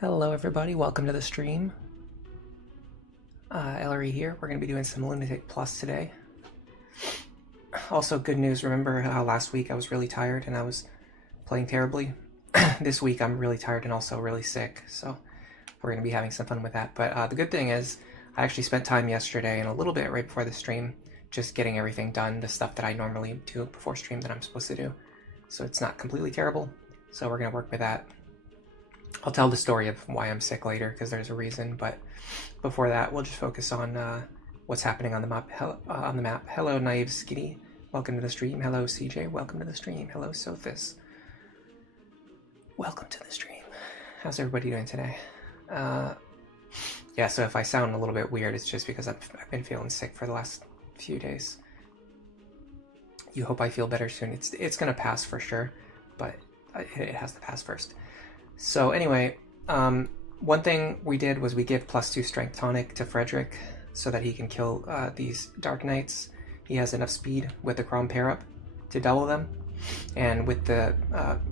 Hello everybody, welcome to the stream. Ellery here. We're going to be doing some Lunatic Plus today. Also, good news, remember how last week I was really tired and I was playing terribly? This week I'm really tired and also really sick, so we're going to be having some fun with that. But the good thing is, I actually spent time yesterday and a little bit right before the stream just getting everything done, the stuff that I normally do before stream that I'm supposed to do. So it's not completely terrible, so we're going to work with that. I'll tell the story of why I'm sick later, because there's a reason, but before that, we'll just focus on what's happening on the map. Hello, Naive Skitty. Welcome to the stream. Hello, CJ. Welcome to the stream. Hello, Sophis. Welcome to the stream. How's everybody doing today? Yeah, so if I sound a little bit weird, it's just because I've been feeling sick for the last few days. You hope I feel better soon. It's going to pass for sure, but it has to pass first. So anyway, one thing we did was we gave +2 Strength Tonic to Frederick so that he can kill these Dark Knights. He has enough speed with the Chrome pair-up to double them. And with the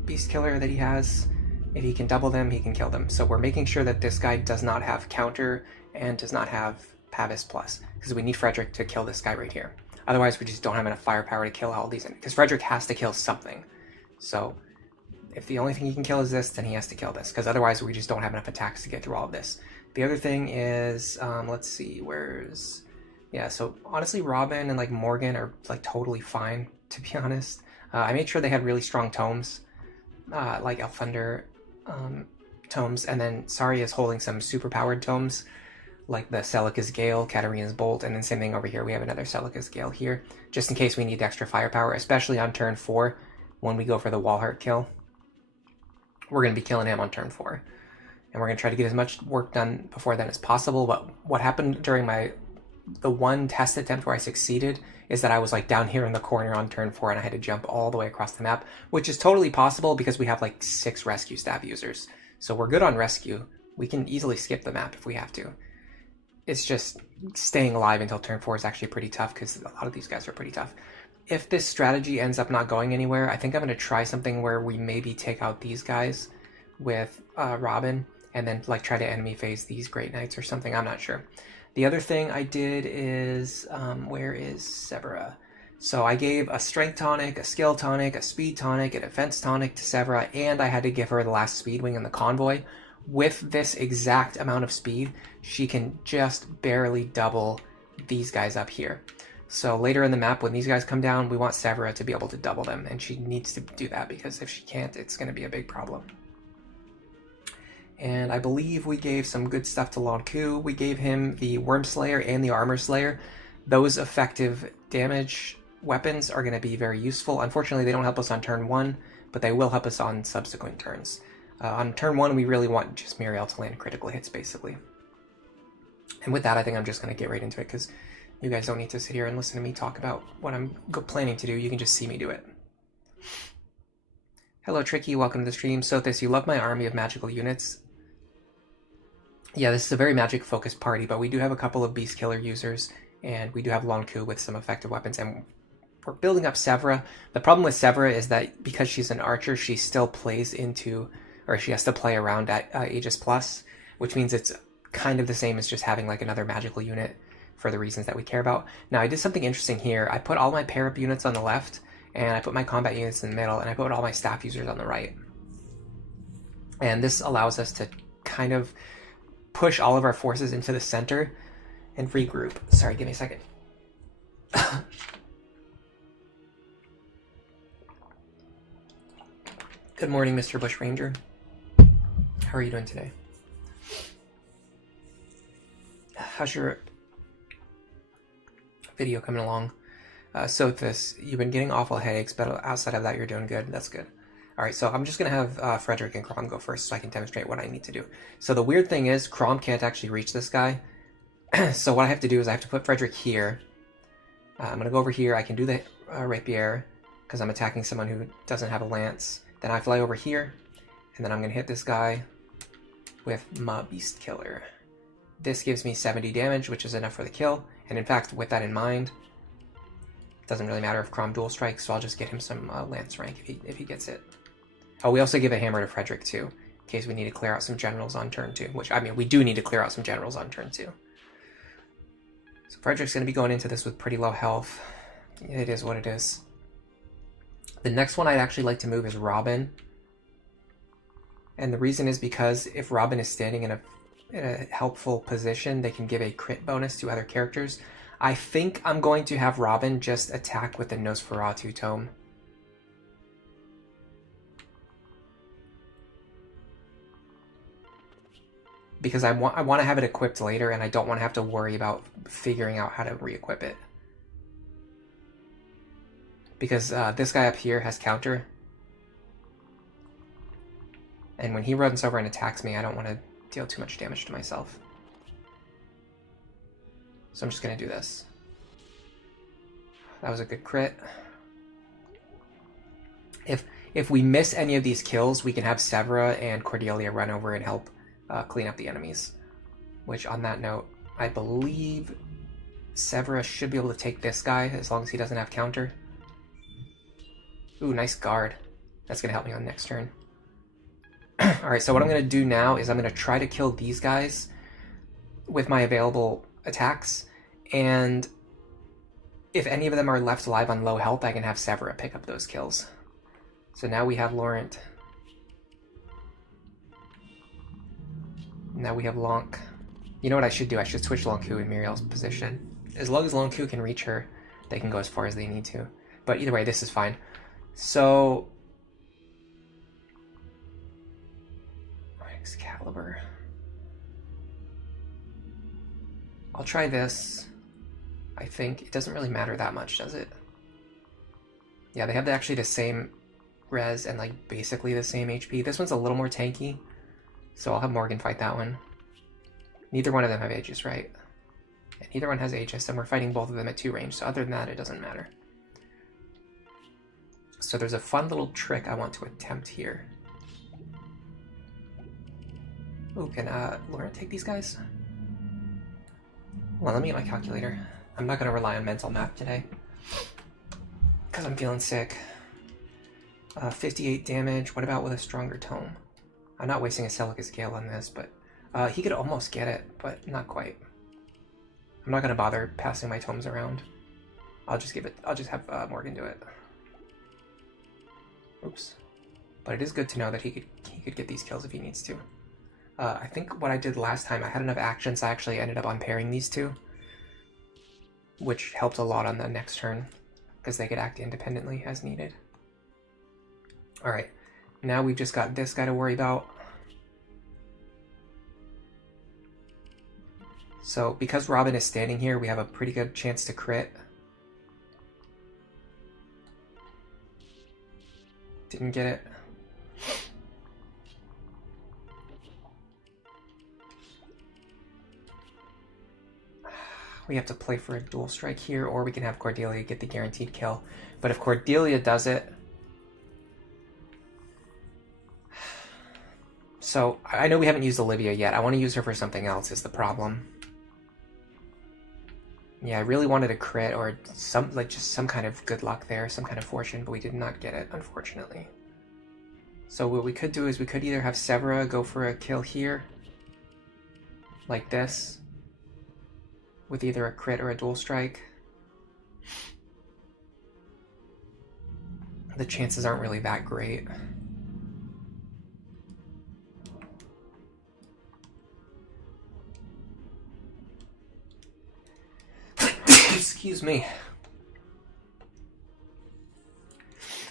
Beast Killer that he has, if he can double them, he can kill them. So we're making sure that this guy does not have Counter and does not have Pavis Plus, because we need Frederick to kill this guy right here. Otherwise, we just don't have enough firepower to kill all these, because Frederick has to kill something. So if the only thing he can kill is this, then he has to kill this, because otherwise we just don't have enough attacks to get through all of this. The other thing is, let's see, yeah, so honestly, Robin and like Morgan are like totally fine, to be honest. I made sure they had really strong tomes, like Elfunder tomes, and then Sari is holding some super powered tomes, like the Celica's Gale, Katarina's Bolt, and then same thing over here, we have another Celica's Gale here, just in case we need extra firepower, especially on turn 4, when we go for the Walhart kill. We're going to be killing him on turn 4. And we're going to try to get as much work done before then as possible. But what happened during the one test attempt where I succeeded is that I was like down here in the corner on turn 4 and I had to jump all the way across the map, which is totally possible because we have like 6 rescue staff users. So we're good on rescue. We can easily skip the map if we have to. It's just staying alive until turn 4 is actually pretty tough, because a lot of these guys are pretty tough. If this strategy ends up not going anywhere, I think I'm going to try something where we maybe take out these guys with Robin, and then like try to enemy phase these Great Knights or something. I'm not sure. The other thing I did is, where is Severa? So I gave a Strength Tonic, a Skill Tonic, a Speed Tonic, a Defense Tonic to Severa, and I had to give her the last Speed Wing in the Convoy. With this exact amount of speed, she can just barely double these guys up here. So later in the map, when these guys come down, we want Severa to be able to double them, and she needs to do that, because if she can't, it's going to be a big problem. And I believe we gave some good stuff to Lonku. We gave him the Worm Slayer and the Armor Slayer. Those effective damage weapons are going to be very useful. Unfortunately, they don't help us on turn 1, but they will help us on subsequent turns. On turn 1, we really want just Muriel to land critical hits, basically. And with that, I think I'm just going to get right into it, because you guys don't need to sit here and listen to me talk about what I'm planning to do. You can just see me do it. Hello, Tricky. Welcome to the stream. Sothis, you love my army of magical units. Yeah, this is a very magic-focused party, but we do have a couple of Beast Killer users, and we do have Lonku with some effective weapons, and we're building up Severa. The problem with Severa is that because she's an archer, she still plays into, or she has to play around at Aegis Plus, which means it's kind of the same as just having like another magical unit for the reasons that we care about. Now, I did something interesting here. I put all my pair-up units on the left, and I put my combat units in the middle, and I put all my staff users on the right. And this allows us to kind of push all of our forces into the center and regroup. Sorry, give me a second. Good morning, Mr. Bushranger. How are you doing today? How's your video coming along? Sothis, you've been getting awful headaches, but outside of that, you're doing good. That's good. All right, so I'm just going to have Frederick and Crom go first so I can demonstrate what I need to do. So the weird thing is, Crom can't actually reach this guy. So what I have to do is I have to put Frederick here. I'm going to go over here. I can do the rapier because I'm attacking someone who doesn't have a lance. Then I fly over here, and then I'm going to hit this guy with my Beast Killer. This gives me 70 damage, which is enough for the kill. And in fact, with that in mind, it doesn't really matter if Crom dual strikes, so I'll just get him some lance rank if he gets it. Oh, we also give a hammer to Frederick too, case we need to clear out some generals on turn 2. Which, I mean, we do need to clear out some generals on turn 2. So Frederick's going to be going into this with pretty low health. It is what it is. The next one I'd actually like to move is Robin. And the reason is because if Robin is standing in a helpful position, they can give a crit bonus to other characters. I think I'm going to have Robin just attack with the Nosferatu tome. Because I want to have it equipped later, and I don't want to have to worry about figuring out how to re-equip it. Because this guy up here has counter. And when he runs over and attacks me, I don't want to deal too much damage to myself. So I'm just going to do this. That was a good crit. If we miss any of these kills, we can have Severa and Cordelia run over and help clean up the enemies. Which, on that note, I believe Severa should be able to take this guy as long as he doesn't have counter. Ooh, nice guard. That's going to help me on next turn. Alright, so what I'm going to do now is I'm going to try to kill these guys with my available attacks, and if any of them are left alive on low health, I can have Severa pick up those kills. So now we have Laurent. Now we have Lonk. You know what I should do? I should switch Lonku in Muriel's position. As long as Lonku can reach her, they can go as far as they need to. But either way, this is fine. So... Excalibur. I'll try this. I think it doesn't really matter that much, does it? Yeah, they have actually the same res and like basically the same HP. This one's a little more tanky, so I'll have Morgan fight that one. Neither one of them have Aegis, right? And neither one has Aegis, and we're fighting both of them at 2 range, so other than that, it doesn't matter. So there's a fun little trick I want to attempt here. Ooh, can Laurent take these guys? Well, let me get my calculator. I'm not going to rely on mental math today, because I'm feeling sick. 58 damage. What about with a stronger tome? I'm not wasting a Celicus Gale on this, but he could almost get it, but not quite. I'm not going to bother passing my tomes around. I'll just have Morgan do it. Oops. But it is good to know that he could get these kills if he needs to. I think what I did last time, I had enough actions, I actually ended up unpairing these two, which helped a lot on the next turn, because they could act independently as needed. Alright, now we've just got this guy to worry about. So, because Robin is standing here, we have a pretty good chance to crit. Didn't get it. We have to play for a dual strike here, or we can have Cordelia get the guaranteed kill. But if Cordelia does it... So, I know we haven't used Olivia yet. I want to use her for something else, is the problem. Yeah, I really wanted a crit, or just some kind of good luck there, some kind of fortune, but we did not get it, unfortunately. So what we could do is we could either have Severa go for a kill here, like this, with either a crit or a dual strike. The chances aren't really that great. Excuse me.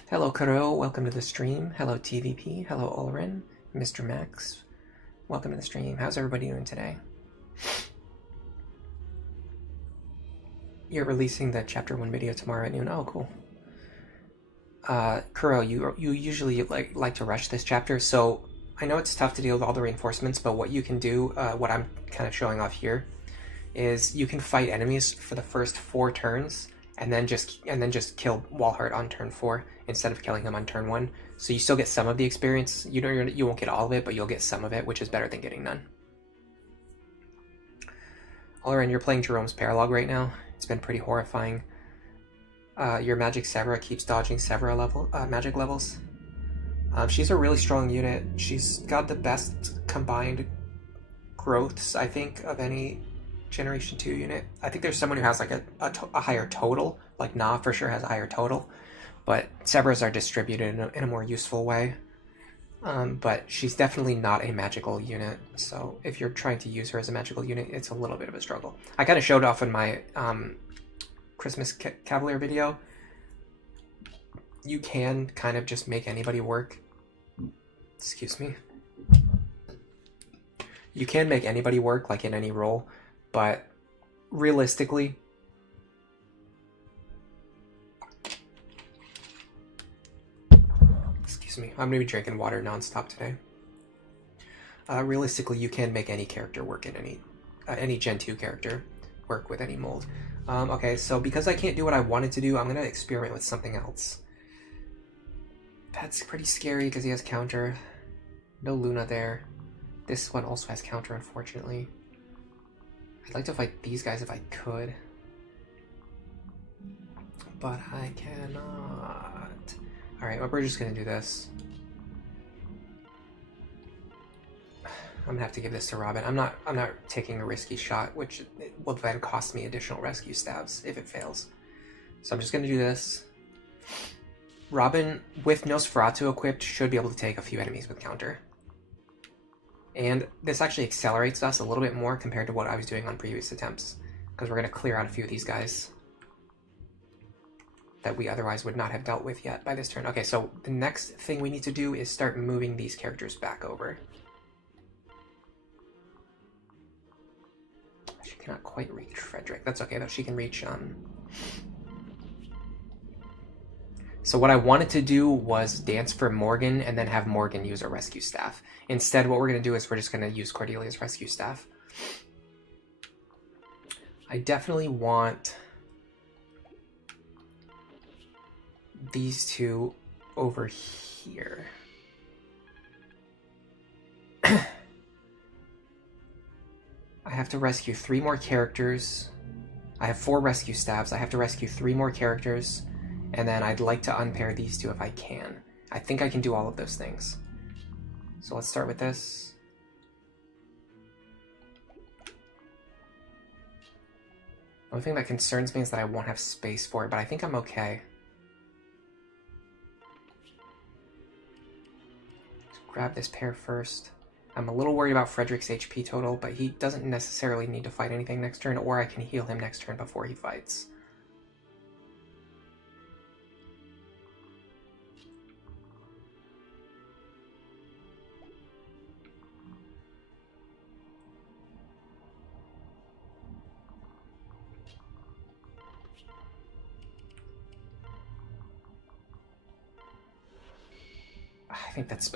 Hello, Karo. Welcome to the stream. Hello, TVP. Hello, Ulrin. Mr. Max. Welcome to the stream. How's everybody doing today? You're releasing the Chapter 1 video tomorrow at noon. Oh, cool. Kuro, you usually like to rush this chapter, so I know it's tough to deal with all the reinforcements, but what you can do, what I'm kind of showing off here, is you can fight enemies for the first 4 turns, and then just kill Walhart on turn 4 instead of killing him on turn 1. So you still get some of the experience. You won't get all of it, but you'll get some of it, which is better than getting none. Alright, you're playing Jerome's Paralog right now. It's been pretty horrifying. Your Magic Severa keeps dodging Severa magic levels. She's a really strong unit. She's got the best combined growths, I think, of any Generation 2 unit. I think there's someone who has like a higher total, like Na for sure has a higher total, but Zebras are distributed in a more useful way. But she's definitely not a magical unit, so if you're trying to use her as a magical unit, it's a little bit of a struggle. I kind of showed off in my Christmas Cavalier video. You can kind of just make anybody work. Excuse me. You can make anybody work, like in any role, but realistically, excuse me, I'm gonna be drinking water nonstop today. Realistically, you can make any character work in any Gen 2 character work with any mold. Okay, so because I can't do what I wanted to do, I'm gonna experiment with something else. That's pretty scary because he has counter. No Luna there. This one also has counter, unfortunately. I'd like to fight these guys if I could, but I cannot. Alright, well, we're just gonna do this. I'm gonna have to give this to Robin. I'm not taking a risky shot, which will then cost me additional rescue stabs if it fails. So I'm just gonna do this. Robin, with Nosferatu equipped, should be able to take a few enemies with counter. And this actually accelerates us a little bit more compared to what I was doing on previous attempts, because we're going to clear out a few of these guys that we otherwise would not have dealt with yet by this turn. Okay, so the next thing we need to do is start moving these characters back over. She cannot quite reach Frederick. That's okay, though. She can reach... So what I wanted to do was dance for Morgan and then have Morgan use a rescue staff. Instead, what we're going to do is we're just going to use Cordelia's rescue staff. I definitely want these two over here. I have to rescue 3 more characters. I have 4 rescue staffs. I have to rescue 3 more characters. And then I'd like to unpair these two if I can. I think I can do all of those things. So let's start with this. The only thing that concerns me is that I won't have space for it, but I think I'm okay. Let's grab this pair first. I'm a little worried about Frederick's HP total, but he doesn't necessarily need to fight anything next turn, or I can heal him next turn before he fights.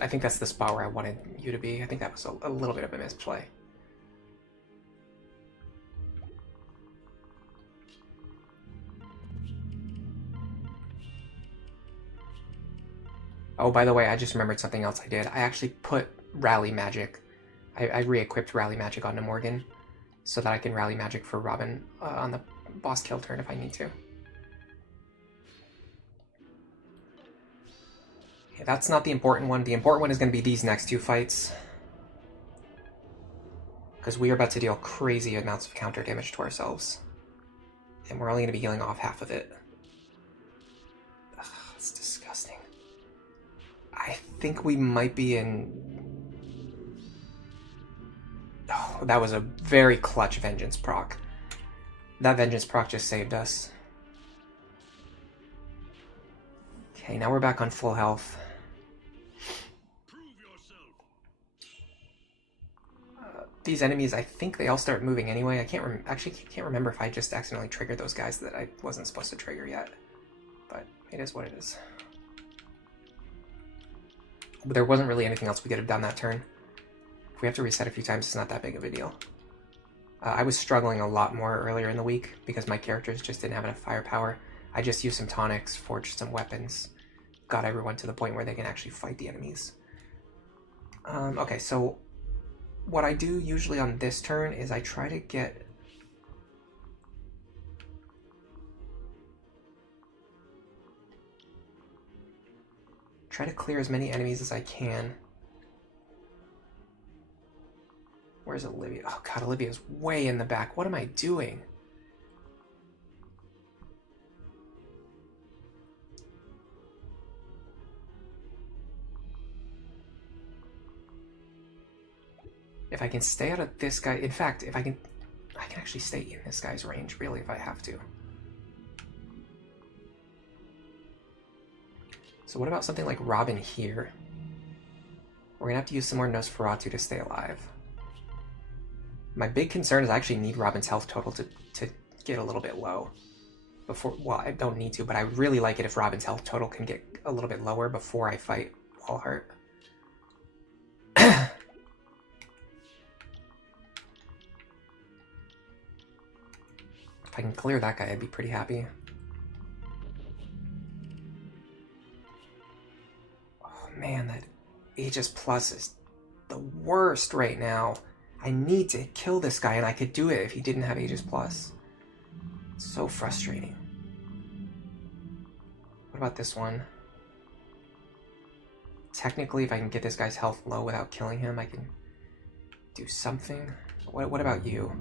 I think that's the spot where I wanted you to be. I think that was a little bit of a misplay. Oh, by the way, I just remembered something else I did. I actually put Rally Magic. I re-equipped Rally Magic onto Morgan so that I can Rally Magic for Robin on the boss kill turn if I need to. That's not the important one. The important one is going to be these next 2 fights, because we are about to deal crazy amounts of counter damage to ourselves, and we're only going to be healing off half of it. Ugh, it's disgusting. I think we might be in... Oh, that was a very clutch Vengeance proc. That Vengeance proc just saved us. Okay, now we're back on full health. These enemies, I think they all start moving anyway. I can't remember if I just accidentally triggered those guys that I wasn't supposed to trigger yet. But it is what it is. But there wasn't really anything else we could have done that turn. If we have to reset a few times, it's not that big of a deal. I was struggling a lot more earlier in the week because my characters just didn't have enough firepower. I just used some tonics, forged some weapons, got everyone to the point where they can actually fight the enemies. Okay, so what I do usually on this turn is I try to get... try to clear as many enemies as I can. Where's Olivia? Oh god, Olivia's way in the back. What am I doing? If I can stay out of this guy... In fact, if I can actually stay in this guy's range, really, if I have to. So what about something like Robin here? We're gonna have to use some more Nosferatu to stay alive. My big concern is I actually need Robin's health total to get a little bit low. Before, well, I don't need to, but I would really like it if Robin's health total can get a little bit lower before I fight Walhart. If I can clear that guy, I'd be pretty happy. Oh man, that Aegis Plus is the worst right now. I need to kill this guy, and I could do it if he didn't have Aegis Plus. It's so frustrating. What about this one? Technically, if I can get this guy's health low without killing him, I can do something. What about you?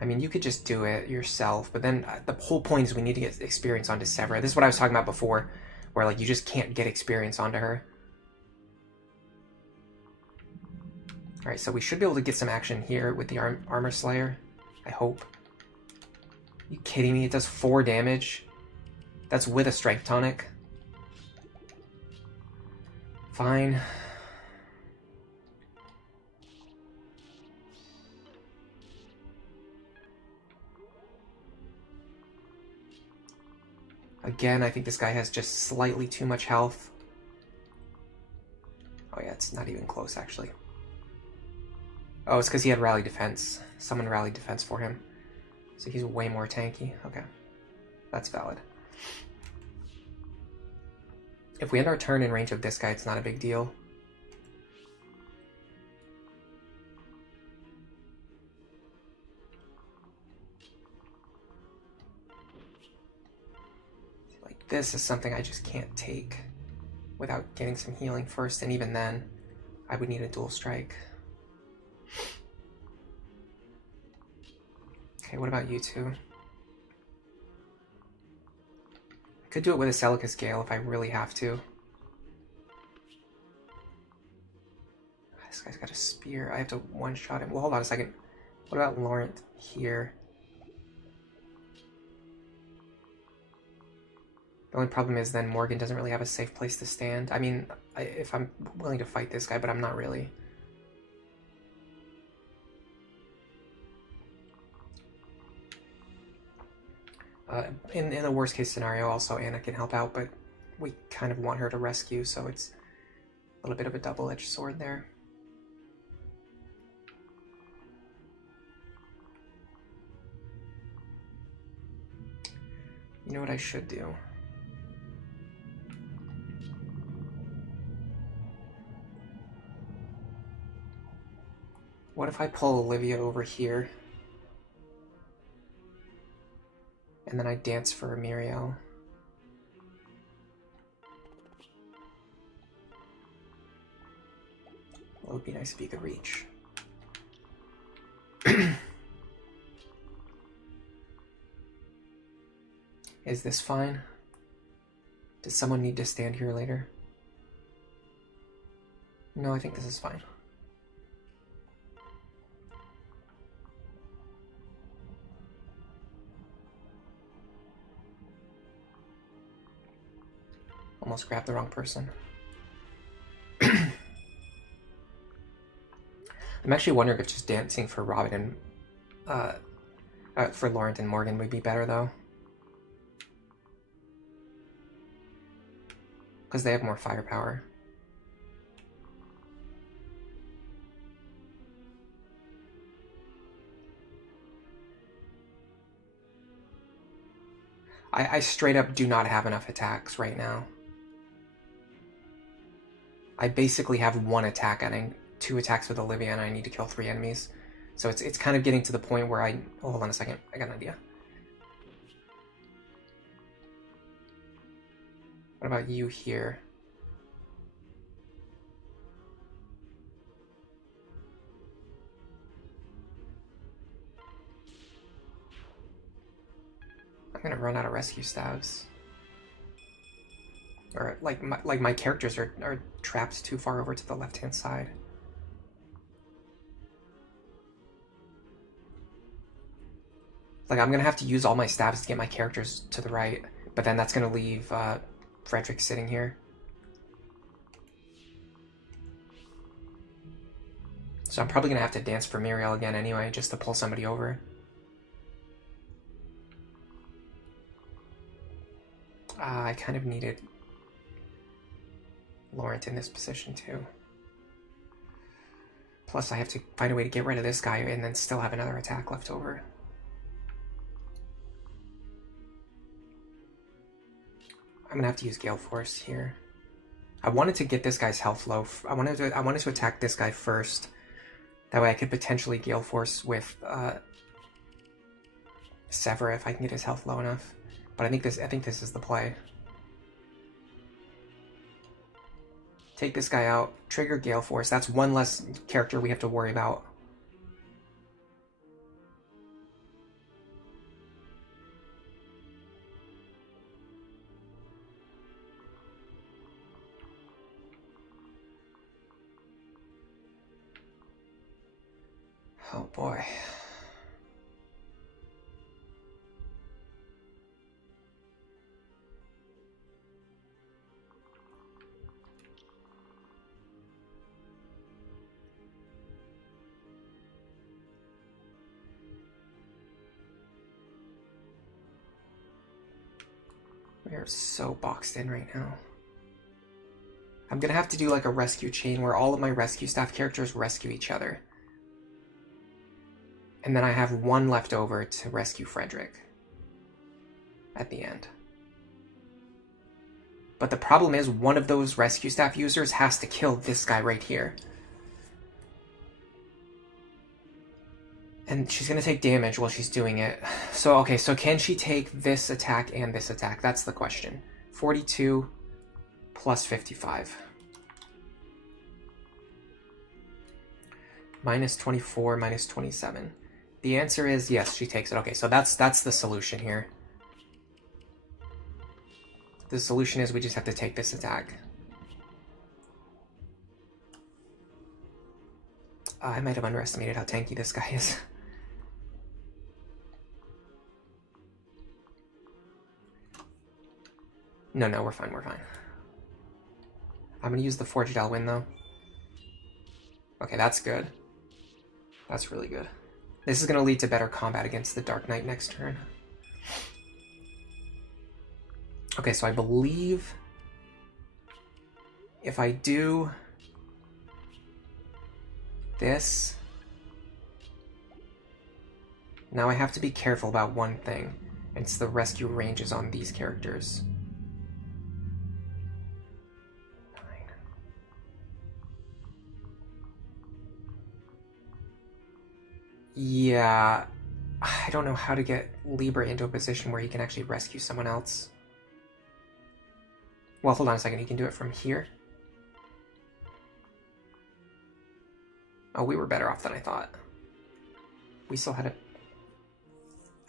I mean, you could just do it yourself, but then the whole point is we need to get experience onto Severa. This is what I was talking about before, where like you just can't get experience onto her. Alright, so we should be able to get some action here with the Armor Slayer, I hope. Are you kidding me? It does 4 damage. That's with a Strength Tonic. Fine. Again, I think this guy has just slightly too much health. Oh yeah, it's not even close, actually. Oh, it's because he had Rally Defense. Someone rallied defense for him. So he's way more tanky. Okay. That's valid. If we end our turn in range of this guy, it's not a big deal. Like, this is something I just can't take without getting some healing first, and even then, I would need a dual strike. Okay, what about you two? I could do it with a Celicus Gale if I really have to. This guy's got a spear. I have to one-shot him. Well, hold on a second. What about Laurent here? The only problem is then Morgan doesn't really have a safe place to stand. I mean, if I'm willing to fight this guy, but I'm not really. In the worst case scenario, also Anna can help out, but we kind of want her to rescue, so it's a little bit of a double-edged sword there. You know what I should do? What if I pull Olivia over here? And then I dance for Muriel. Well, it would be nice if you could reach. Is this fine? Does someone need to stand here later? No, I think this is fine. Almost grabbed the wrong person. I'm actually wondering if just dancing for Robin and for Laurent and Morgan would be better though, because they have more firepower. I straight up do not have enough attacks right now. I basically have 1 attack adding 2 attacks with Olivia, and I need to kill 3 enemies. So it's kind of getting to the point where I... Oh, hold on a second. I got an idea. What about you here? gonna run out of rescue stabs. Or like my characters are trapped too far over to the left-hand side. Like I'm gonna have to use all my stabs to get my characters to the right, but then that's gonna leave Frederick sitting here. So I'm probably gonna have to dance for Muriel again anyway, just to pull somebody over. I kind of needed Laurent in this position too. Plus I have to find a way to get rid of this guy and then still have another attack left over. I'm gonna have to use Gale Force here. I wanted to get this guy's health low. I wanted to attack this guy first. That way I could potentially Gale Force with Sever if I can get his health low enough. But I think this is the play. Take this guy out, trigger Gale Force. That's one less character we have to worry about. Oh boy. We are so boxed in right now. I'm gonna have to do like a rescue chain where all of my rescue staff characters rescue each other. And then I have one left over to rescue Frederick at the end. But the problem is one of those rescue staff users has to kill this guy right here. And she's going to take damage while she's doing it. So, okay, so can she take this attack and this attack? That's the question. 42 plus 55. Minus 24, minus 27. The answer is yes, she takes it. Okay, so that's the solution here. The solution is we just have to take this attack. I might have underestimated how tanky this guy is. No, we're fine, we're fine. I'm gonna use the Forged Elwyn though. Okay, that's good. That's really good. This is gonna lead to better combat against the Dark Knight next turn. Okay, so I believe if I do this, now I have to be careful about one thing. It's the rescue ranges on these characters. Yeah, I don't know how to get Liber into a position where he can actually rescue someone else. Well, hold on a second, he can do it from here. Oh, we were better off than I thought. We still had a...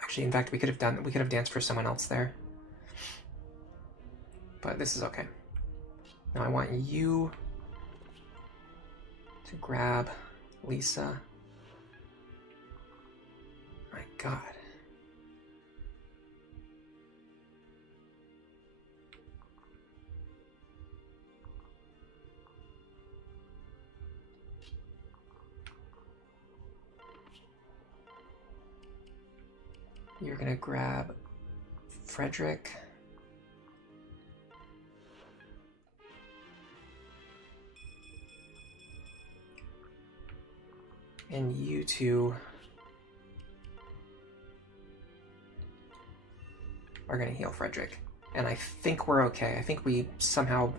Actually, in fact, we could have danced for someone else there. But this is okay. Now I want you to grab Lisa. My God. You're gonna grab Frederick. And you two are gonna heal Frederick. And I think we're okay. I think we somehow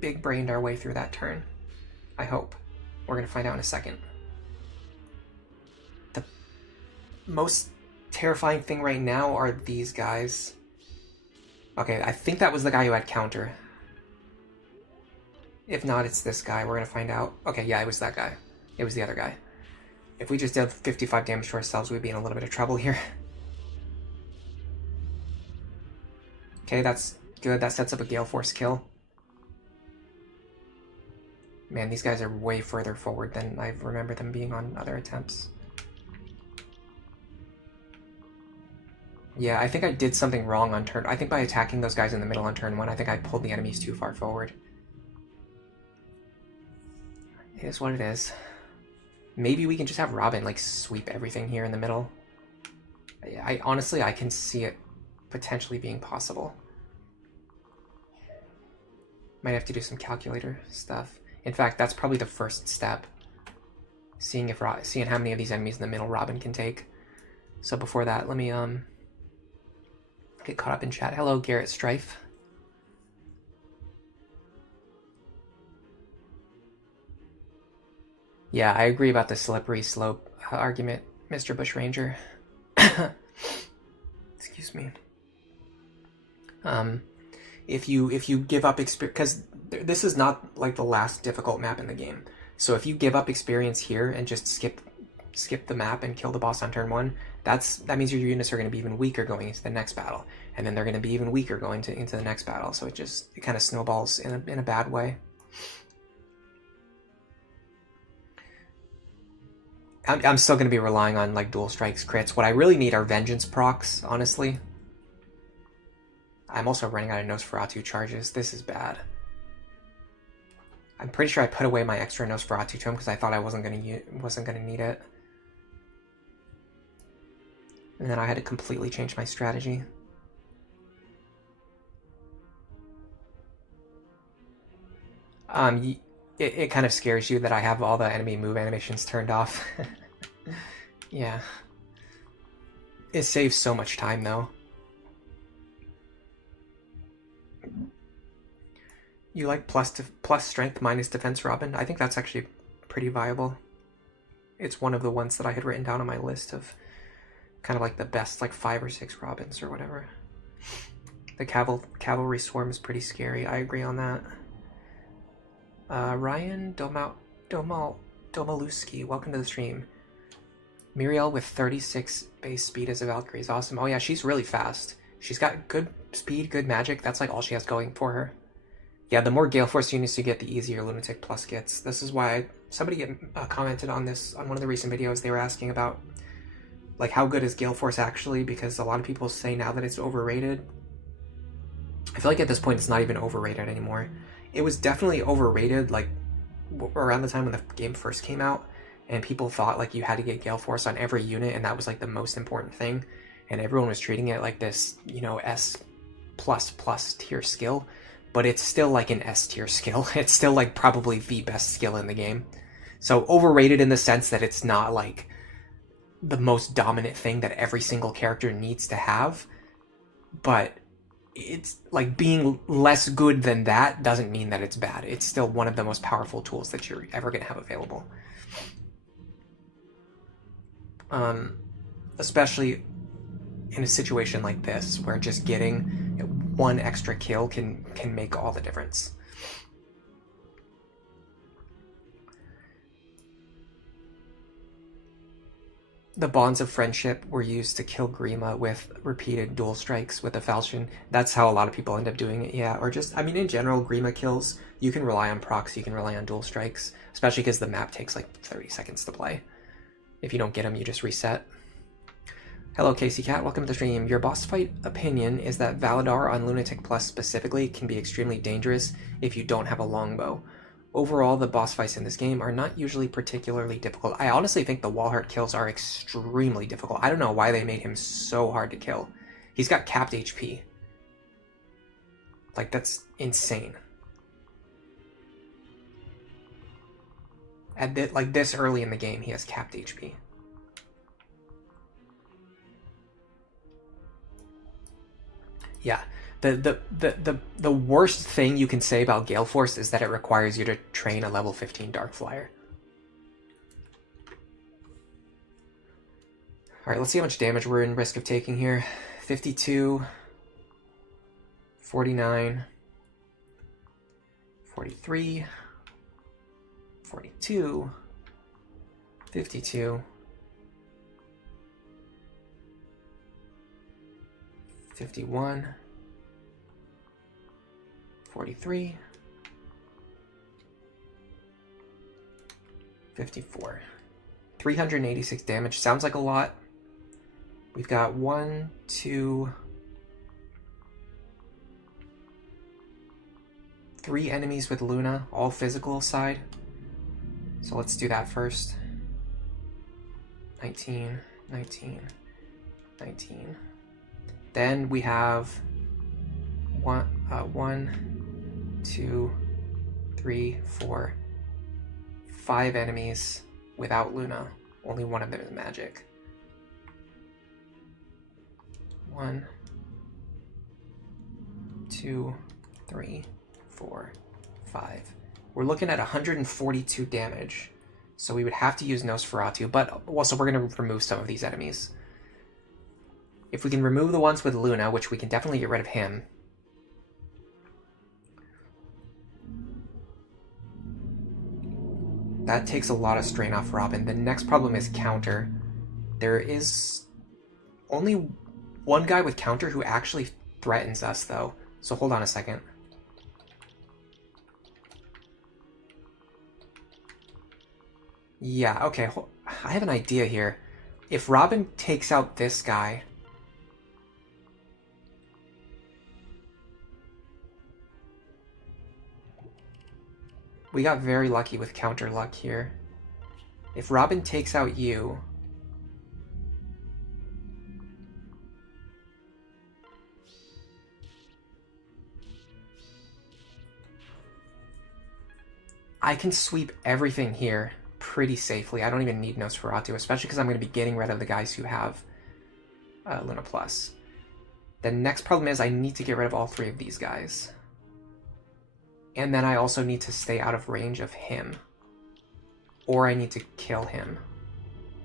big-brained our way through that turn. I hope. We're gonna find out in a second. The most terrifying thing right now are these guys. Okay, I think that was the guy who had counter. If not, it's this guy. We're gonna find out. Okay, yeah, it was that guy. It was the other guy. If we just did 55 damage to ourselves, we'd be in a little bit of trouble here. Okay, that's good. That sets up a Gale Force kill. Man, these guys are way further forward than I remember them being on other attempts. Yeah, I think I did something wrong on turn... I think by attacking those guys in the middle on turn 1, I think I pulled the enemies too far forward. It is what it is. Maybe we can just have Robin, like, sweep everything here in the middle. Honestly, I can see it potentially being possible. Might have to do some calculator stuff. In fact, that's probably the first step. Seeing how many of these enemies in the middle Robin can take. So before that, let me get caught up in chat. Hello, Garrett Strife. Yeah, I agree about the slippery slope argument, Mr. Bushranger. Excuse me. If you give up experience, because this is not like the last difficult map in the game. So if you give up experience here and just skip the map and kill the boss on turn 1, that means your units are going to be even weaker going into the next battle, and then they're going to be even weaker going into the next battle. So it kind of snowballs in a bad way. I'm still going to be relying on like dual strikes crits. What I really need are vengeance procs, honestly. I'm also running out of Nosferatu charges. This is bad. I'm pretty sure I put away my extra Nosferatu to him because I thought I wasn't gonna need it. And then I had to completely change my strategy. It kind of scares you that I have all the enemy move animations turned off. Yeah. It saves so much time though. You like plus strength minus defense Robin? I think that's actually pretty viable. It's one of the ones that I had written down on my list of kind of like the best like 5 or 6 Robins or whatever. The cavalry swarm is pretty scary. I agree on that. Ryan Domaluski, welcome to the stream. Muriel with 36 base speed as a Valkyrie is awesome. Oh yeah, she's really fast. She's got good speed, good magic. That's like all she has going for her. Yeah, the more Gale Force units you get, the easier Lunatic Plus gets. This is why somebody commented on this on one of the recent videos. They were asking about like how good is Gale Force actually, because a lot of people say now that it's overrated. I feel like at this point it's not even overrated anymore. It was definitely overrated like around the time when the game first came out, and people thought like you had to get Gale Force on every unit and that was like the most important thing, and everyone was treating it like this, you know, S++ tier skill. But it's still like an S tier skill. It's still like probably the best skill in the game. So overrated in the sense that it's not like the most dominant thing that every single character needs to have. But it's like being less good than that doesn't mean that it's bad. It's still one of the most powerful tools that you're ever going to have available. Especially in a situation like this where just getting one extra kill can make all the difference. The bonds of friendship were used to kill Grima with repeated dual strikes with the falchion. That's how a lot of people end up doing it, yeah. Or just, I mean, in general, Grima kills, you can rely on procs, you can rely on dual strikes, especially because the map takes like 30 seconds to play. If you don't get them, you just reset. Hello, Casey Cat. Welcome to the stream. Your boss fight opinion is that Valadar on Lunatic Plus specifically can be extremely dangerous if you don't have a longbow. Overall, the boss fights in this game are not usually particularly difficult. I honestly think the Walhart kills are extremely difficult. I don't know why they made him so hard to kill. He's got capped HP. Like, that's insane. At like this early in the game, he has capped HP. Yeah, the worst thing you can say about Gale Force is that it requires you to train a level 15 Dark Flyer. Alright, let's see how much damage we're in risk of taking here. 52, 49, 43, 42, 52, 51, 43. 54. 386 damage. Sounds like a lot. We've got 1, 2, 3 enemies with Luna, all physical side. So let's do that first. 19, 19, 19. Then we have 1, 2, 3, 4, 5 enemies without Luna. Only one of them is magic. 1, 2, 3, 4, 5. We're looking at 142 damage. So we would have to use Nosferatu, but also we're going to remove some of these enemies. If we can remove the ones with Luna, which we can definitely get rid of him. That takes a lot of strain off Robin. The next problem is counter. There is only one guy with counter who actually threatens us, though. So hold on a second. Yeah, okay. I have an idea here. If Robin takes out this guy... We got very lucky with counter luck here. If Robin takes out you... I can sweep everything here pretty safely. I don't even need Nosferatu, especially because I'm going to be getting rid of the guys who have Luna Plus. The next problem is I need to get rid of all 3 of these guys. And then I also need to stay out of range of him. Or I need to kill him.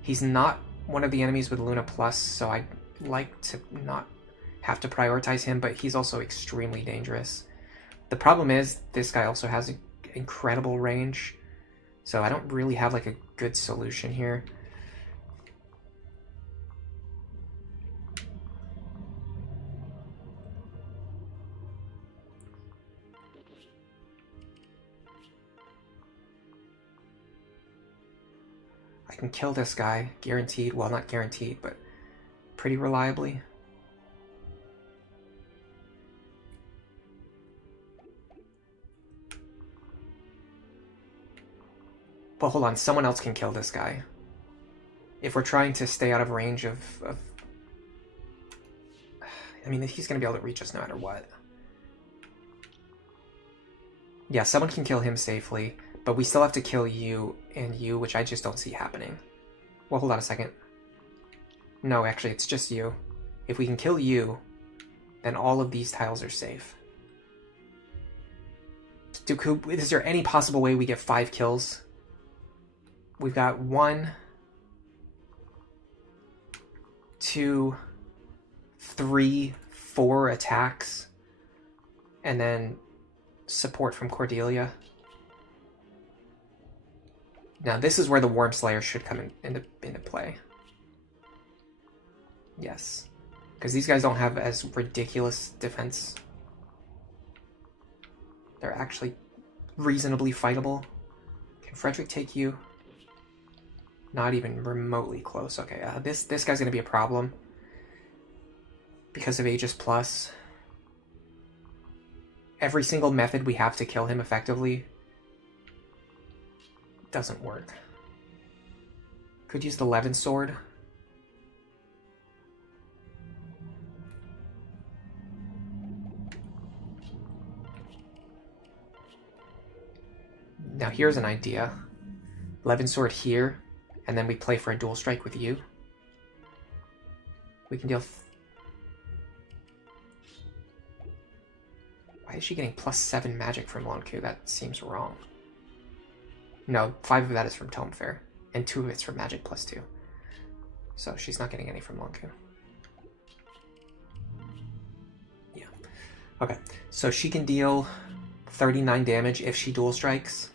He's not one of the enemies with Luna Plus, so I'd like to not have to prioritize him, but he's also extremely dangerous. The problem is, this guy also has incredible range, so I don't really have like a good solution here. I can kill this guy, guaranteed. Well, not guaranteed, but pretty reliably. But hold on, someone else can kill this guy. If we're trying to stay out of range of... I mean, he's going to be able to reach us no matter what. Yeah, someone can kill him safely, but we still have to kill you and you, which I just don't see happening. Well, hold on a second. No, actually, it's just you. If we can kill you, then all of these tiles are safe. Is there any possible way we get 5 kills? We've got 1, 2, 3, 4 attacks, and then support from Cordelia. Now this is where the Worm Slayer should come into play. Yes, because these guys don't have as ridiculous defense. They're actually reasonably fightable. Can Frederick take you? Not even remotely close. Okay, this guy's gonna be a problem because of Aegis Plus. Every single method we have to kill him effectively doesn't work. Could use the Levin Sword. Now here's an idea. Levin Sword here, and then we play for a dual strike with you. We can deal... Why is she getting +7 magic from Lonku? That seems wrong. No, 5 of that is from Tome Fair, and 2 of it's from Magic +2. So she's not getting any from Lonku. Yeah. Okay, so she can deal 39 damage if she dual strikes.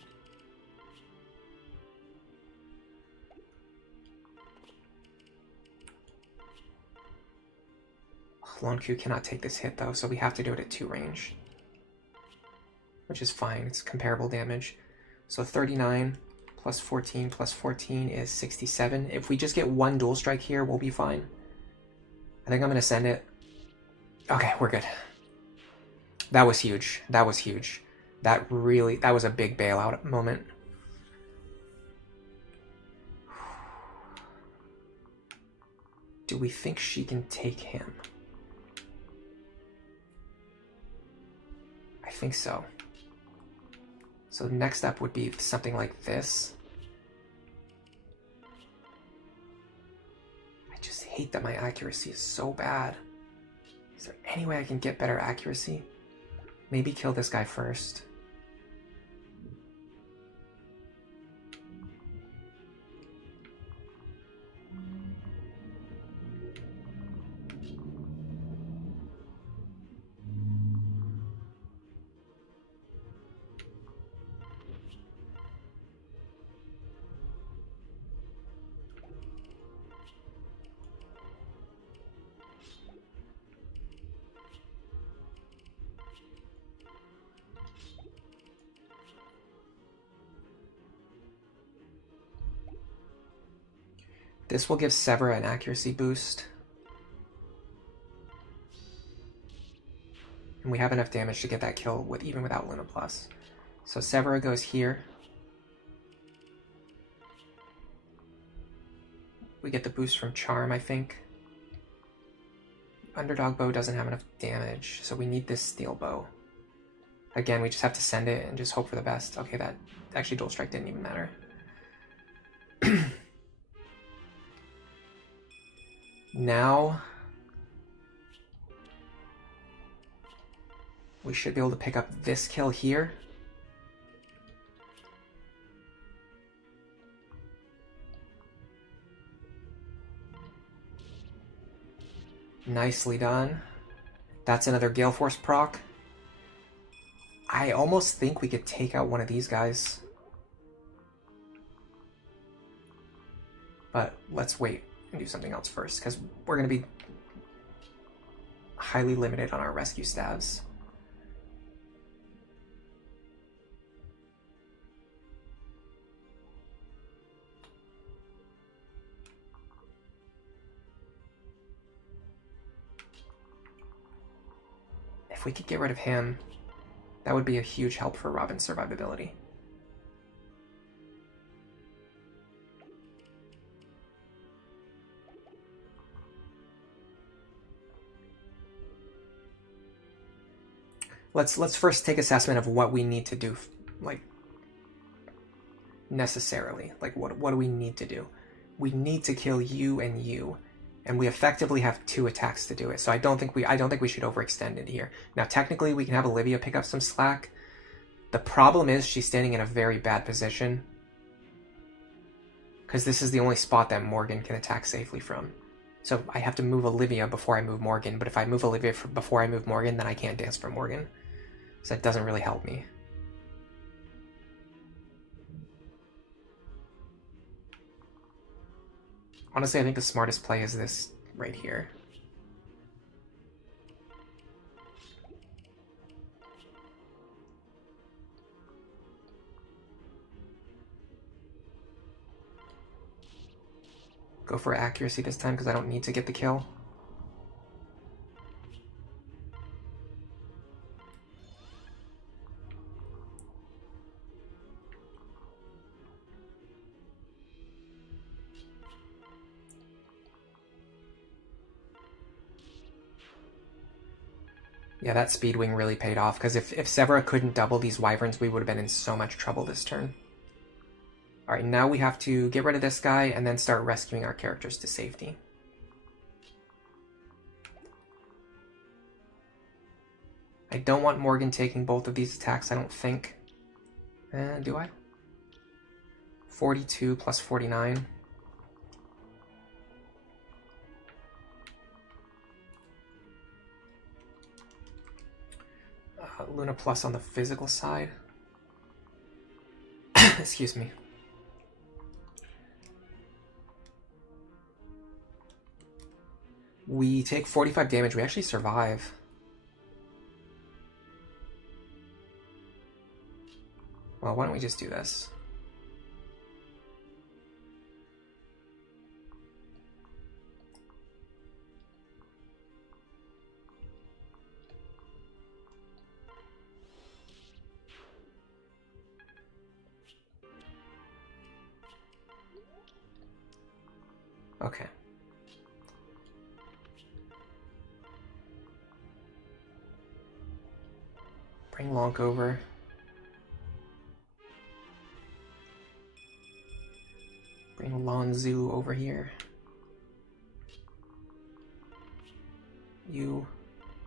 Lonku cannot take this hit though, so we have to do it at 2 range. which is fine. It's comparable damage. So 39 plus 14 plus 14 is 67. If we just get one dual strike here, we'll be fine. I think I'm going to send it. Okay, we're good. That was huge. That was huge. That was a big bailout moment. Do we think she can take him? I think so. So the next step would be something like this. I just hate that my accuracy is so bad. Is there any way I can get better accuracy? Maybe kill this guy first. This will give Severa an accuracy boost. And we have enough damage to get that kill even without Luna Plus. So Severa goes here. We get the boost from Charm, I think. Underdog Bow doesn't have enough damage, so we need this Steel Bow. Again, we just have to send it and just hope for the best. Okay, that actually Dual Strike didn't even matter. Now, we should be able to pick up this kill here. Nicely done. That's another Gale Force proc. I almost think we could take out one of these guys. But let's wait and do something else first, because we're going to be highly limited on our rescue stabs. If we could get rid of him, that would be a huge help for Robin's survivability. Let's first take assessment of what we need to do, like, necessarily. Like, what do we need to do? We need to kill you and you, and we effectively have 2 attacks to do it. So I don't think we should overextend it here. Now, technically, we can have Olivia pick up some slack. The problem is she's standing in a very bad position, because this is the only spot that Morgan can attack safely from. So I have to move Olivia before I move Morgan, but if I move Olivia before I move Morgan, then I can't dance for Morgan. So that doesn't really help me. Honestly, I think the smartest play is this right here. Go for accuracy this time because I don't need to get the kill. Yeah, that speed wing really paid off, because if Severa couldn't double these wyverns, we would have been in so much trouble this turn. Alright, now we have to get rid of this guy and then start rescuing our characters to safety. I don't want Morgan taking both of these attacks, I don't think. Do I? 42 plus 49. Luna Plus on the physical side. Excuse me. We take 45 damage. We actually survive. Well, why don't we just do this? Okay. Bring Lonk over. Bring Lonzu over here. You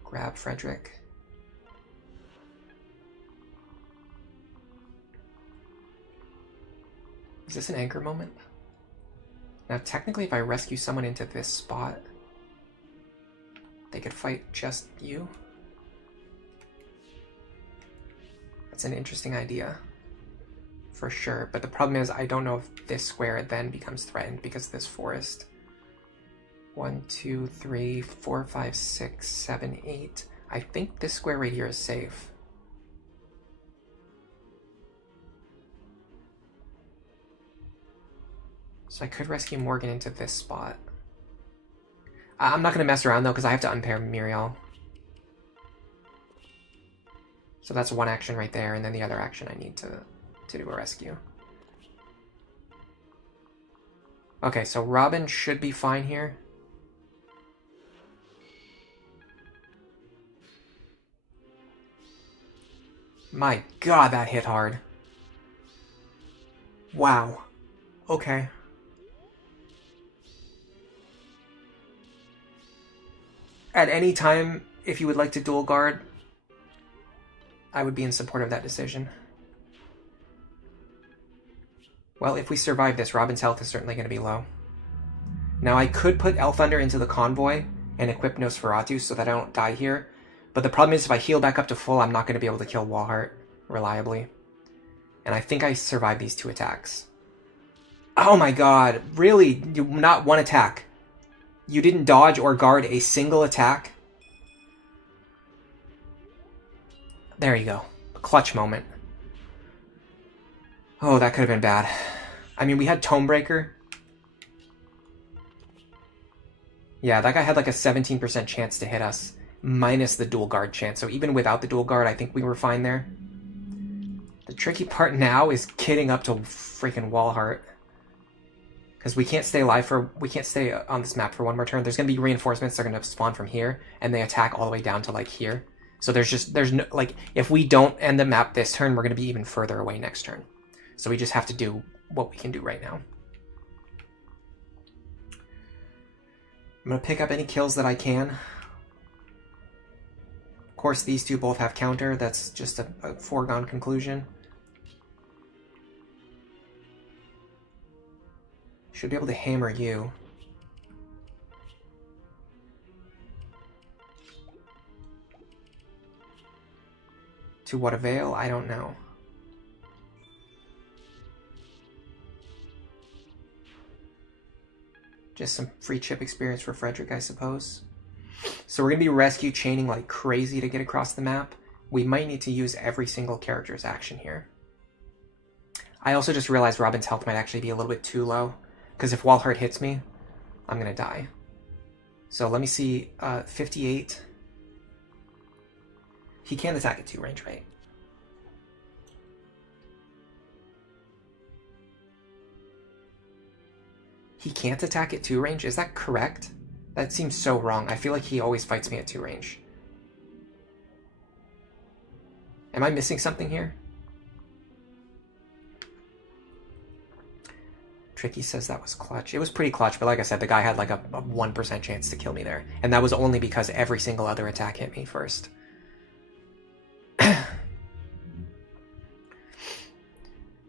grab Frederick. Is this an anchor moment? Now, technically, if I rescue someone into this spot, they could fight just you. That's an interesting idea, for sure. But the problem is, I don't know if this square then becomes threatened because of this forest. 1, 2, 3, 4, 5, 6, 7, 8. I think this square right here is safe. So I could rescue Morgan into this spot. I'm not going to mess around, though, because I have to unpair Muriel. So that's one action right there, and then the other action I need to do a rescue. Okay, so Robin should be fine here. My god, that hit hard. Wow. Okay. At any time, if you would like to dual guard, I would be in support of that decision. Well, if we survive this, Robin's health is certainly going to be low. Now, I could put Elthunder into the convoy and equip Nosferatu so that I don't die here. But the problem is, if I heal back up to full, I'm not going to be able to kill Walhart reliably. And I think I survived these 2 attacks. Oh my god, really? Not one attack? You didn't dodge or guard a single attack? There you go. A clutch moment. Oh, that could have been bad. I mean, we had Tomebreaker. Yeah, that guy had like a 17% chance to hit us, minus the dual guard chance. So even without the dual guard, I think we were fine there. The tricky part now is getting up to freaking Walhart. Because we can't stay on this map for one more turn. There's going to be reinforcements that are going to spawn from here, and they attack all the way down to like here. So there's no, like, if we don't end the map this turn, we're going to be even further away next turn. So we just have to do what we can do right now. I'm going to pick up any kills that I can. Of course, these two both have counter. That's just a foregone conclusion. Should be able to hammer you. To what avail? I don't know. Just some free chip experience for Frederick, I suppose. So we're going to be rescue chaining like crazy to get across the map. We might need to use every single character's action here. I also just realized Robin's health might actually be a little bit too low. Because if Walhart hits me, I'm going to die. So let me see. 58. He can attack at 2 range, right? He can't attack at 2 range? Is that correct? That seems so wrong. I feel like he always fights me at 2 range. Am I missing something here? Tricky says that was clutch. It was pretty clutch, but like I said, the guy had like a 1% chance to kill me there. And that was only because every single other attack hit me first.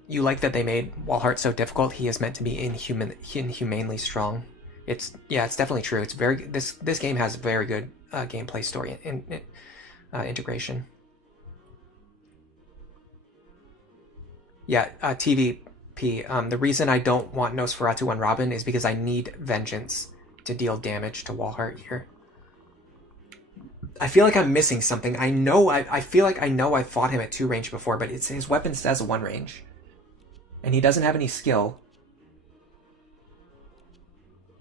You like that they made Walhart so difficult? He is meant to be inhumanely strong. It's definitely true. It's very this game has very good gameplay story integration. Yeah, TVP. The reason I don't want Nosferatu on Robin is because I need Vengeance to deal damage to Walhart here. I feel like I'm missing something. I feel like I know I fought him at 2 range before, but his weapon says 1 range. And he doesn't have any skill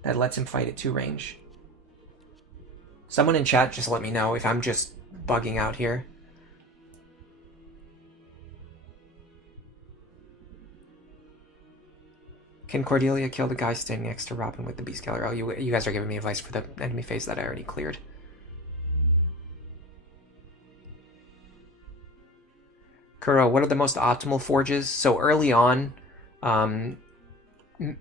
that lets him fight at 2 range. Someone in chat just let me know if I'm just bugging out here. Can Cordelia kill the guy standing next to Robin with the Beast Killer? Oh, you guys are giving me advice for the enemy phase that I already cleared. Kuro, what are the most optimal forges? So early on,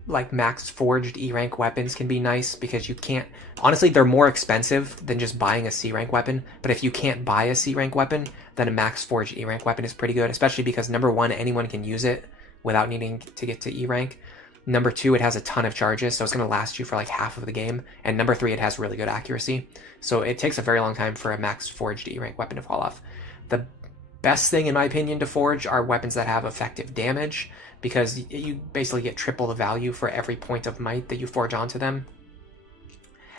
like max forged E rank weapons can be nice because you can't. Honestly, they're more expensive than just buying a C rank weapon. But if you can't buy a C rank weapon, then a max forged E rank weapon is pretty good, especially because number 1, anyone can use it without needing to get to E rank. Number 2, it has a ton of charges, so it's going to last you for like half of the game. And number 3, it has really good accuracy. So it takes a very long time for a max forged E rank weapon to fall off. The best thing, in my opinion, to forge are weapons that have effective damage, because you basically get triple the value for every point of might that you forge onto them.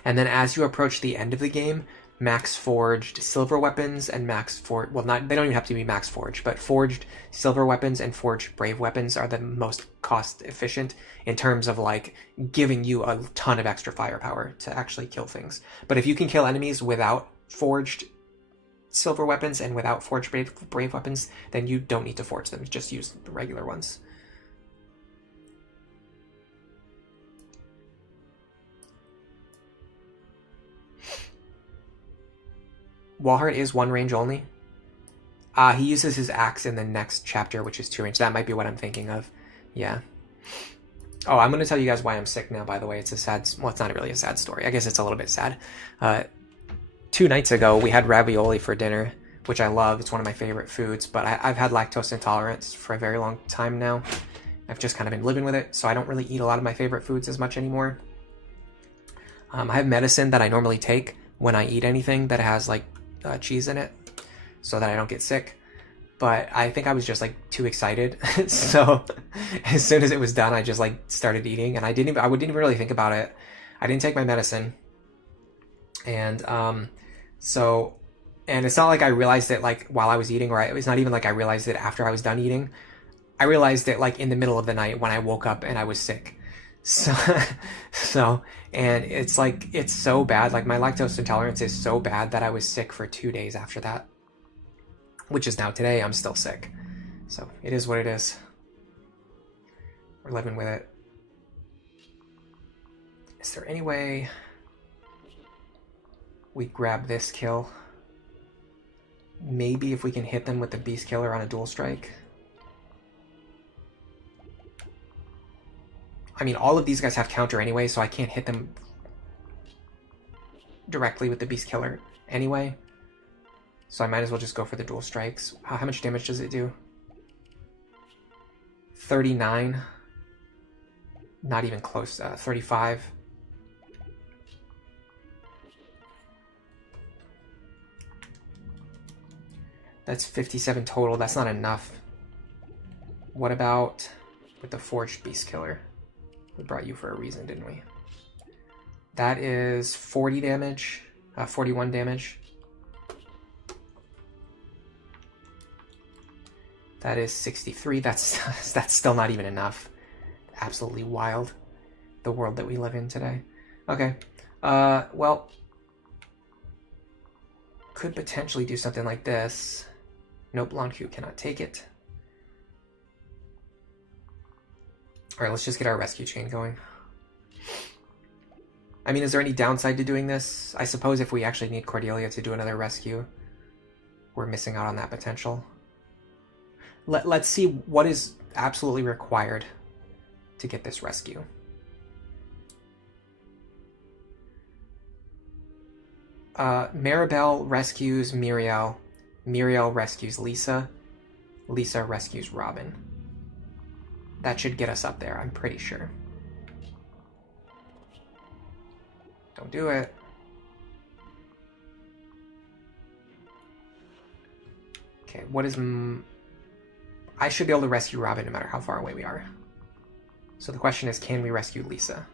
And then as you approach the end of the game, max forged silver weapons and max forged, well, not, they don't even have to be max forged, but forged silver weapons and forged brave weapons are the most cost efficient in terms of like giving you a ton of extra firepower to actually kill things. But if you can kill enemies without forged silver weapons and without forged brave weapons, then you don't need to forge them, just use the regular ones. Walhart is 1 range only. He uses his axe in the next chapter, which is 2 range. That might be what I'm thinking of. Yeah. Oh, I'm going to tell you guys why I'm sick now, by the way. It's a sad... Well, it's not really a sad story. I guess it's a little bit sad. 2 nights ago, we had ravioli for dinner, which I love. It's one of my favorite foods, but I've had lactose intolerance for a very long time now. I've just kind of been living with it, so I don't really eat a lot of my favorite foods as much anymore. I have medicine that I normally take when I eat anything that has, like, cheese in it, so that I don't get sick. But I think I was just, like, too excited. So as soon as it was done, I just, like, started eating, and I didn't even really think about it. I didn't take my medicine. And, and it's not like I realized it, like, while I was eating, or it's not even like I realized it after I was done eating. I realized it, like, in the middle of the night when I woke up and I was sick. So, and it's like, it's so bad. Like, my lactose intolerance is so bad that I was sick for 2 days after that. Which is now today, I'm still sick. So, it is what it is. We're living with it. Is there any way we grab this kill? Maybe if we can hit them with the Beast Killer on a dual strike. I mean, all of these guys have counter anyway, so I can't hit them directly with the Beast Killer anyway. So I might as well just go for the dual strikes. How much damage does it do? 39. Not even close. 35. That's 57 total. That's not enough. What about with the Forged Beast Killer? We brought you for a reason, didn't we? That is 40 damage. 41 damage. That is 63. That's still not even enough. Absolutely wild. The world that we live in today. Okay. Well, could potentially do something like this. Nope, Lanku cannot take it. Alright, let's just get our rescue chain going. I mean, is there any downside to doing this? I suppose if we actually need Cordelia to do another rescue, we're missing out on that potential. Let's see what is absolutely required to get this rescue. Maribel rescues Muriel. Muriel rescues Lisa. Lisa rescues Robin. That should get us up there, I'm pretty sure. Don't do it. Okay, what is... I should be able to rescue Robin no matter how far away we are. So the question is, can we rescue Lisa?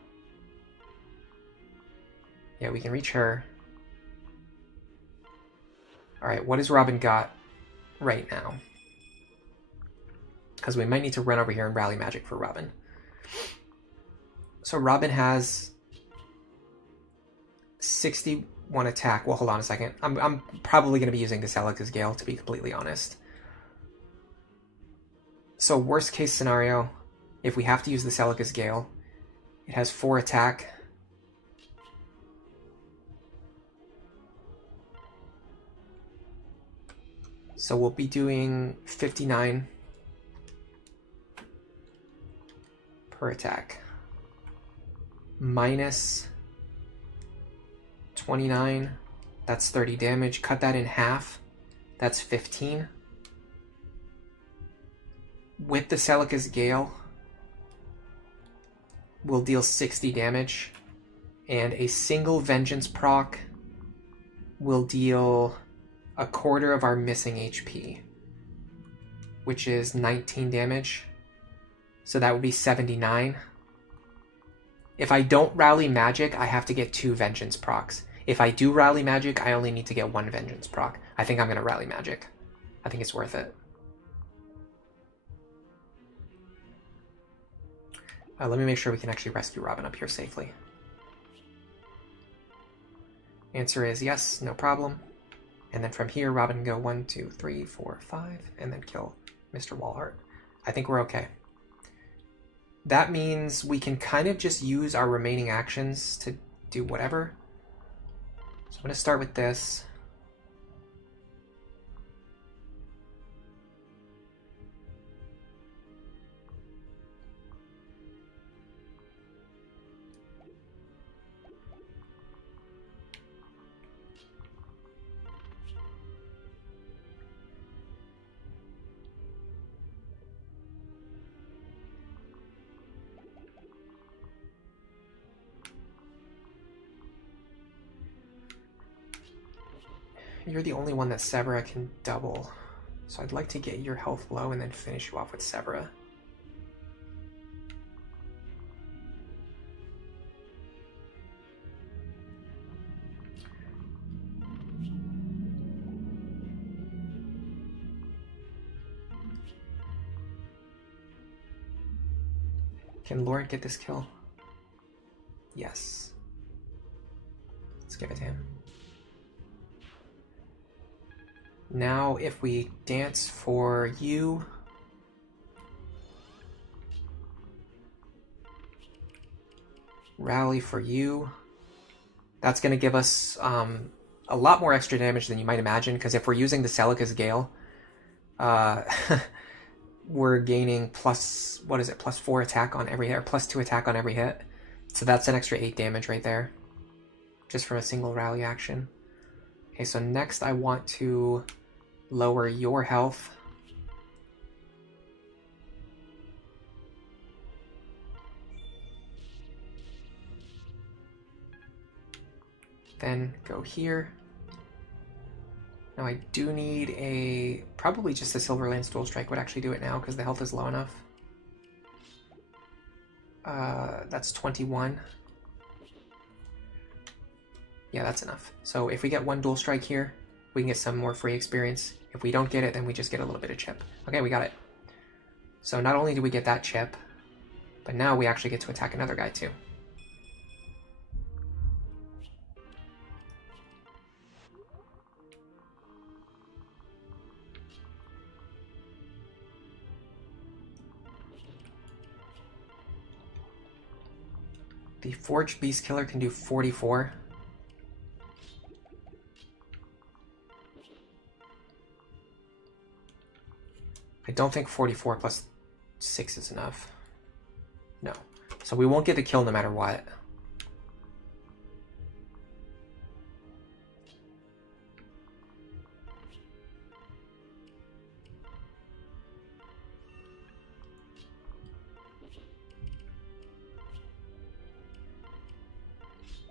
Yeah, we can reach her. Alright, what has Robin got right now? Because we might need to run over here and rally magic for Robin. So Robin has 61 attack. Well, hold on a second. I'm probably going to be using the Celica's Gale, to be completely honest. So worst case scenario, if we have to use the Celica's Gale, it has 4 attack. So we'll be doing 59 per attack. Minus 29, that's 30 damage. Cut that in half, that's 15. With the Celica's Gale, we'll deal 60 damage. And a single Vengeance proc will deal a quarter of our missing HP, which is 19 damage. So that would be 79. If I don't rally magic, I have to get 2 Vengeance procs. If I do rally magic, I only need to get 1 Vengeance proc. I think I'm going to rally magic. I think it's worth it. Let me make sure we can actually rescue Robin up here safely. Answer is yes, no problem. And then from here, Robin can go 1, 2, 3, 4, 5, and then kill Mr. Walhart. I think we're okay. That means we can kind of just use our remaining actions to do whatever. So I'm going to start with this. You're the only one that Severa can double. So I'd like to get your health low and then finish you off with Severa. Can Lord get this kill? Yes. Let's give it to him. Now, if we dance for you, rally for you, that's going to give us a lot more extra damage than you might imagine, because if we're using the Celica's Gale, we're gaining plus, what is it, plus 4 attack on every hit, or plus 2 attack on every hit. So that's an extra 8 damage right there, just from a single rally action. Okay, so next I want to lower your health. Then go here. Now I do need a, probably just a Silver Lance Dual Strike would actually do it now because the health is low enough. That's 21. Yeah, that's enough. So if we get 1 Dual Strike here, we can get some more free experience. If we don't get it, then we just get a little bit of chip. Okay, we got it. So not only do we get that chip, but now we actually get to attack another guy too. The Forged Beast Killer can do 44. I don't think 44 plus 6 is enough. No. So we won't get the kill no matter what.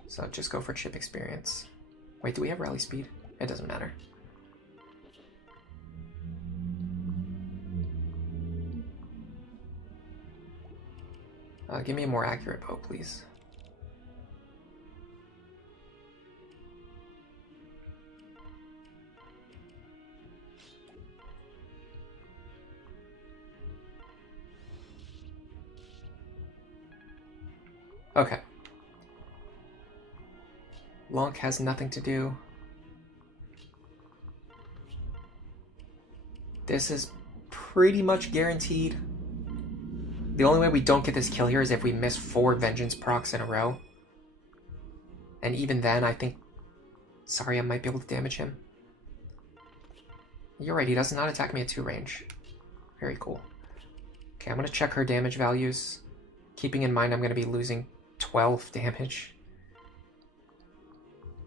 So just go for chip experience. Wait, do we have rally speed? It doesn't matter. Give me a more accurate bow, please. Okay. Lonk has nothing to do. This is pretty much guaranteed. The only way we don't get this kill here is if we miss 4 Vengeance procs in a row. And even then, I think Saria might be able to damage him. You're right, he does not attack me at 2 range. Very cool. Okay, I'm going to check her damage values. Keeping in mind I'm going to be losing 12 damage.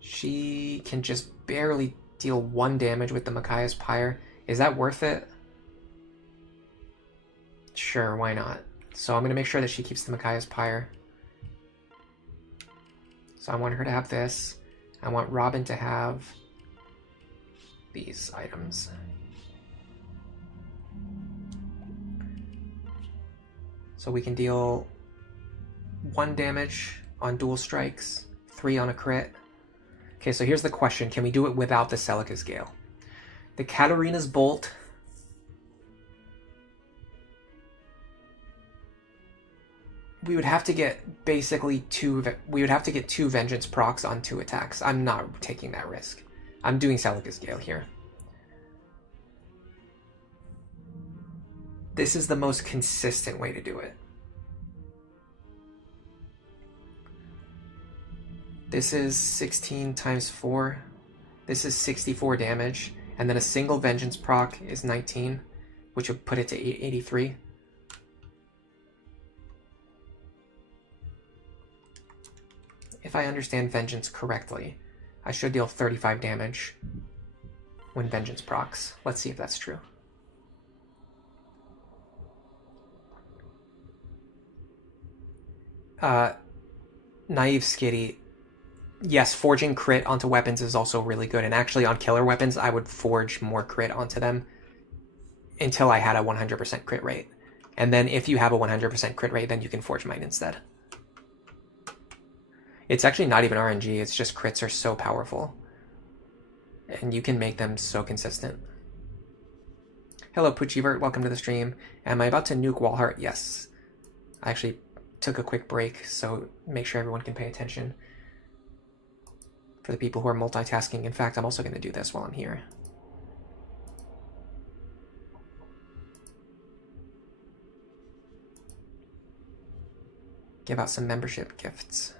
She can just barely deal 1 damage with the Micaiah's Pyre. Is that worth it? Sure, why not? So I'm going to make sure that she keeps the Micaiah's Pyre. So I want her to have this. I want Robin to have these items. So we can deal 1 damage on dual strikes, 3 on a crit. Okay, so here's the question. Can we do it without the Celica's Gale? The Katarina's Bolt. We would have to get basically 2 Vengeance procs on 2 attacks. I'm not taking that risk. I'm doing Celica's Gale here. This is the most consistent way to do it. This is 16 times 4. This is 64 damage. And then a single Vengeance proc is 19, which would put it to 83. If I understand Vengeance correctly, I should deal 35 damage when Vengeance procs. Let's see if that's true. Naive Skitty. Yes, forging crit onto weapons is also really good. And actually on killer weapons, I would forge more crit onto them until I had a 100% crit rate. And then if you have a 100% crit rate, then you can forge mine instead. It's actually not even RNG, it's just crits are so powerful. And you can make them so consistent. Hello Puchivert, welcome to the stream. Am I about to nuke Walhart? Yes. I actually took a quick break, so make sure everyone can pay attention. For the people who are multitasking. In fact, I'm also going to do this while I'm here. Give out some membership gifts.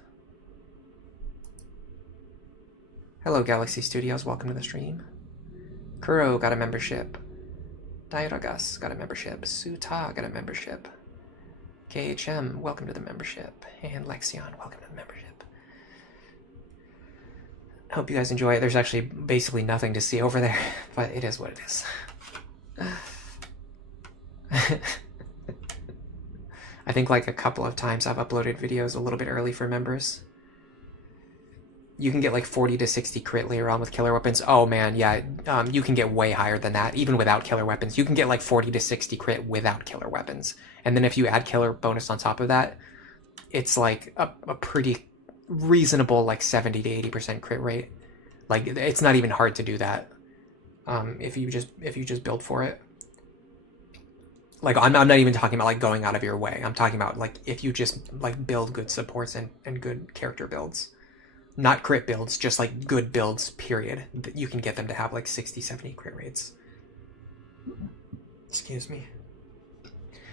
Hello Galaxy Studios, welcome to the stream. Kuro got a membership. Dairagas got a membership. Suta got a membership. KHM, welcome to the membership. And Lexion, welcome to the membership. Hope you guys enjoy it. There's actually basically nothing to see over there, but it is what it is. I think like a couple of times I've uploaded videos a little bit early for members. You can get like 40 to 60 crit later on with killer weapons. Oh man, yeah, you can get way higher than that, even without killer weapons. You can get like 40 to 60 crit without killer weapons. And then if you add killer bonus on top of that, it's like a pretty reasonable like 70 to 80% crit rate. Like it's not even hard to do that if you just build for it. Like I'm not even talking about like going out of your way. I'm talking about like if you just like build good supports and good character builds. Not crit builds, just like good builds, period. You can get them to have like 60, 70 crit rates. Excuse me.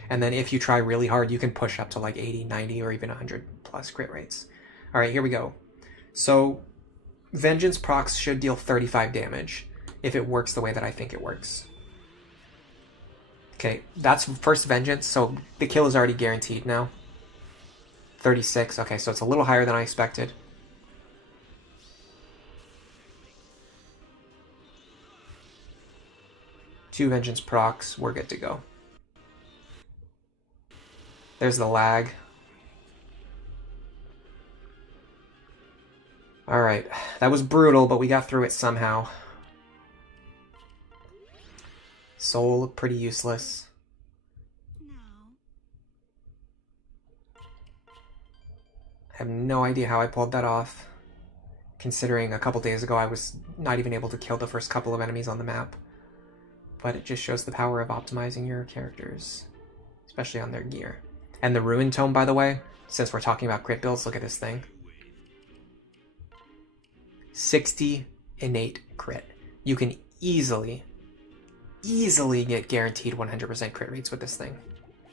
And then if you try really hard, you can push up to like 80, 90, or even 100 plus crit rates. All right, here we go. So Vengeance procs should deal 35 damage if it works the way that I think it works. Okay, that's first Vengeance, so the kill is already guaranteed now. 36, okay, so it's a little higher than I expected. Two Vengeance procs, we're good to go. There's the lag. Alright, that was brutal, but we got through it somehow. Soul, pretty useless. I have no idea how I pulled that off, considering a couple days ago I was not even able to kill the first couple of enemies on the map. But it just shows the power of optimizing your characters, especially on their gear. And the Ruin Tome, by the way, since we're talking about crit builds, look at this thing. 60 innate crit. You can easily get guaranteed 100% crit rates with this thing.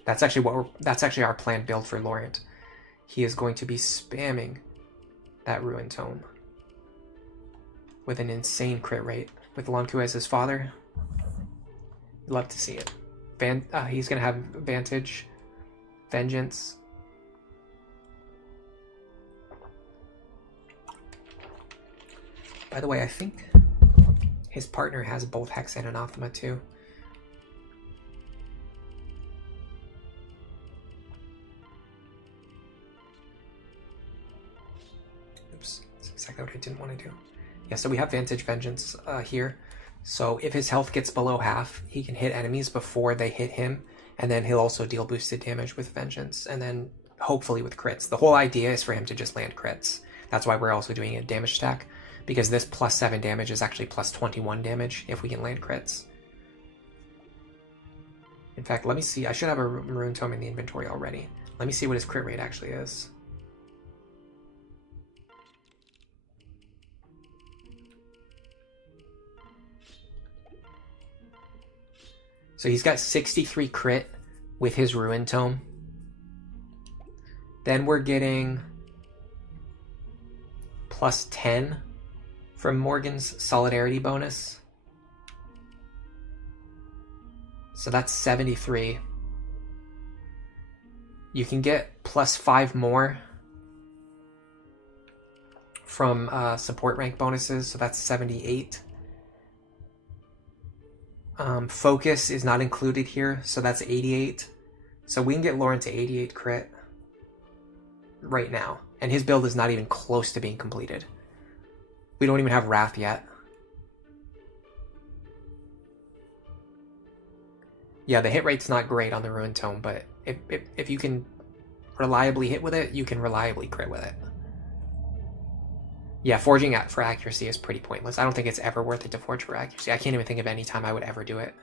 That's actually our planned build for Laurent. He is going to be spamming that Ruin Tome with an insane crit rate with Lanku as his father. Love to see it. He's gonna have Vantage, Vengeance. By the way, I think his partner has both Hex and Anathema too. Oops, that's exactly what I didn't want to do. Yeah, so we have Vantage Vengeance here. So if his health gets below half, he can hit enemies before they hit him, and then he'll also deal boosted damage with Vengeance, and then hopefully with crits. The whole idea is for him to just land crits. That's why we're also doing a damage stack, because this plus 7 damage is actually plus 21 damage if we can land crits. In fact, let me see. I should have a Maroon Tome in the inventory already. Let me see what his crit rate actually is. So he's got 63 crit with his Ruin Tome. Then we're getting plus 10 from Morgan's Solidarity bonus. So that's 73. You can get plus 5 more from support rank bonuses, so that's 78. Focus is not included here, so that's 88. So we can get Lauren to 88 crit right now. And his build is not even close to being completed. We don't even have Wrath yet. Yeah, the hit rate's not great on the Ruin Tome, but if you can reliably hit with it, you can reliably crit with it. Yeah, forging for accuracy is pretty pointless. I don't think it's ever worth it to forge for accuracy. I can't even think of any time I would ever do it.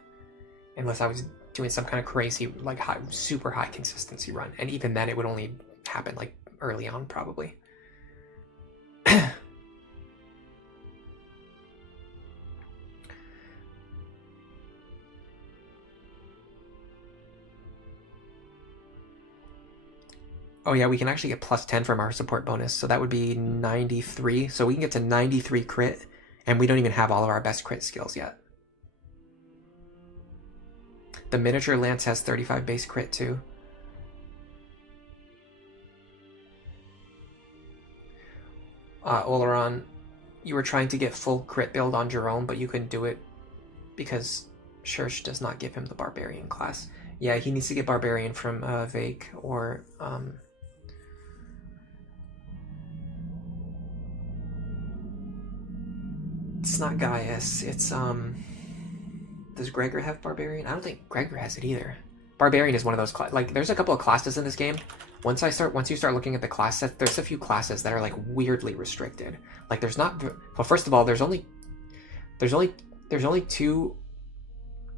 Unless I was doing some kind of crazy, like super high consistency run. And even then, it would only happen like early on, probably. Oh yeah, we can actually get plus 10 from our support bonus, so that would be 93. So we can get to 93 crit, and we don't even have all of our best crit skills yet. The miniature lance has 35 base crit too. Oleron, you were trying to get full crit build on Jerome, but you couldn't do it because Church does not give him the Barbarian class. Yeah, he needs to get Barbarian from Vake or... It's not Gaius, it's, does Gregor have Barbarian? I don't think Gregor has it either. Barbarian is one of those, like, there's a couple of classes in this game. Once you start looking at the class set, there's a few classes that are, like, weirdly restricted. Like, there's not, well, first of all, there's only 2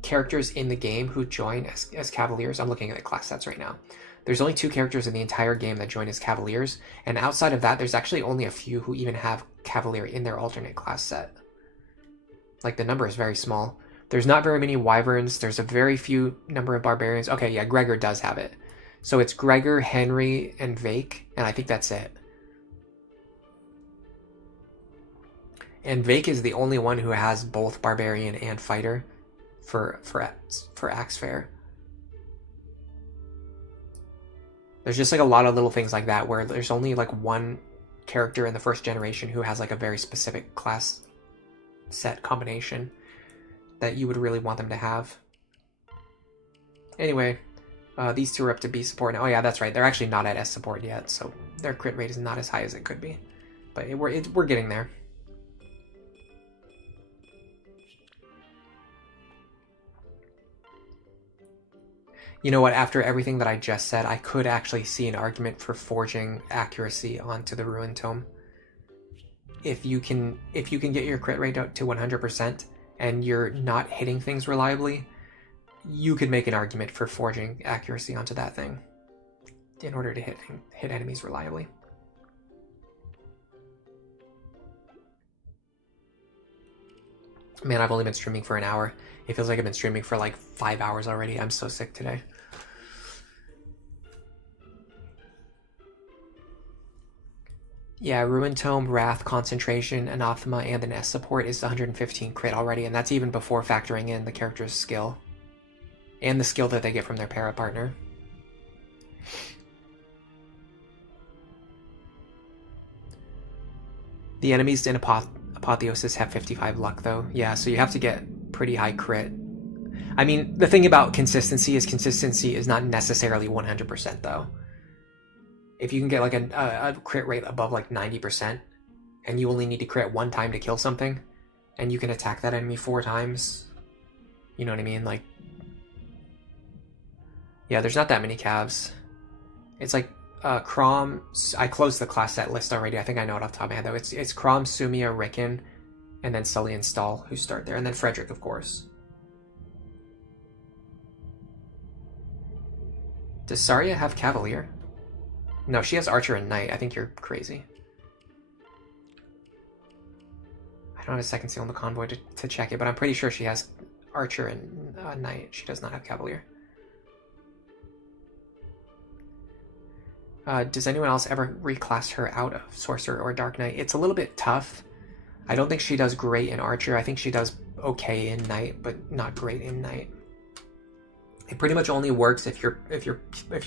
characters in the game who join as Cavaliers. I'm looking at the class sets right now. There's only 2 characters in the entire game that join as Cavaliers, and outside of that, there's actually only a few who even have Cavalier in their alternate class set. Like, the number is very small. There's not very many Wyverns. There's a very few number of Barbarians. Okay, yeah, Gregor does have it. So it's Gregor, Henry, and Vake, and I think that's it. And Vake is the only one who has both Barbarian and Fighter for Axe Fair. There's just like a lot of little things like that where there's only like one character in the first generation who has like a very specific class set combination that you would really want them to have. Anyway, these 2 are up to B support now. Oh yeah, that's right. They're actually not at S support yet, so their crit rate is not as high as it could be. But we're getting there. You know what, after everything that I just said, I could actually see an argument for forging accuracy onto the Ruin Tome. If you can get your crit rate up to 100% and you're not hitting things reliably, you could make an argument for forging accuracy onto that thing. in order to hit enemies reliably. Man, I've only been streaming for an hour. It feels like I've been streaming for like 5 hours already. I'm so sick today. Yeah, Ruin Tome, Wrath, Concentration, Anathema, and an S support is 115 crit already, and that's even before factoring in the character's skill. And the skill that they get from their para partner. The enemies in Apotheosis have 55 luck, though. Yeah, so you have to get pretty high crit. I mean, the thing about consistency is not necessarily 100%, though. If you can get like a crit rate above like 90%, and you only need to crit 1 time to kill something, and you can attack that enemy 4 times, you know what I mean? Like, yeah, there's not that many calves. It's like Crom. I closed the class set list already. I think I know it off the top of my head though. It's Crom, Sumia, Rickon, and then Sully and Stahl who start there, and then Frederick, of course. Does Saria have Cavalier? No, she has Archer and Knight. I think you're crazy. I don't have a second seal on the convoy to check it, but I'm pretty sure she has Archer and Knight. She does not have Cavalier. Does anyone else ever reclass her out of Sorcerer or Dark Knight? It's a little bit tough. I don't think she does great in Archer. I think she does okay in Knight, but not great in Knight. It pretty much only works if you're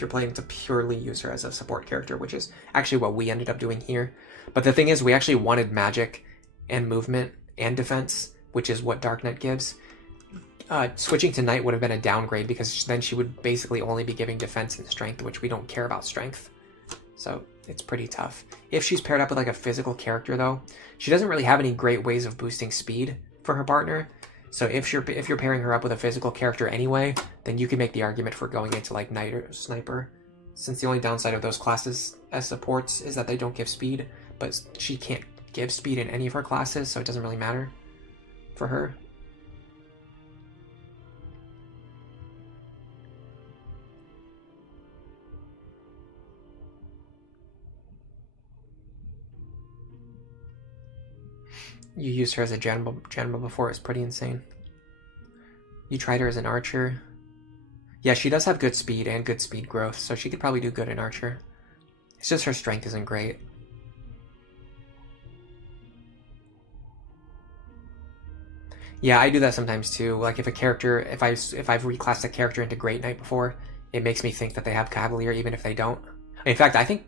playing to purely use her as a support character, which is actually what we ended up doing here. But the thing is, we actually wanted magic and movement and defense, which is what Dark Knight gives. Switching to Knight would have been a downgrade because then she would basically only be giving defense and strength, which we don't care about strength. So it's pretty tough. If she's paired up with like a physical character though, she doesn't really have any great ways of boosting speed for her partner. So if you're pairing her up with a physical character anyway, then you can make the argument for going into like Knight or Sniper, since the only downside of those classes as supports is that they don't give speed, but she can't give speed in any of her classes, so it doesn't really matter for her. You used her as a general before. It's pretty insane. You tried her as an archer. Yeah, she does have good speed and good speed growth, so she could probably do good in archer. It's just her strength isn't great. Yeah, I do that sometimes too. Like if a character, if I've reclassed a character into Great Knight before, it makes me think that they have Cavalier even if they don't. In fact, I think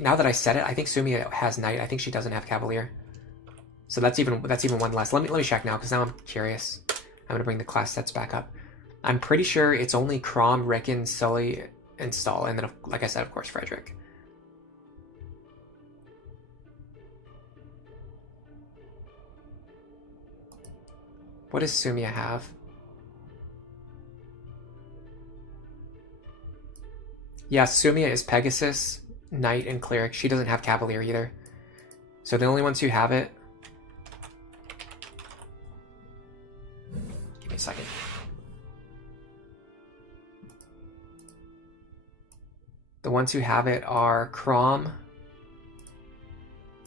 now that I said it, I think Sumia has Knight. I think she doesn't have Cavalier. So that's even one less. Let me check now because now I'm curious. I'm gonna bring the class sets back up. I'm pretty sure it's only Crom, Rickon, Sully, and Stahl, and then like I said, of course, Frederick. What does Sumia have? Yeah, Sumia is Pegasus, Knight, and Cleric. She doesn't have Cavalier either. So the only ones who have it... Give me a second. The ones who have it are Crom,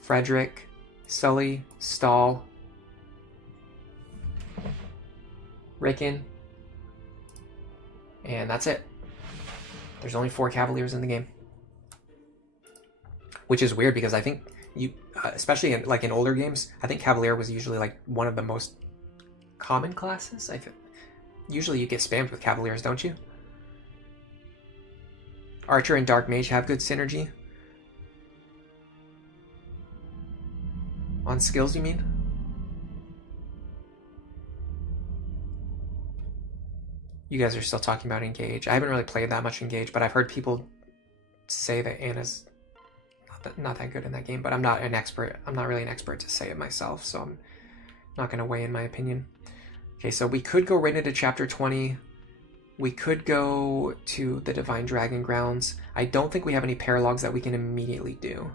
Frederick, Sully, Stahl, Rickon, and that's it. There's only 4 Cavaliers in the game, which is weird because I think you, especially in older games, I think Cavalier was usually like one of the most common classes. I think usually you get spammed with Cavaliers, don't you? Archer and Dark Mage have good synergy. On skills, you mean? You guys are still talking about Engage. I haven't really played that much Engage, but I've heard people say that Anna's not that good in that game, but I'm not an expert. I'm not really an expert to say it myself, so I'm not going to weigh in my opinion. Okay, so we could go right into Chapter 20. We could go to the Divine Dragon Grounds. I don't think we have any paralogs that we can immediately do.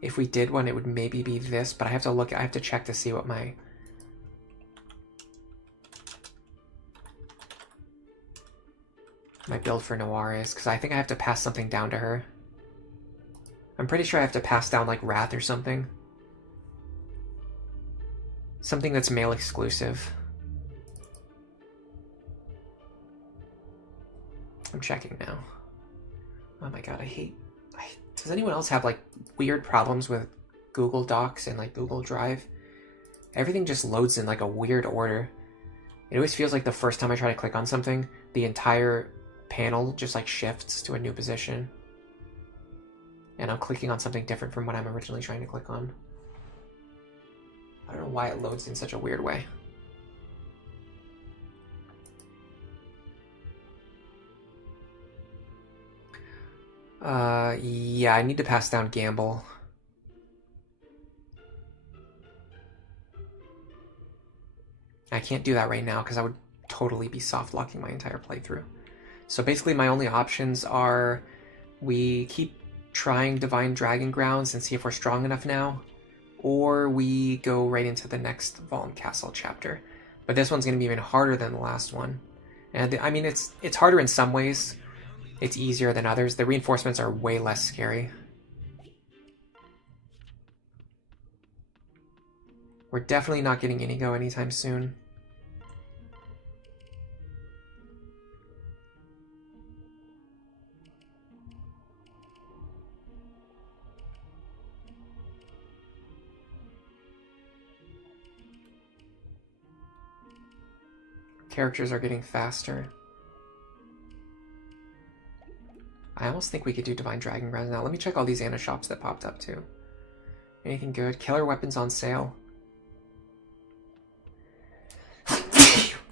If we did one, it would maybe be this, but I have to check to see what my... my build for Noir is, because I think I have to pass something down to her. I'm pretty sure I have to pass down like Wrath or something. Something that's male exclusive. I'm checking now. Oh my god, I hate... Does anyone else have like weird problems with Google Docs and like Google Drive? Everything just loads in like a weird order. It always feels like the first time I try to click on something, the entire panel just like shifts to a new position. And I'm clicking on something different from what I'm originally trying to click on. I don't know why it loads in such a weird way. Yeah, I need to pass down Gamble. I can't do that right now because I would totally be soft locking my entire playthrough. So basically my only options are we keep trying Divine Dragon Grounds and see if we're strong enough now, or we go right into the next Valm Castle chapter. But this one's going to be even harder than the last one. And I mean, it's harder in some ways. It's easier than others. The reinforcements are way less scary. We're definitely not getting Inigo anytime soon. Characters are getting faster. I almost think we could do Divine Dragon Grounds now. Let me check all these Anna shops that popped up too. Anything good? Killer weapons on sale.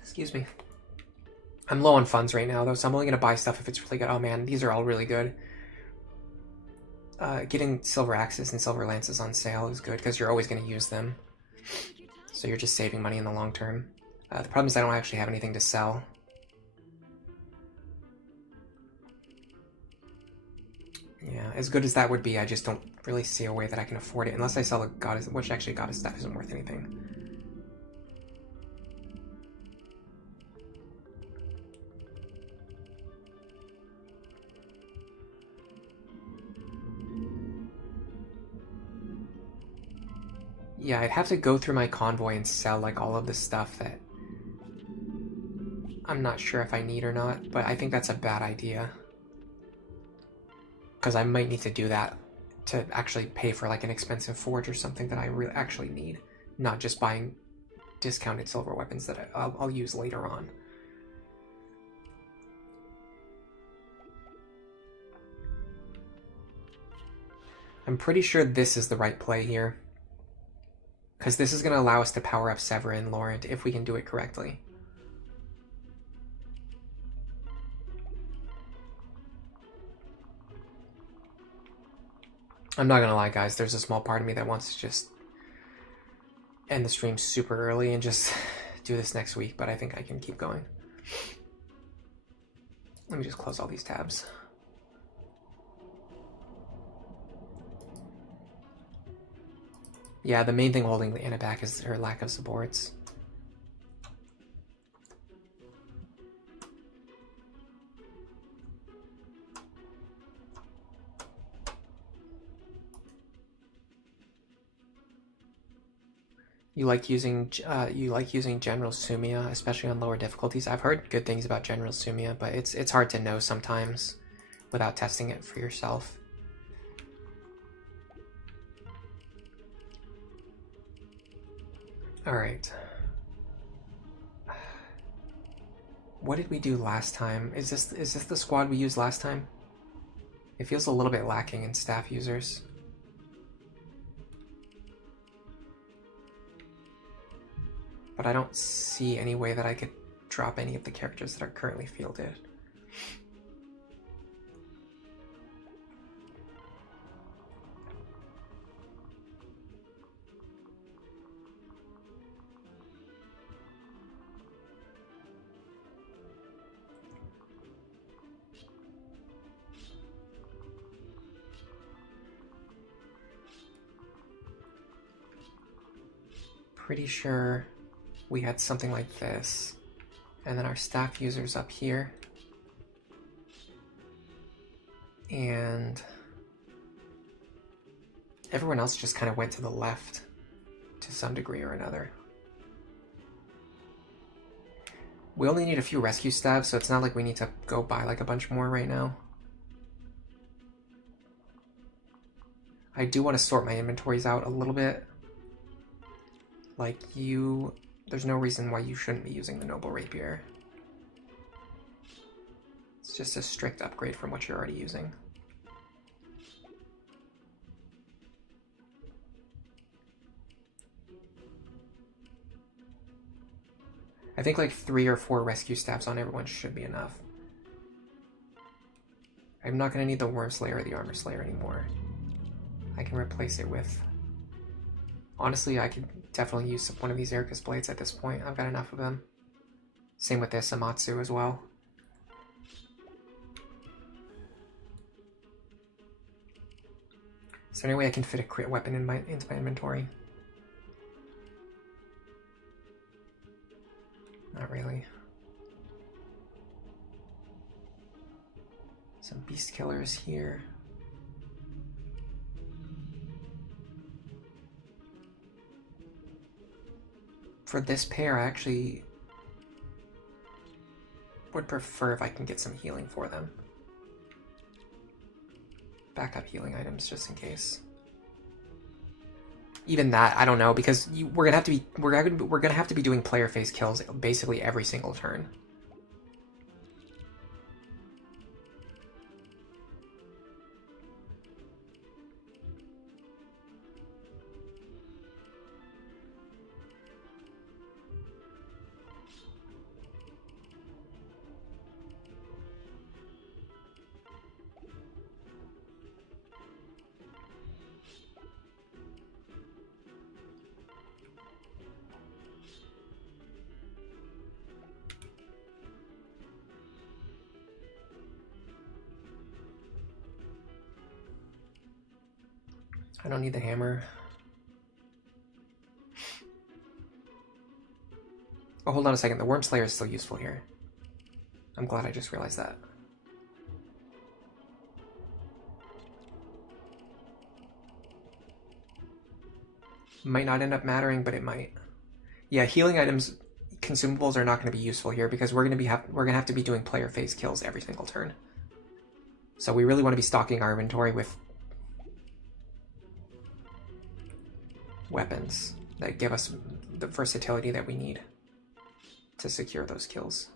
Excuse me. I'm low on funds right now though, so I'm only going to buy stuff if it's really good. Oh man, these are all really good. Getting Silver Axes and Silver Lances on sale is good because you're always going to use them. So you're just saving money in the long term. The problem is I don't actually have anything to sell. Yeah, as good as that would be, I just don't really see a way that I can afford it unless I sell a goddess, which actually goddess stuff isn't worth anything. Yeah, I'd have to go through my convoy and sell like all of the stuff that I'm not sure if I need or not, but I think that's a bad idea. Because I might need to do that to actually pay for like an expensive forge or something that I really actually need, not just buying discounted silver weapons that I'll use later on. I'm pretty sure this is the right play here, because this is going to allow us to power up Severin and Laurent if we can do it correctly. I'm not gonna lie, guys, there's a small part of me that wants to just end the stream super early and just do this next week, but I think I can keep going. Let me just close all these tabs. Yeah, the main thing holding Anna back is her lack of supports. You like using General Sumia, especially on lower difficulties. I've heard good things about General Sumia, but it's hard to know sometimes without testing it for yourself. All right. What did we do last time? Is this the squad we used last time? It feels a little bit lacking in staff users. But I don't see any way that I could drop any of the characters that are currently fielded. Pretty sure we had something like this, and then our staff users up here. And everyone else just kind of went to the left to some degree or another. We only need a few rescue stabs, so it's not like we need to go buy like a bunch more right now. I do want to sort my inventories out a little bit. Like you, there's no reason why you shouldn't be using the Noble Rapier. It's just a strict upgrade from what you're already using. I think like 3 or 4 rescue stabs on everyone should be enough. I'm not going to need the Worm Slayer or the Armor Slayer anymore. I can replace it with... Honestly, I could definitely use one of these Ericus Blades at this point. I've got enough of them. Same with this Amatsu as well. Is there any way I can fit a crit weapon into my inventory? Not really. Some beast killers here. For this pair, I actually would prefer if I can get some healing for them. Backup healing items just in case. Even that, I don't know, because we're gonna have to be doing player face kills basically every single turn. I don't need the hammer. Oh, hold on a second. The Worm Slayer is still useful here. I'm glad I just realized that. Might not end up mattering, but it might. Yeah, healing items, consumables are not going to be useful here because we're going to have to be doing player face kills every single turn. So we really want to be stocking our inventory with weapons that give us the versatility that we need to secure those kills.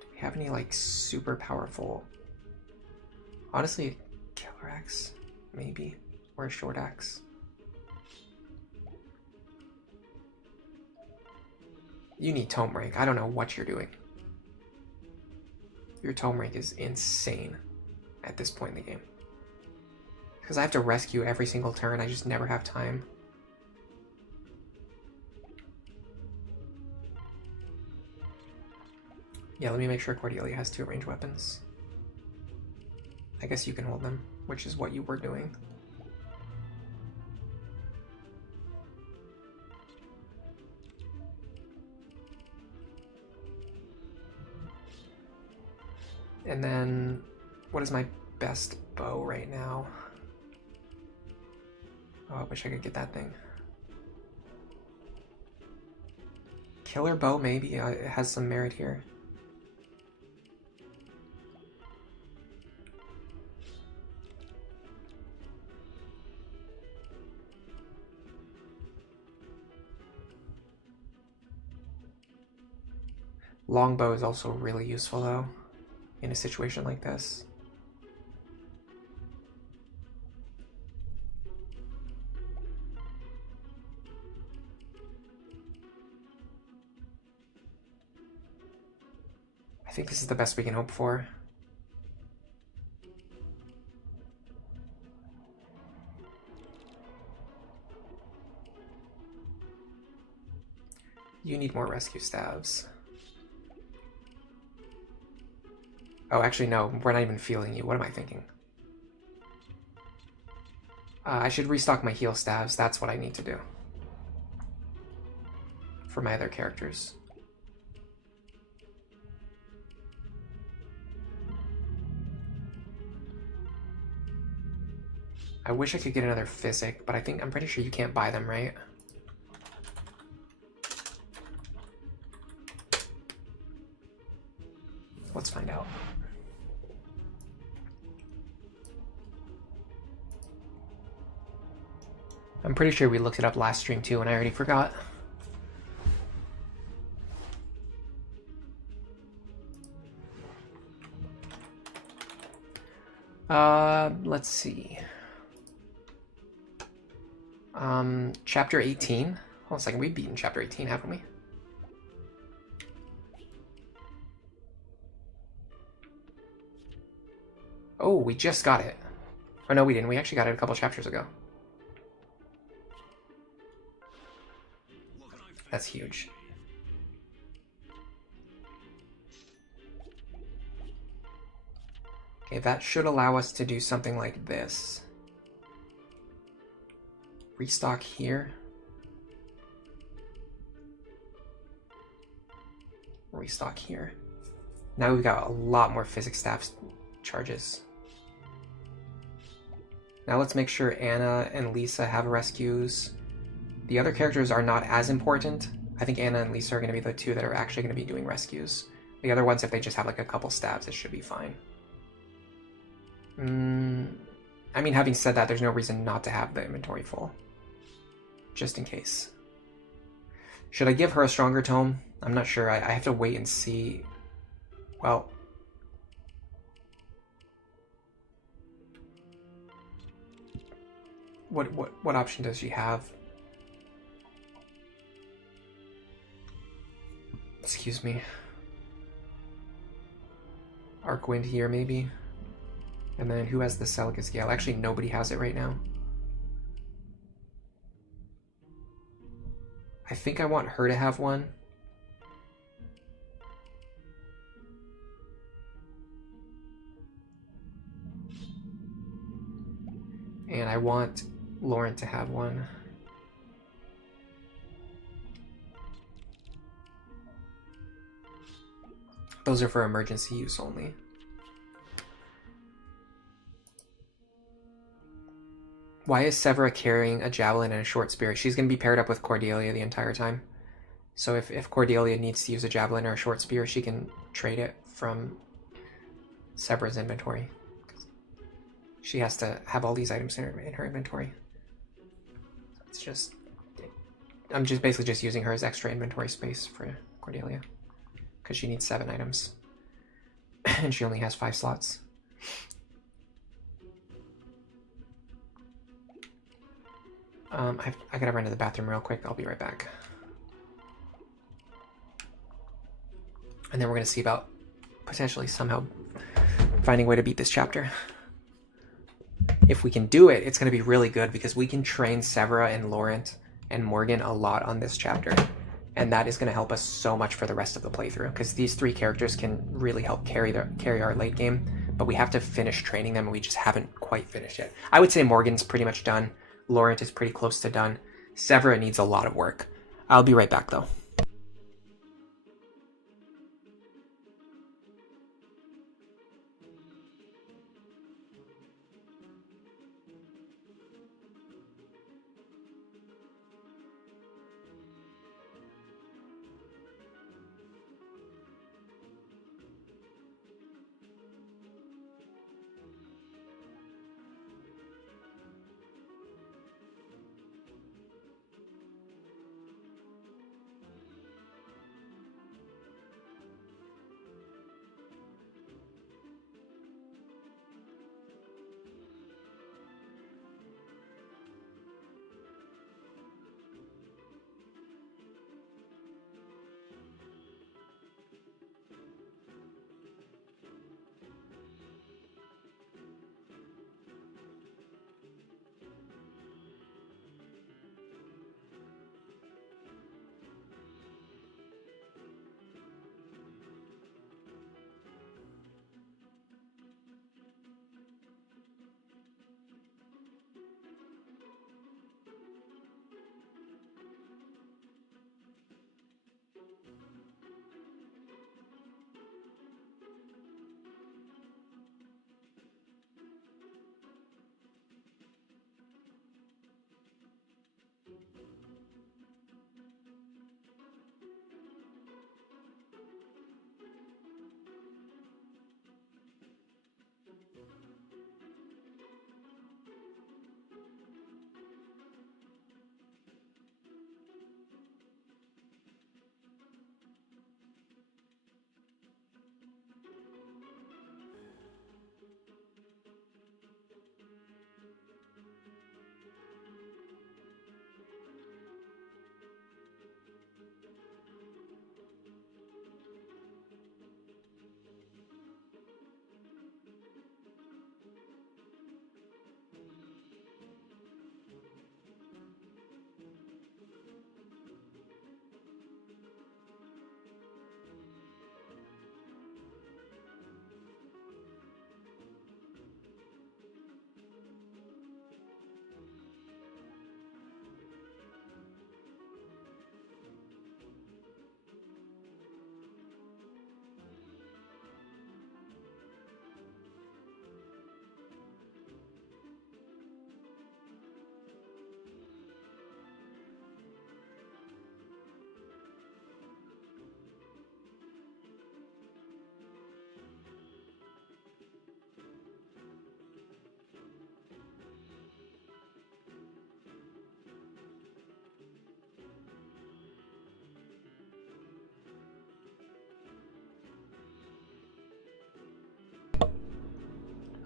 Do we have any like super powerful? Honestly, killer axe maybe, or a short axe. You need tome rank. I don't know what you're doing. Your tome rank is insane at this point in the game. Because I have to rescue every single turn, I just never have time. Yeah, let me make sure Cordelia has 2 ranged weapons. I guess you can hold them, which is what you were doing. And then, what is my best bow right now? Oh, I wish I could get that thing. Killer bow, maybe. It has some merit here. Longbow is also really useful, though, in a situation like this. I think this is the best we can hope for. You need more rescue stabs. Oh, actually, no, we're not even feeling you. What am I thinking? I should restock my heal staves. That's what I need to do for my other characters. I wish I could get another physic, but I'm pretty sure you can't buy them, right? Let's find out. I'm pretty sure we looked it up last stream too, and I already forgot. Let's see. Chapter 18. Hold on a second, we've beaten chapter 18, haven't we? Oh, we just got it. Oh no, we didn't. We actually got it a couple chapters ago. That's huge. Okay, that should allow us to do something like this. Restock here. Restock here. Now we've got a lot more physics staff charges. Now let's make sure Anna and Lisa have rescues. The other characters are not as important. I think Anna and Lisa are going to be the two that are actually going to be doing rescues. The other ones, if they just have like a couple stabs, it should be fine. I mean, having said that, there's no reason not to have the inventory full. Just in case. Should I give her a stronger tome? I'm not sure. I have to wait and see. Well... What option does she have? Excuse me. Arcwind here, maybe? And then who has the Celica Gale? Actually, nobody has it right now. I think I want her to have one. And I want Lauren to have one. Those are for emergency use only. Why is Severa carrying a javelin and a short spear? She's going to be paired up with Cordelia the entire time. So if Cordelia needs to use a javelin or a short spear, she can trade it from Severa's inventory. She has to have all these items in her inventory. It's just... I'm just basically just using her as extra inventory space for Cordelia. Because she needs 7 items. And she only has 5 slots. I gotta run to the bathroom real quick. I'll be right back. And then we're gonna see about potentially somehow finding a way to beat this chapter. If we can do it, it's gonna be really good because we can train Severa and Laurent and Morgan a lot on this chapter. And that is gonna help us so much for the rest of the playthrough because these 3 characters can really help carry our late game, but we have to finish training them and we just haven't quite finished it. I would say Morgan's pretty much done. Laurent is pretty close to done. Severa needs a lot of work. I'll be right back though.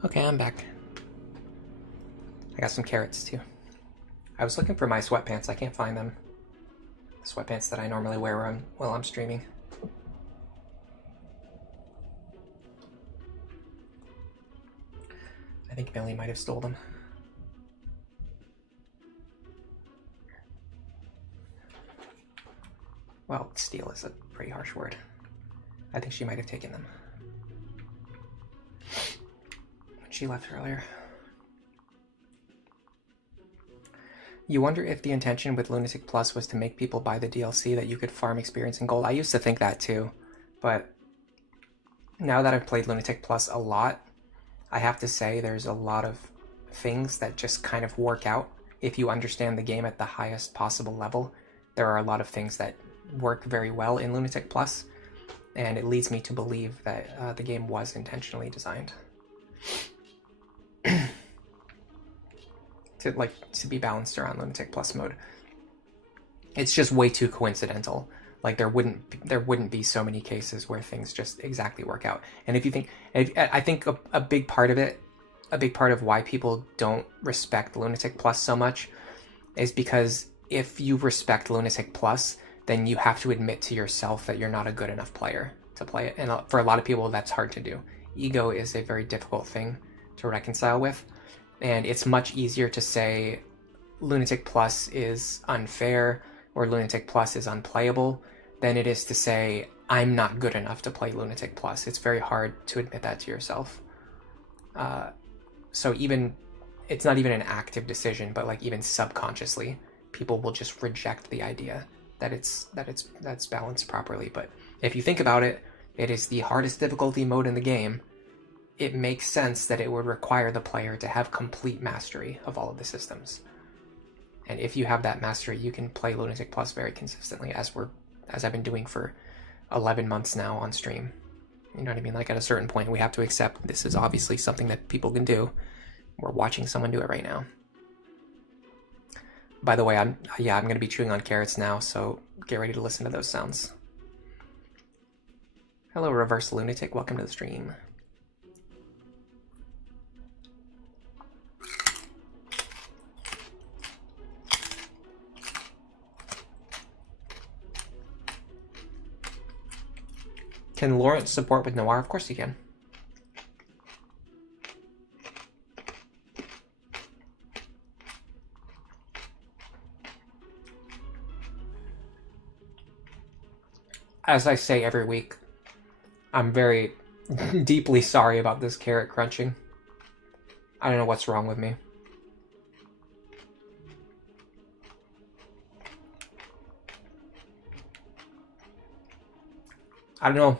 Okay, I'm back. I got some carrots too. I was looking for my sweatpants. I can't find them. The sweatpants that I normally wear while I'm streaming. I think Millie might have stole them. Well, steal is a pretty harsh word. I think she might have taken them when she left earlier. You wonder if the intention with Lunatic Plus was to make people buy the DLC that you could farm experience and gold. I used to think that too, but now that I've played Lunatic Plus a lot, I have to say there's a lot of things that just kind of work out. If you understand the game at the highest possible level, there are a lot of things that work very well in Lunatic Plus, and it leads me to believe that the game was intentionally designed to be balanced around Lunatic Plus mode. It's just way too coincidental. Like there wouldn't be so many cases where things just exactly work out. And I think a big part of it, a big part of why people don't respect Lunatic Plus so much is because if you respect Lunatic Plus, then you have to admit to yourself that you're not a good enough player to play it. And for a lot of people, that's hard to do. Ego is a very difficult thing to reconcile with. And it's much easier to say Lunatic Plus is unfair or Lunatic Plus is unplayable than it is to say I'm not good enough to play Lunatic Plus. It's very hard to admit that to yourself. So it's not even an active decision, but like even subconsciously, people will just reject the idea that that's balanced properly. But if you think about it, it is the hardest difficulty mode in the game. It makes sense that it would require the player to have complete mastery of all of the systems. And if you have that mastery, you can play Lunatic Plus very consistently, as I've been doing for 11 months now on stream. You know what I mean? Like at a certain point, we have to accept this is obviously something that people can do. We're watching someone do it right now. By the way, I'm going to be chewing on carrots now, so get ready to listen to those sounds. Hello, Reverse Lunatic. Welcome to the stream. Can Lawrence support with Noir? Of course he can. As I say every week, I'm very deeply sorry about this carrot crunching. I don't know what's wrong with me. I don't know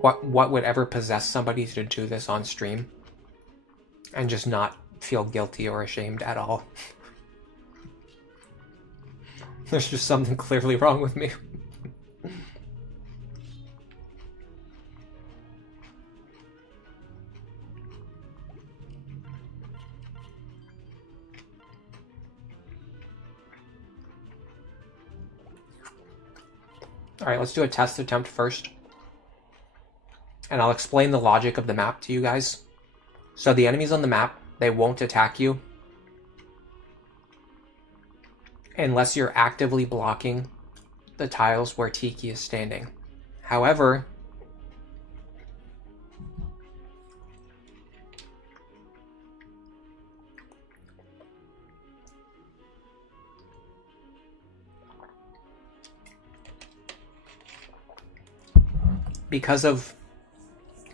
what would ever possess somebody to do this on stream and just not feel guilty or ashamed at all. There's just something clearly wrong with me. Alright, let's do a test attempt first. And I'll explain the logic of the map to you guys. So the enemies on the map, they won't attack you unless you're actively blocking the tiles where Tiki is standing. However, because of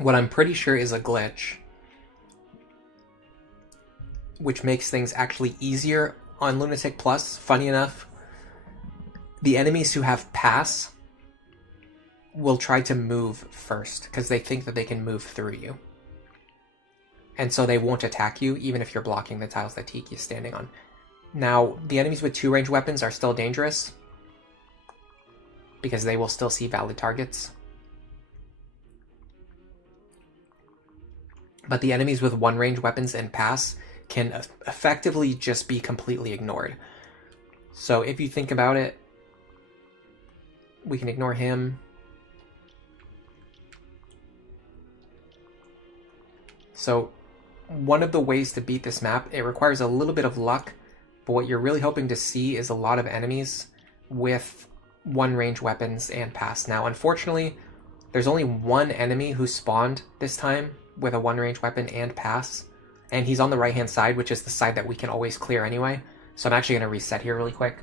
what I'm pretty sure is a glitch, which makes things actually easier on Lunatic Plus, funny enough, the enemies who have pass will try to move first because they think that they can move through you. And so they won't attack you even if you're blocking the tiles that Tiki is standing on. Now, the enemies with 2-range weapons are still dangerous because they will still see valid targets. But the enemies with 1-range weapons and pass can effectively just be completely ignored. So if you think about it, we can ignore him. So one of the ways to beat this map, it requires a little bit of luck, but what you're really hoping to see is a lot of enemies with one range weapons and pass. Now, unfortunately, there's only one enemy who spawned this time with a one range weapon and pass, and he's on the right-hand side, which is the side that we can always clear anyway. So I'm actually going to reset here really quick.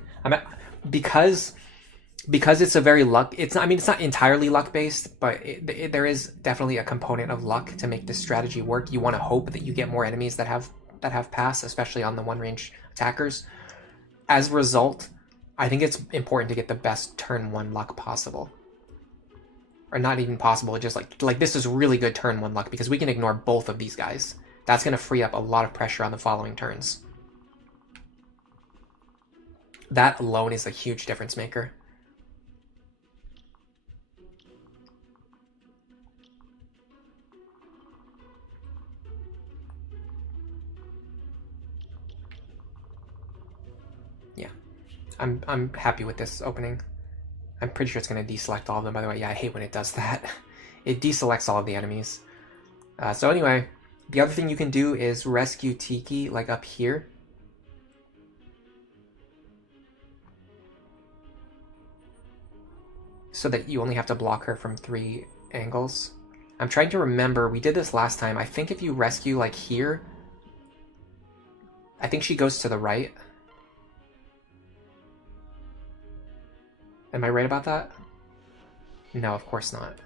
Because it's a very luck. It's not, I mean, it's not entirely luck based, but there is definitely a component of luck to make this strategy work. You want to hope that you get more enemies that have pass, especially on the one range attackers. As a result, I think it's important to get the best turn 1 luck possible. Or not even possible, just like this is really good turn 1 luck, because we can ignore both of these guys. That's going to free up a lot of pressure on the following turns. That alone is a huge difference maker. Yeah, I'm happy with this opening. I'm pretty sure it's going to deselect all of them, by the way. Yeah, I hate when it does that. It deselects all of the enemies. So anyway, the other thing you can do is rescue Tiki, like up here. So that you only have to block her from 3 angles. I'm trying to remember, we did this last time. I think if you rescue like here, I think she goes to the right. Am I right about that? No, of course not.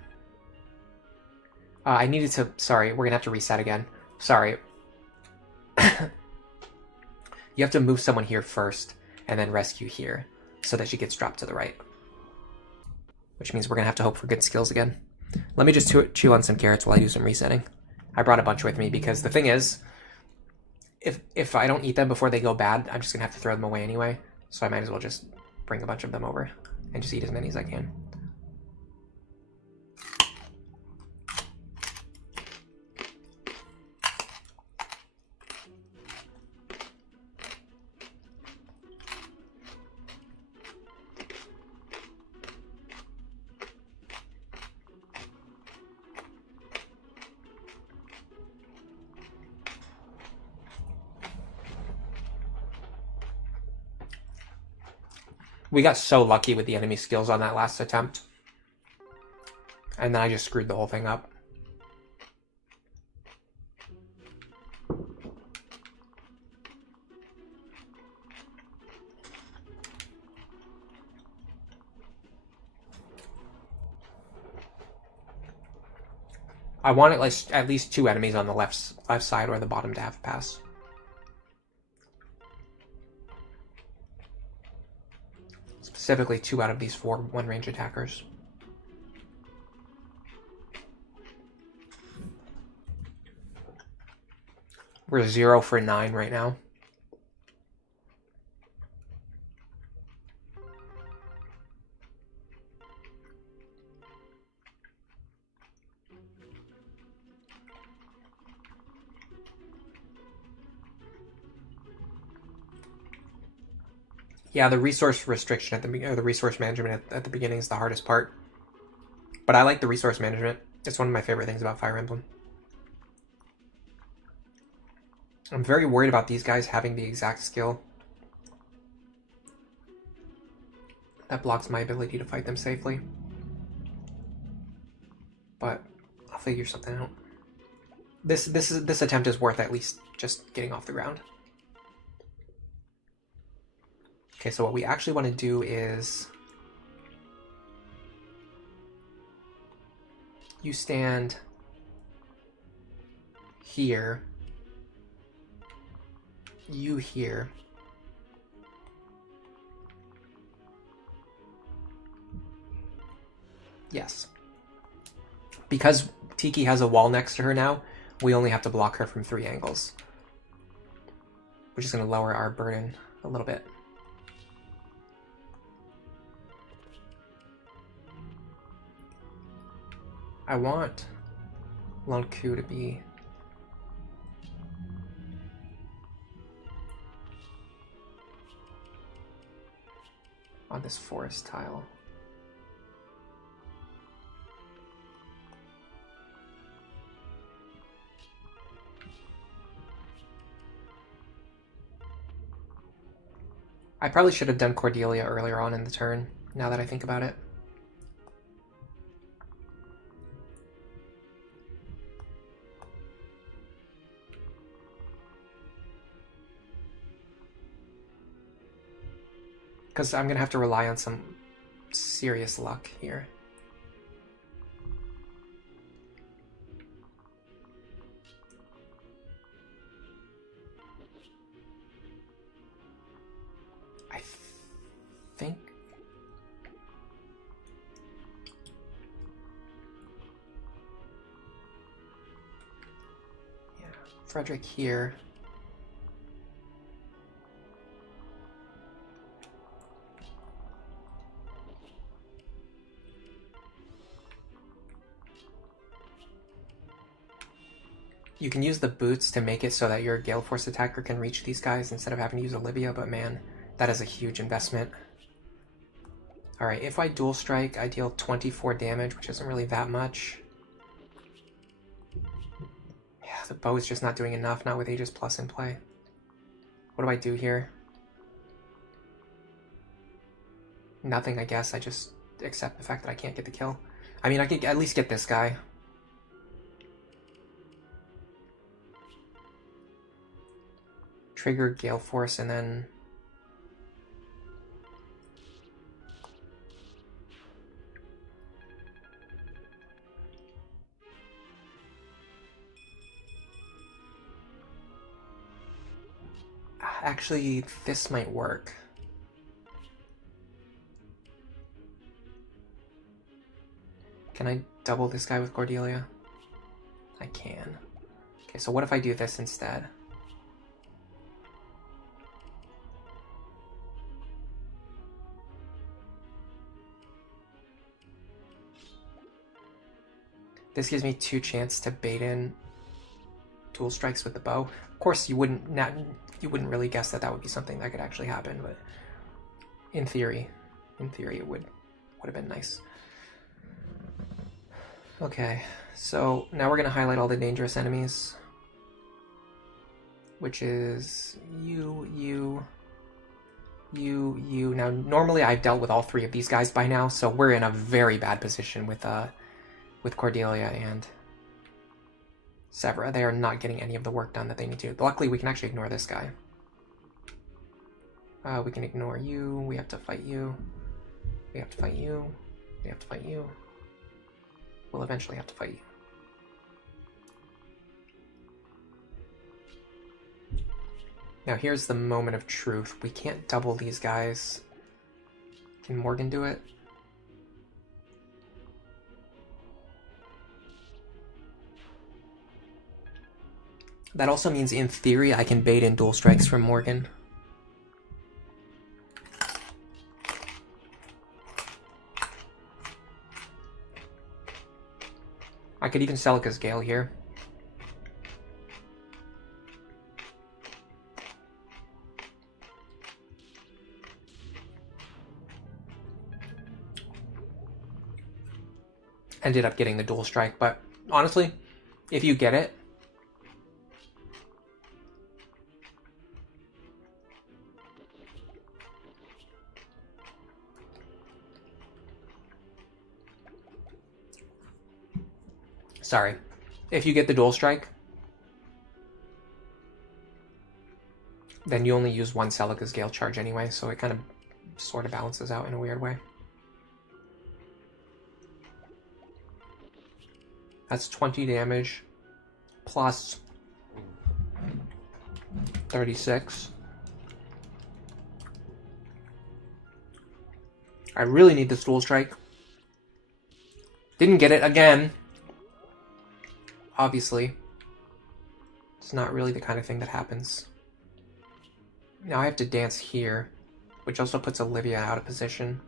I needed to... Sorry, we're gonna have to reset again. Sorry. You have to move someone here first, and then rescue here, so that she gets dropped to the right. Which means we're gonna have to hope for good skills again. Let me just chew on some carrots while I do some resetting. I brought a bunch with me, because the thing is, if I don't eat them before they go bad, I'm just gonna have to throw them away anyway, so I might as well just bring a bunch of them over and just eat as many as I can. We got so lucky with the enemy skills on that last attempt. And then I just screwed the whole thing up. I want at least 2 enemies on the left side or the bottom to have pass. Specifically 2 out of these 4 one-range attackers. We're 0 for 9 right now. Yeah, the resource restriction at the resource management at the beginning is the hardest part. But I like the resource management. It's one of my favorite things about Fire Emblem. I'm very worried about these guys having the exact skill that blocks my ability to fight them safely. But I'll figure something out. This attempt is worth at least just getting off the ground. Okay, so what we actually want to do is you stand here, you here, yes. Because Tiki has a wall next to her now, we only have to block her from 3 angles, which is going to lower our burden a little bit. I want Lanku to be on this forest tile. I probably should have done Cordelia earlier on in the turn, now that I think about it. Because I'm going to have to rely on some serious luck here. I think... yeah, Frederick here. You can use the boots to make it so that your Gale Force attacker can reach these guys instead of having to use Olivia, but man, that is a huge investment. Alright, if I dual strike, I deal 24 damage, which isn't really that much. Yeah, the bow is just not doing enough, not with Aegis Plus in play. What do I do here? Nothing, I guess. I just accept the fact that I can't get the kill. I mean, I could at least get this guy. Trigger Gale Force and then... actually, this might work. Can I double this guy with Cordelia? I can. Okay, so what if I do this instead? This gives me 2 chances to bait in dual strikes with the bow. Of course, you wouldn't really guess that that would be something that could actually happen, but in theory it would have been nice. Okay, so now we're gonna highlight all the dangerous enemies, which is you. Now, normally I've dealt with all 3 of these guys by now, so we're in a very bad position with Cordelia and Severa. They are not getting any of the work done that they need to. Luckily, we can actually ignore this guy. We can ignore you. We have to fight you. We have to fight you. We have to fight you. We'll eventually have to fight you. Now here's the moment of truth. We can't double these guys. Can Morgan do it? That also means, in theory, I can bait in dual strikes from Morgan. I could even Celica's Gale here. Ended up getting the dual strike, but honestly, if you get it, sorry, if you get the dual strike, then you only use 1 Celica's Gale charge anyway, so it kind of sort of balances out in a weird way. That's 20 damage plus 36. I really need this dual strike. Didn't get it again. Obviously. It's not really the kind of thing that happens. Now I have to dance here, which also puts Olivia out of position.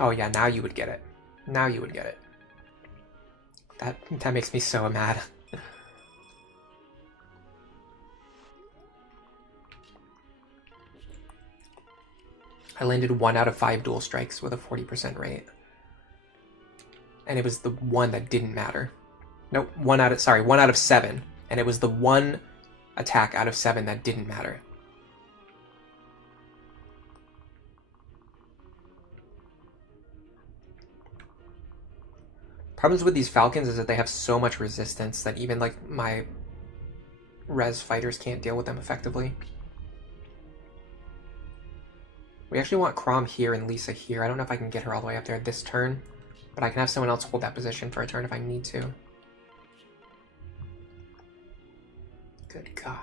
Oh yeah, now you would get it. Now you would get it. That makes me so mad. I landed 1 out of 5 dual strikes with a 40% rate. And it was the one that didn't matter. Nope, 1 out of 7. And it was the one attack out of 7 that didn't matter. Problems with these Falcons is that they have so much resistance that even like my res fighters can't deal with them effectively. We actually want Chrom here and Lisa here. I don't know if I can get her all the way up there this turn, but I can have someone else hold that position for a turn if I need to. Good God.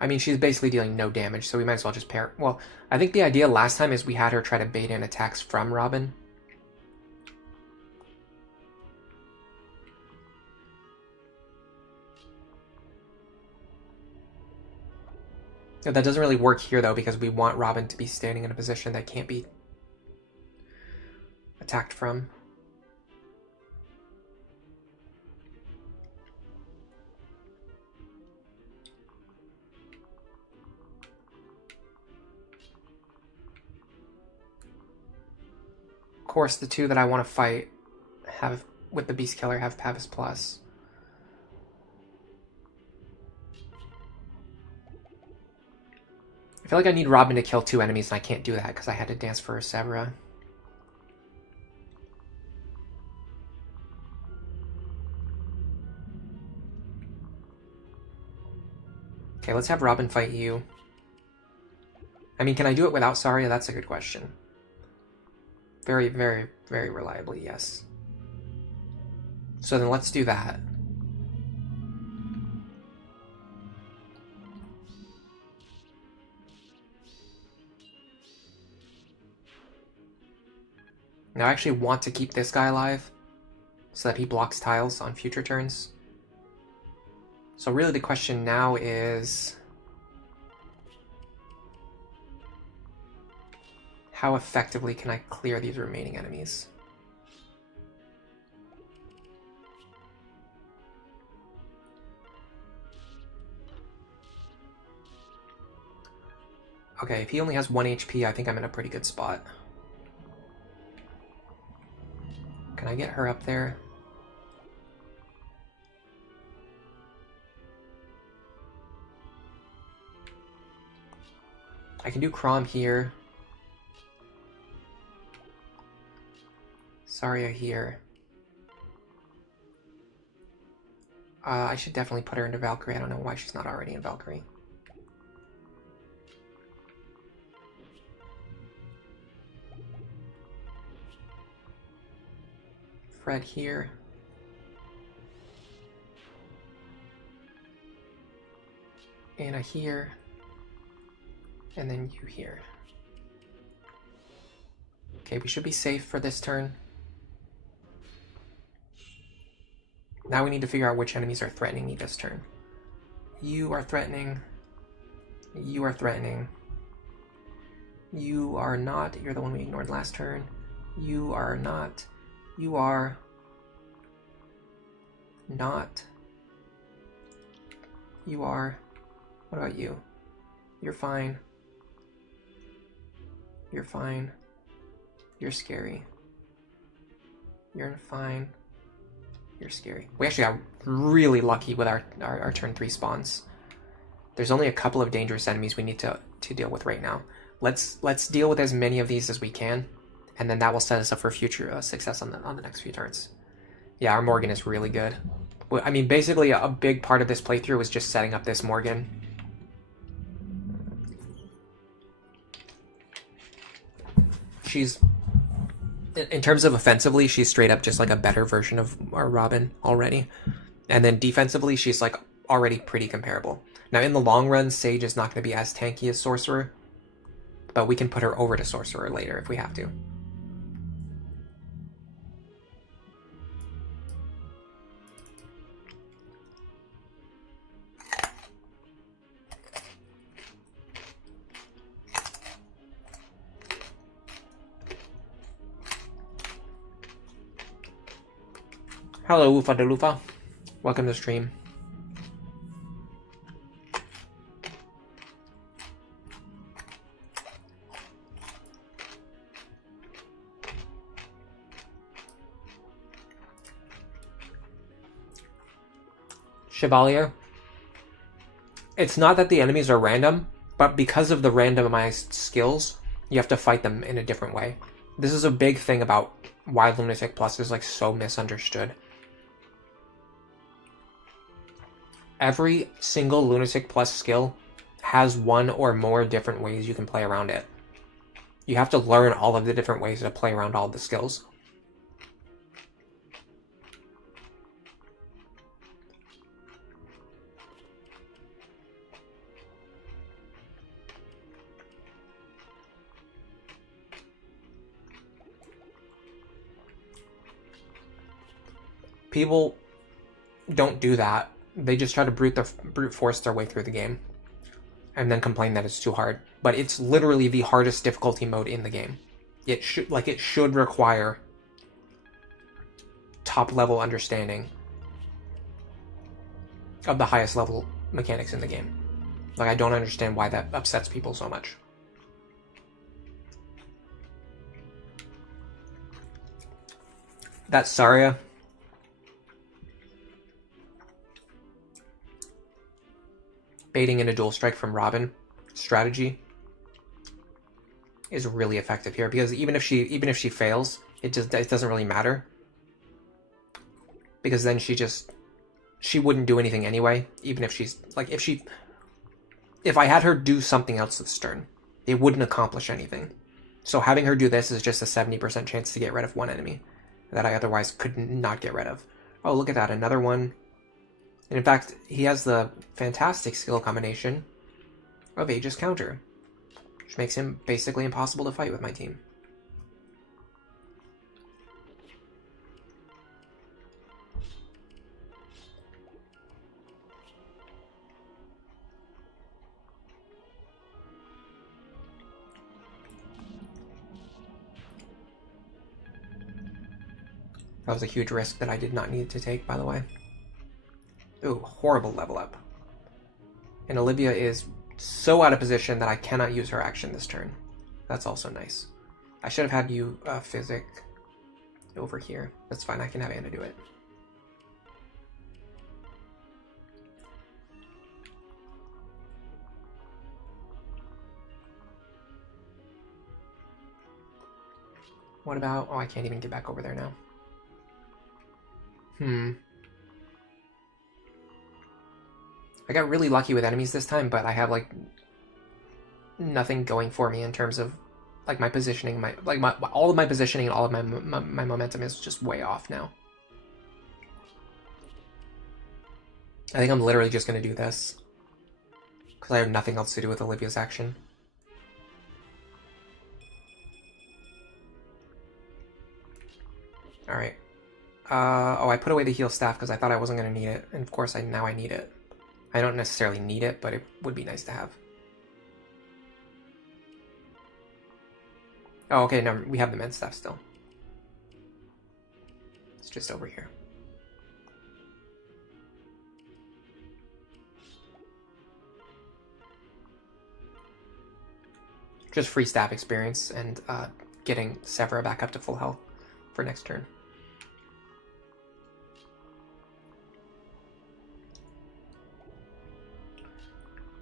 I mean, she's basically dealing no damage, so we might as well just pair. Well, I think the idea last time is we had her try to bait in attacks from Robin. That doesn't really work here, though, because we want Robin to be standing in a position that can't be attacked from. Of course, the two that I want to fight have, with the Beast Killer, have Pavis Plus. I feel like I need Robin to kill 2 enemies, and I can't do that because I had to dance for Severa. Okay, let's have Robin fight you. I mean, can I do it without Saria? That's a good question. Very, very, very reliably, yes. So then let's do that. Now I actually want to keep this guy alive so that he blocks tiles on future turns. So really the question now is, how effectively can I clear these remaining enemies? Okay, if he only has 1 HP, I think I'm in a pretty good spot. Can I get her up there? I can do Chrom here. Saria here. I should definitely put her into Valkyrie. I don't know why she's not already in Valkyrie. Fred here. Anna here. And then you here. Okay, we should be safe for this turn. Now we need to figure out which enemies are threatening me this turn. You are threatening. You are threatening. You are not. You're the one we ignored last turn. You are not. You are not. You are. What about you? You're fine. You're fine. You're scary. You're fine. You're scary. We actually got really lucky with our turn 3 spawns. There's only a couple of dangerous enemies we need to deal with right now. Let's deal with as many of these as we can, and then that will set us up for future success on the next few turns. Yeah, our Morgan is really good. I mean, basically a big part of this playthrough was just setting up this Morgan. She's, in terms of offensively, she's straight up just like a better version of our Robin already. And then defensively, she's like already pretty comparable. Now in the long run, Sage is not going to be as tanky as Sorcerer, but we can put her over to Sorcerer later if we have to. Hello, Ufa de Lufa. Welcome to the stream. Chevalier. It's not that the enemies are random, but because of the randomized skills, you have to fight them in a different way. This is a big thing about why Lunatic Plus is like so misunderstood. Every single Lunatic Plus skill has one or more different ways you can play around it. You have to learn all of the different ways to play around all the skills. People don't do that. They just try to brute force their way through the game and then complain that it's too hard. But it's literally the hardest difficulty mode in the game. It should require top level understanding of the highest level mechanics in the game. Like, I don't understand why that upsets people so much. That Saria baiting in a dual strike from Robin strategy is really effective here, because even if she fails, it doesn't really matter, because then she wouldn't do anything anyway. Even if she's like, if I had her do something else this turn, it wouldn't accomplish anything. So having her do this is just a 70% chance to get rid of one enemy that I otherwise could not get rid of. Oh, look at that, another one. And in fact, he has the fantastic skill combination of Aegis Counter, which makes him basically impossible to fight with my team. That was a huge risk that I did not need to take, by the way. Ooh, horrible level up. And Olivia is so out of position that I cannot use her action this turn. That's also nice. I should have had you Physic over here. That's fine, I can have Anna do it. What about... oh, I can't even get back over there now. I got really lucky with enemies this time, but I have like nothing going for me in terms of like my positioning. All of my positioning and all of my momentum is just way off now. I think I'm literally just going to do this because I have nothing else to do with Olivia's action. All right. Oh, I put away the heal staff because I thought I wasn't going to need it, and of course now I need it. I don't necessarily need it, but it would be nice to have. Oh, okay, no, we have the med staff still. It's just over here. Just free staff experience and getting Severa back up to full health for next turn.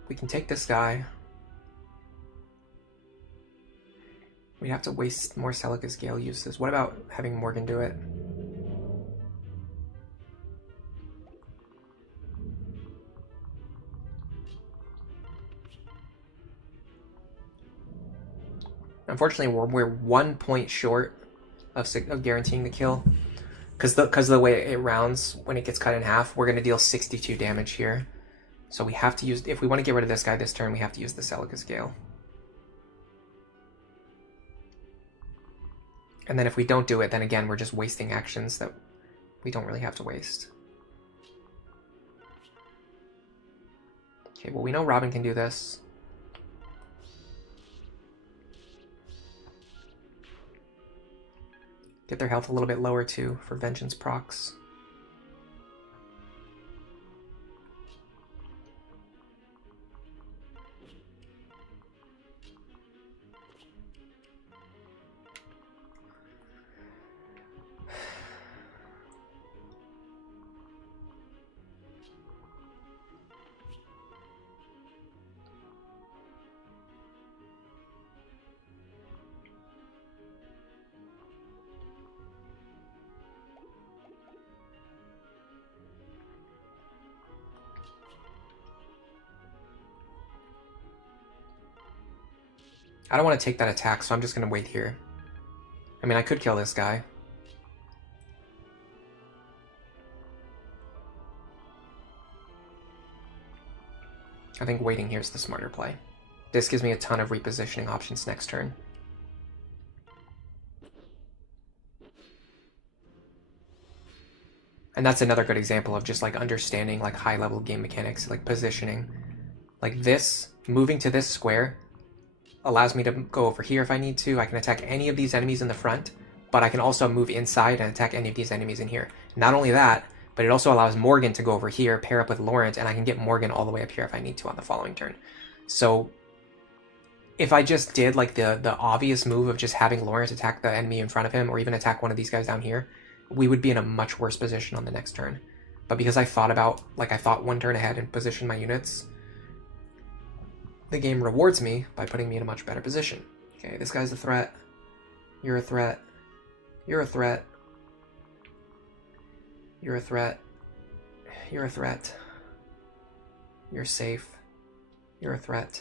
We can take this guy. We have to waste more Celica's Gale uses. What about having Morgan do it? Unfortunately, we're 1 point short of guaranteeing the kill. Because of the way it rounds, when it gets cut in half, we're going to deal 62 damage here. So we have to use, if we want to get rid of this guy this turn, we have to use the Celica's Gale. And then if we don't do it, then again, we're just wasting actions that we don't really have to waste. Okay, well, we know Robin can do this. Get their health a little bit lower too for Vengeance procs. I don't want to take that attack, so I'm just going to wait here. I mean, I could kill this guy. I think waiting here is the smarter play. This gives me a ton of repositioning options next turn. And that's another good example of just like understanding like high level game mechanics, like positioning. Like this, moving to this square allows me to go over here if I need to. I can attack any of these enemies in the front, but I can also move inside and attack any of these enemies in here. Not only that, but it also allows Morgan to go over here, pair up with Laurent, and I can get Morgan all the way up here if I need to on the following turn. So if I just did like the obvious move of just having Laurent attack the enemy in front of him, or even attack one of these guys down here, we would be in a much worse position on the next turn. But because I thought about, like I thought one turn ahead and positioned my units, the game rewards me by putting me in a much better position. Okay, this guy's a threat. You're a threat. You're a threat. You're a threat. You're a threat. You're safe. You're a threat.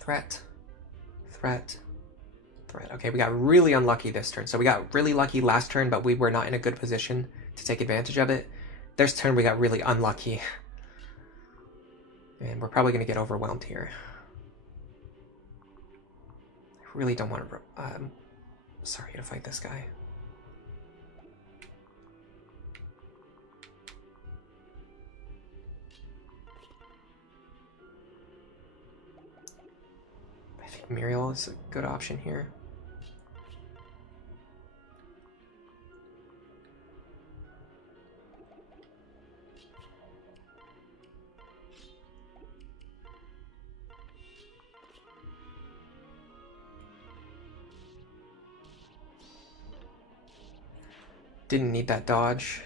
Threat. Threat. Threat. Okay, we got really unlucky this turn. So we got really lucky last turn, but we were not in a good position to take advantage of it. This turn we got really unlucky. And we're probably going to get overwhelmed here. I really don't want to... sorry to fight this guy. I think Muriel is a good option here. Didn't need that dodge.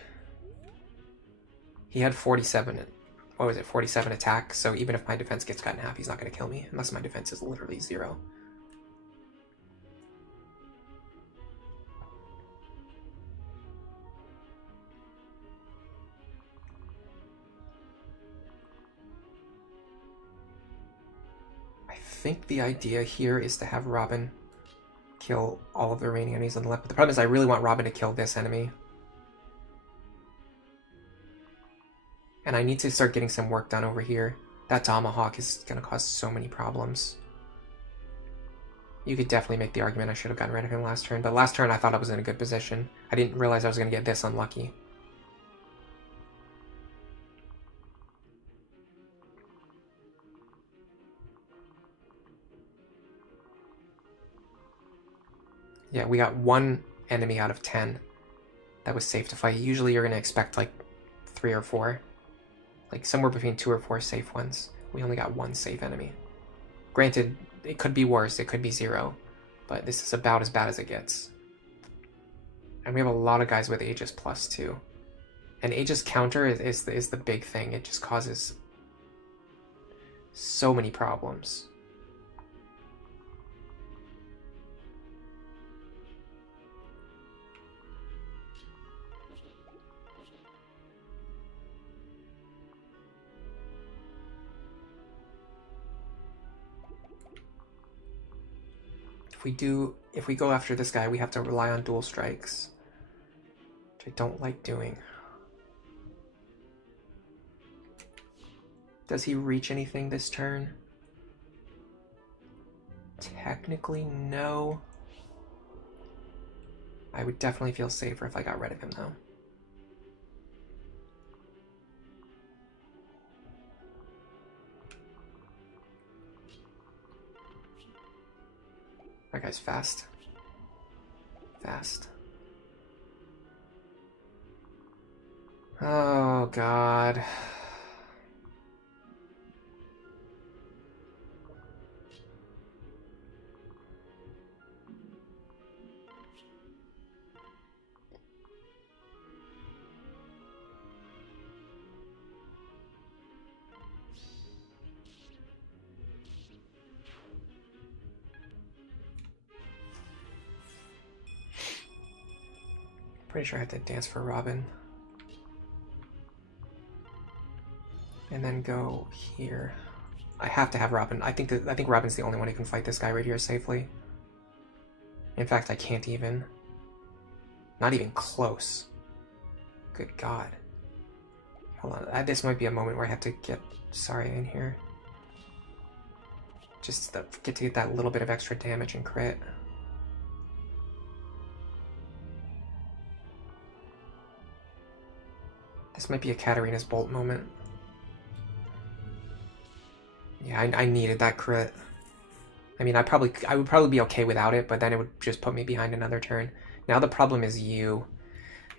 He had 47, what was it, 47 attack, so even if my defense gets cut in half, he's not going to kill me, unless my defense is literally 0. I think the idea here is to have Robin kill all of the remaining enemies on the left, but the problem is I really want Robin to kill this enemy. And I need to start getting some work done over here. That Tomahawk is going to cause so many problems. You could definitely make the argument I should have gotten rid of him last turn, but last turn I thought I was in a good position. I didn't realize I was going to get this unlucky. Yeah, we got 1 enemy out of 10 that was safe to fight. Usually you're going to expect like 3 or 4. Like somewhere between 2 or 4 safe ones. We only got 1 safe enemy. Granted, it could be worse, it could be 0, but this is about as bad as it gets. And we have a lot of guys with Aegis Plus too. And Aegis counter is the big thing. It just causes so many problems. If we go after this guy, we have to rely on dual strikes, which I don't like doing. Does he reach anything this turn? Technically, no. I would definitely feel safer if I got rid of him, though. That guy's fast. Fast. Oh, God. Pretty sure I had to dance for Robin. And then go here. I have to have Robin. I think Robin's the only one who can fight this guy right here safely. In fact, I can't even. Not even close. Good God. Hold on. This might be a moment where I have to get Saria in here. Just to get that little bit of extra damage and crit. This might be a Katarina's Bolt moment. Yeah, I needed that crit. I mean, I would probably be okay without it, but then it would just put me behind another turn. Now the problem is you.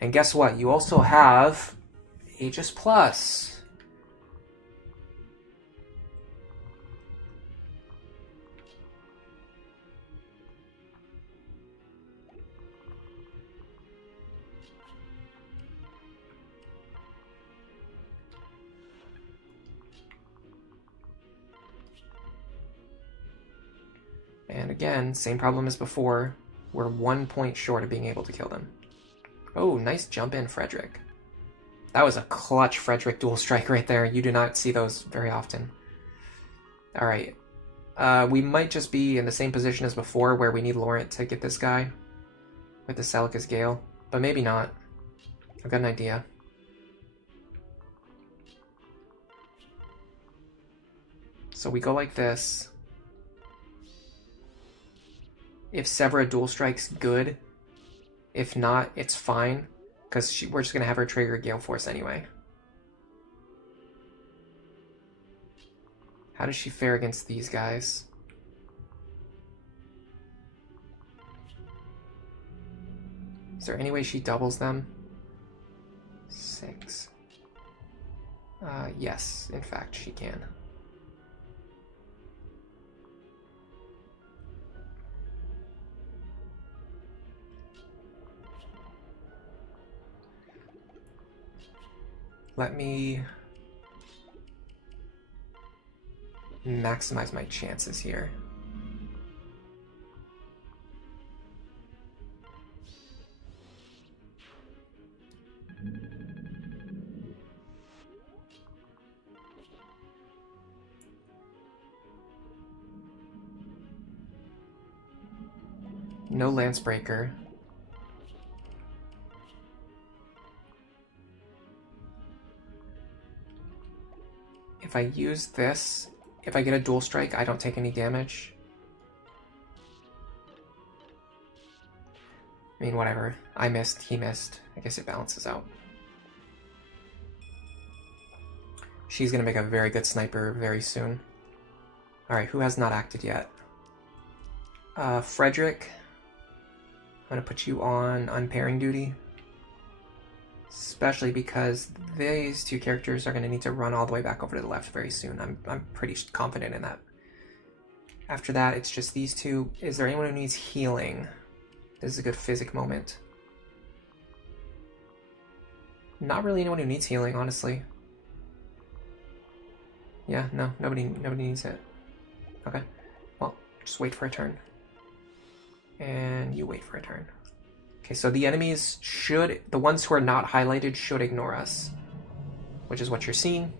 And guess what? You also have Aegis Plus. And again, same problem as before. We're 1 point short of being able to kill them. Oh, nice jump in, Frederick. That was a clutch Frederick dual strike right there. You do not see those very often. Alright. We might just be in the same position as before where we need Laurent to get this guy with the Celica's Gale. But maybe not. I've got an idea. So we go like this. If Severa dual strikes, good. If not, it's fine, because we're just going to have her trigger Gale Force anyway. How does she fare against these guys? Is there any way she doubles them? 6. Yes, in fact, she can. Let me maximize my chances here. No Lancebreaker. If I use this, if I get a dual strike, I don't take any damage. I mean, whatever. I missed, he missed. I guess it balances out. She's gonna make a very good sniper very soon. Alright, who has not acted yet? Frederick. I'm gonna put you on unpairing duty. Especially because these two characters are going to need to run all the way back over to the left very soon. I'm pretty confident in that. After that, it's just these two. Is there anyone who needs healing? This is a good physic moment. Not really anyone who needs healing, honestly. Yeah, no, nobody needs it. Okay, well, just wait for a turn. And you wait for a turn. Okay, so the enemies should, the ones who are not highlighted should ignore us, which is what you're seeing.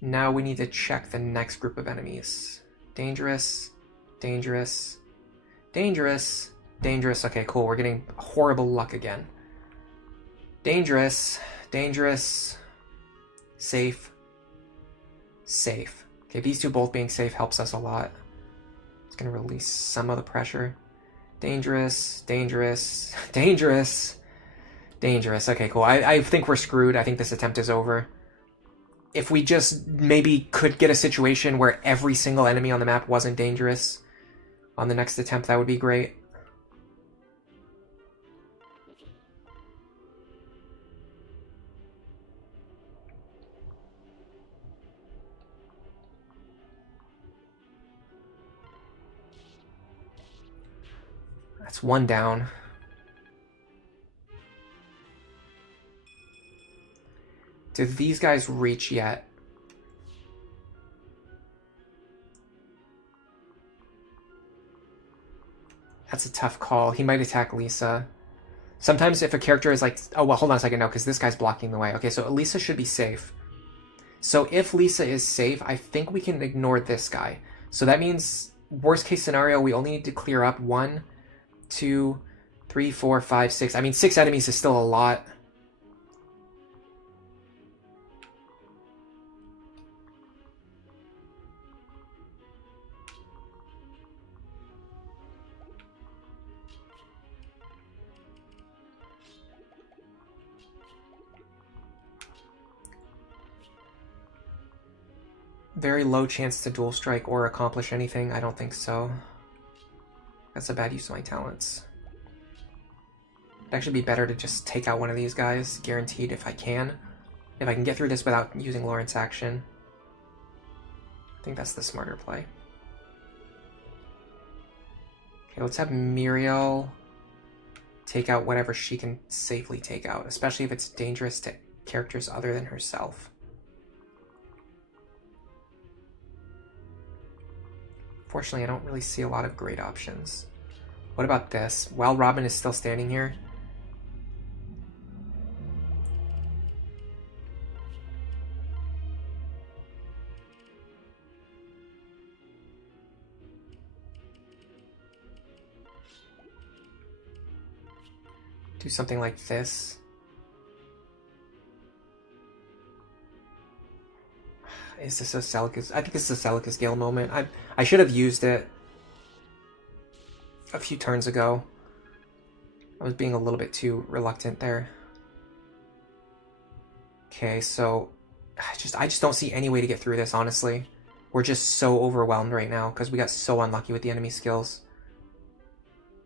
Now we need to check the next group of enemies. Dangerous, dangerous, dangerous, dangerous. Okay, cool, we're getting horrible luck again. Dangerous, dangerous, safe, safe. Okay, these two both being safe helps us a lot. It's gonna release some of the pressure. Dangerous, dangerous, dangerous, dangerous. Okay, cool. I think we're screwed. I think this attempt is over. If we just maybe could get a situation where every single enemy on the map wasn't dangerous on the next attempt, that would be great. That's one down. Do these guys reach yet? That's a tough call. He might attack Lisa. Sometimes if a character is like... Oh, well, hold on a second. No, because this guy's blocking the way. Okay, so Lisa should be safe. So if Lisa is safe, I think we can ignore this guy. So that means, worst case scenario, we only need to clear up 1, 2, 3, 4, 5, 6. I mean, 6 enemies is still a lot. Very low chance to dual strike or accomplish anything. I don't think so. That's a bad use of my talents. It'd actually be better to just take out one of these guys, guaranteed if I can. If I can get through this without using Lawrence action. I think that's the smarter play. Okay, let's have Muriel take out whatever she can safely take out, especially if it's dangerous to characters other than herself. Fortunately, I don't really see a lot of great options. What about this? While Robin is still standing here, do something like this. Is this a Celicus? I think this is a Celicus Gale moment. I should have used it a few turns ago. I was being a little bit too reluctant there. Okay, so I just don't see any way to get through this, honestly. We're just so overwhelmed right now because we got so unlucky with the enemy skills.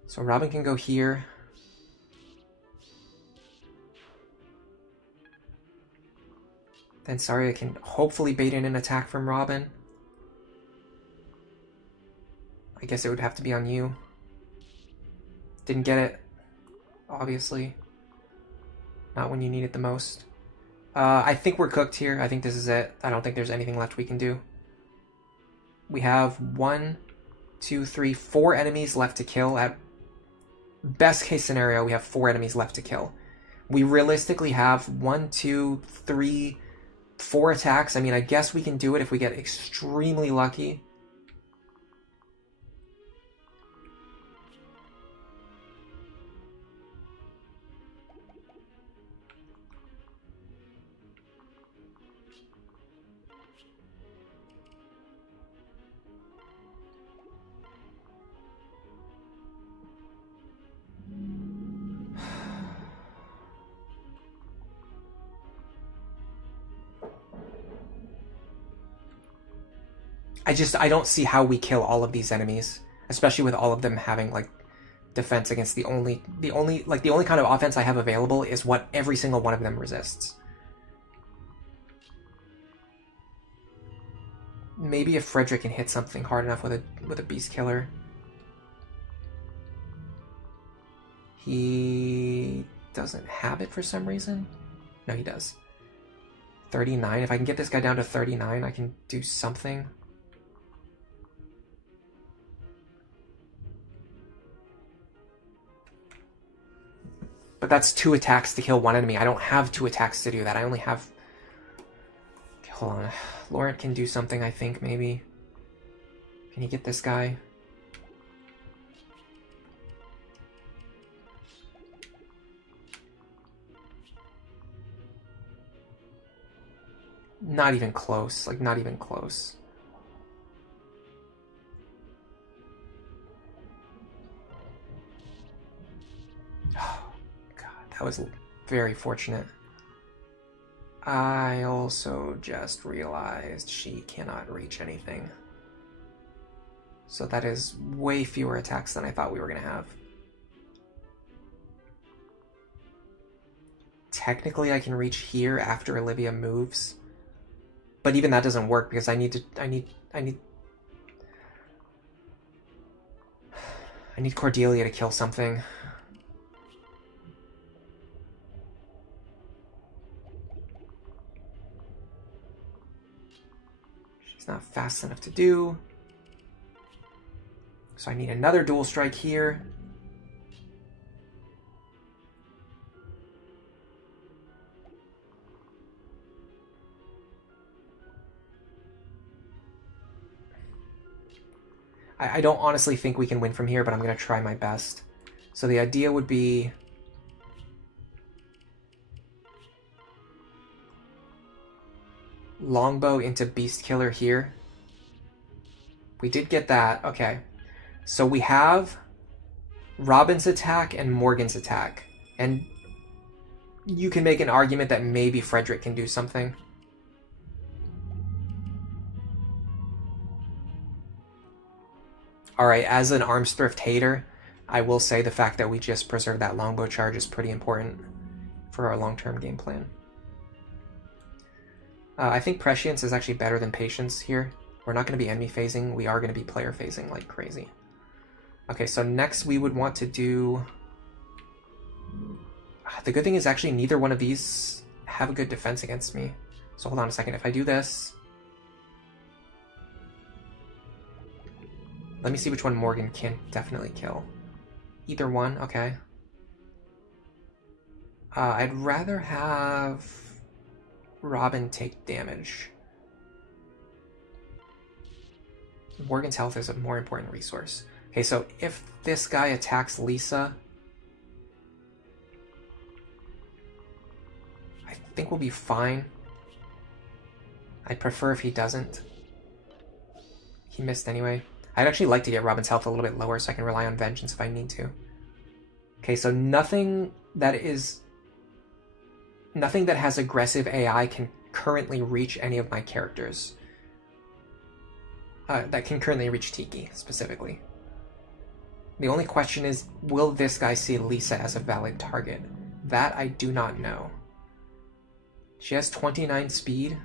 So Robin can go here. Then Saria can hopefully bait in an attack from Robin. I guess it would have to be on you. Didn't get it, obviously. Not when you need it the most. I think we're cooked here. I think this is it. I don't think there's anything left we can do. We have 1, 2, 3, 4 enemies left to kill. At best case scenario, we have 4 enemies left to kill. We realistically have 1, 2, 3, 4 attacks. I mean, I guess we can do it if we get extremely lucky. I don't see how we kill all of these enemies, especially with all of them having like defense against the only kind of offense I have available is what every single one of them resists. Maybe if Frederick can hit something hard enough with a beast killer. He doesn't have it for some reason. No, he does. 39. If I can get this guy down to 39, I can do something. But that's 2 attacks to kill 1 enemy. I don't have 2 attacks to do that. I only have... Okay, hold on. Laurent can do something, I think, maybe. Can you get this guy? Not even close. Like, not even close. That was very fortunate. I also just realized she cannot reach anything. So that is way fewer attacks than I thought we were going to have. Technically, I can reach here after Olivia moves. But even that doesn't work because I need Cordelia to kill something. She's not fast enough to do. So I need another dual strike here. I don't honestly think we can win from here, but I'm going to try my best. So the idea would be... longbow into beast killer here. We did get that. Okay. So we have Robin's attack and Morgan's attack. And you can make an argument that maybe Frederick can do something. Alright, as an arms thrift hater, I will say the fact that we just preserved that longbow charge is pretty important for our long-term game plan. I think Prescience is actually better than Patience here. We're not going to be enemy phasing, we are going to be player phasing like crazy. Okay, so next we would want to do... The good thing is actually neither one of these have a good defense against me. So hold on a second, if I do this... Let me see which one Morgan can definitely kill. Either one, okay. I'd rather have Robin take damage. Morgan's health is a more important resource. Okay, so if this guy attacks Lisa, I think we'll be fine. I'd prefer if he doesn't. He missed anyway. I'd actually like to get Robin's health a little bit lower so I can rely on Vengeance if I need to. Okay, so nothing that has aggressive AI can currently reach any of my characters. That can currently reach Tiki, specifically. The only question is, will this guy see Lisa as a valid target? That I do not know. She has 29 speed.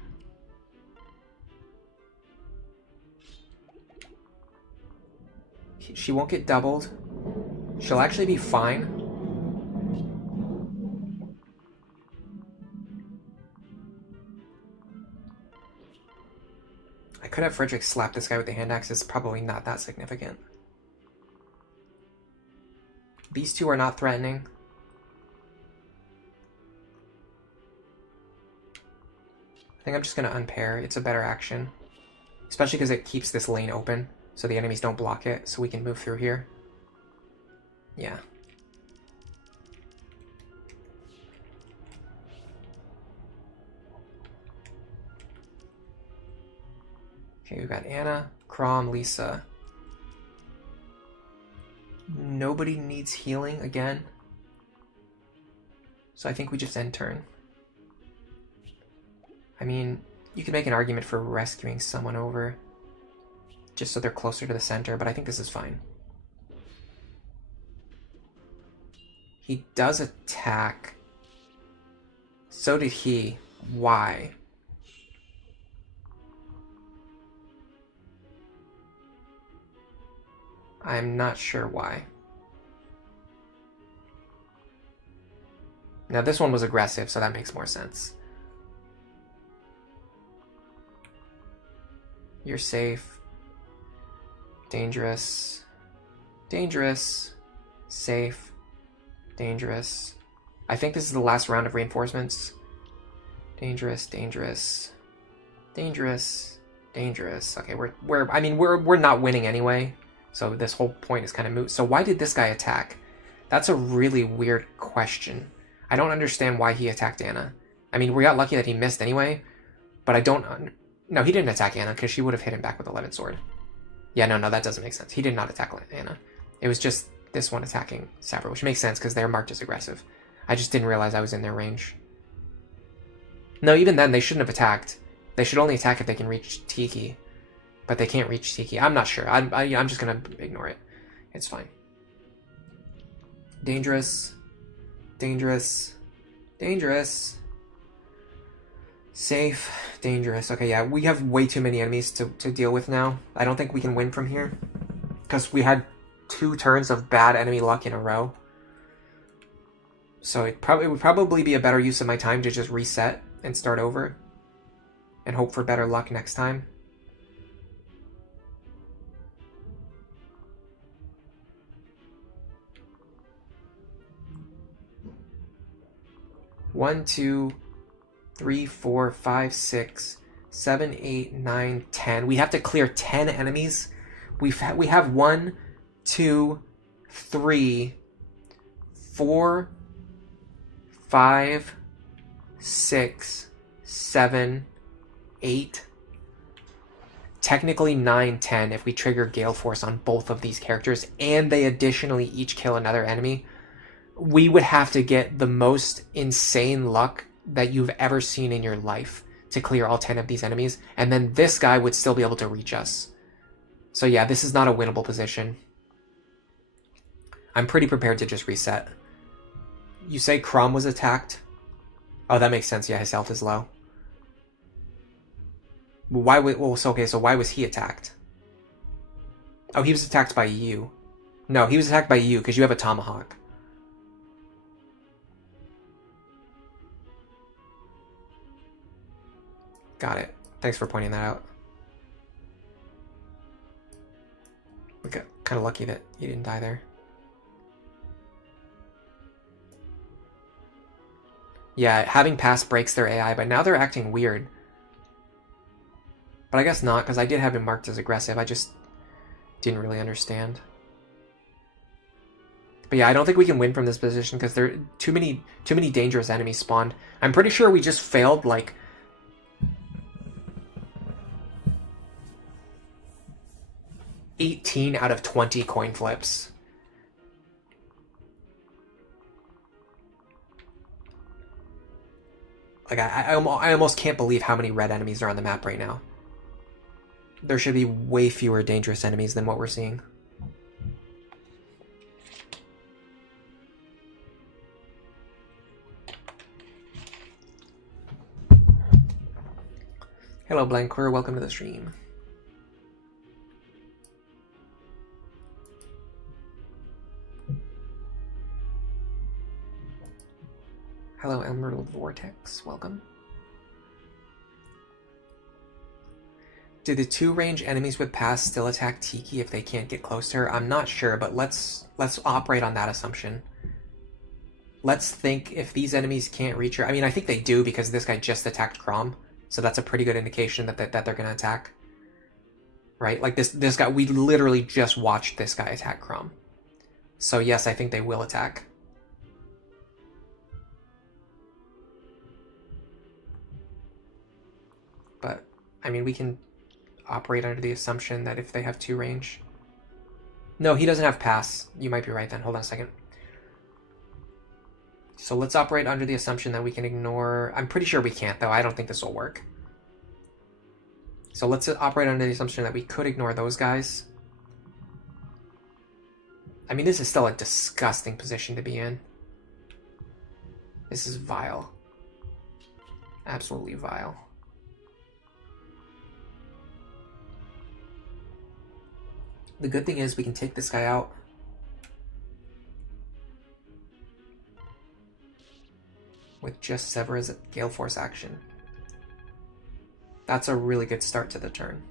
She won't get doubled. She'll actually be fine. I could have Frederick slap this guy with the hand axe. It's probably not that significant. These two are not threatening. I think I'm just going to unpair. It's a better action. Especially because it keeps this lane open, so the enemies don't block it, so we can move through here. Yeah. Okay, we've got Anna, Crom, Lisa. Nobody needs healing again. So I think we just end turn. I mean, you could make an argument for rescuing someone over, just so they're closer to the center, but I think this is fine. He does attack. So did he. Why? I'm not sure why. Now this one was aggressive, so that makes more sense. You're safe. Dangerous. Dangerous. Safe. Dangerous. I think this is the last round of reinforcements. Dangerous, dangerous. Dangerous. Dangerous. Okay, we're not winning anyway. So this whole point is kind of moot. So why did this guy attack? That's a really weird question. I don't understand why he attacked Anna. I mean, we got lucky that he missed anyway, but I don't... No, he didn't attack Anna because she would have hit him back with 11 sword. Yeah, no, that doesn't make sense. He did not attack Anna. It was just this one attacking Sabra, which makes sense because they're marked as aggressive. I just didn't realize I was in their range. No, even then, they shouldn't have attacked. They should only attack if they can reach Tiki. But they can't reach Tiki. I'm not sure. I'm just going to ignore it. It's fine. Dangerous. Dangerous. Dangerous. Safe. Dangerous. Okay, yeah. We have way too many enemies to deal with now. I don't think we can win from here. Because we had 2 turns of bad enemy luck in a row. So it would probably be a better use of my time to just reset and start over. And hope for better luck next time. One, 2, 3, 4, 5, 6, 7, 8, 9, 10. We have to clear 10 enemies We have 1, 2, 3, 4, 5, 6, 7, 8, technically 9, 10 if we trigger Gale Force on both of these characters, and they additionally each kill another enemy. We would have to get the most insane luck that you've ever seen in your life to clear all 10 of these enemies, and then this guy would still be able to reach us. So yeah, this is not a winnable position. I'm pretty prepared to just reset. You say Crom was attacked? Oh, that makes sense. Yeah, his health is low. Why would... Well, so, okay, so why was he attacked? Oh, he was attacked by you. No, he was attacked by you because you have a Tomahawk. Got it. Thanks for pointing that out. We got kind of lucky that you didn't die there. Yeah, having pass breaks their AI, but now they're acting weird. But I guess not, because I did have him marked as aggressive. I just didn't really understand. But yeah, I don't think we can win from this position because there are too many dangerous enemies spawned. I'm pretty sure we just failed like 18 out of 20 coin flips. Like, I almost can't believe how many red enemies are on the map right now. There should be way fewer dangerous enemies than what we're seeing. Hello, Blankler. Welcome to the stream. Hello, Emerald Vortex. Welcome. Do the 2-range enemies with pass still attack Tiki if they can't get close to her? I'm not sure, but let's operate on that assumption. Let's think if these enemies can't reach her. I mean, I think they do because this guy just attacked Crom, so that's a pretty good indication that they're going to attack. Right? Like this guy, we literally just watched this guy attack Crom. So yes, I think they will attack. But, I mean, we can operate under the assumption that if they have 2 range... No, he doesn't have pass. You might be right then. Hold on a second. So let's operate under the assumption that we can ignore... I'm pretty sure we can't, though. I don't think this will work. So let's operate under the assumption that we could ignore those guys. I mean, this is still a disgusting position to be in. This is vile. Absolutely vile. The good thing is we can take this guy out. With just Severa's Gale Force action. That's a really good start to the turn.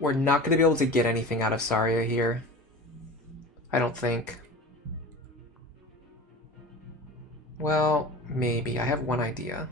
We're not going to be able to get anything out of Saria here. I don't think. Well, maybe. I have one idea.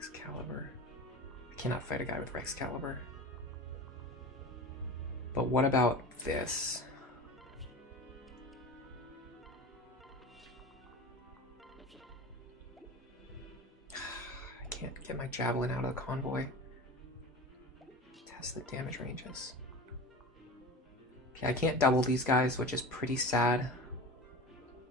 Excalibur. I cannot fight a guy with Excalibur. But what about this? I can't get my javelin out of the convoy. Test the damage ranges. Okay, I can't double these guys, which is pretty sad.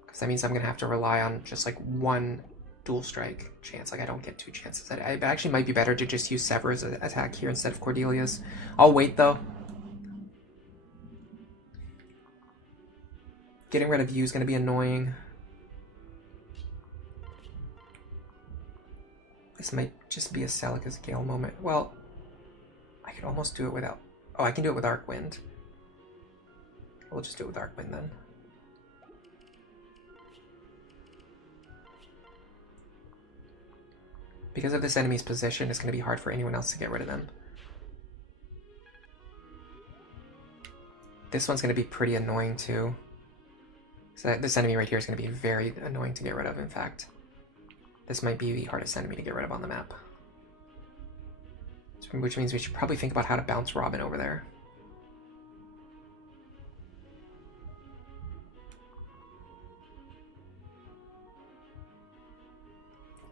Because that means I'm going to have to rely on just like one dual strike chance. Like I don't get two chances. It actually might be better to just use Sever's attack here instead of Cordelia's. I'll wait though. Getting rid of you is going to be annoying. This might just be a Celica's Gale moment. Well, I could almost do it without... Oh, I can do it with Arcwind. We'll just do it with Arcwind then. Because of this enemy's position, it's going to be hard for anyone else to get rid of them. This one's going to be pretty annoying too. So this enemy right here is going to be very annoying to get rid of, in fact. This might be the hardest enemy to get rid of on the map. Which means we should probably think about how to bounce Robin over there.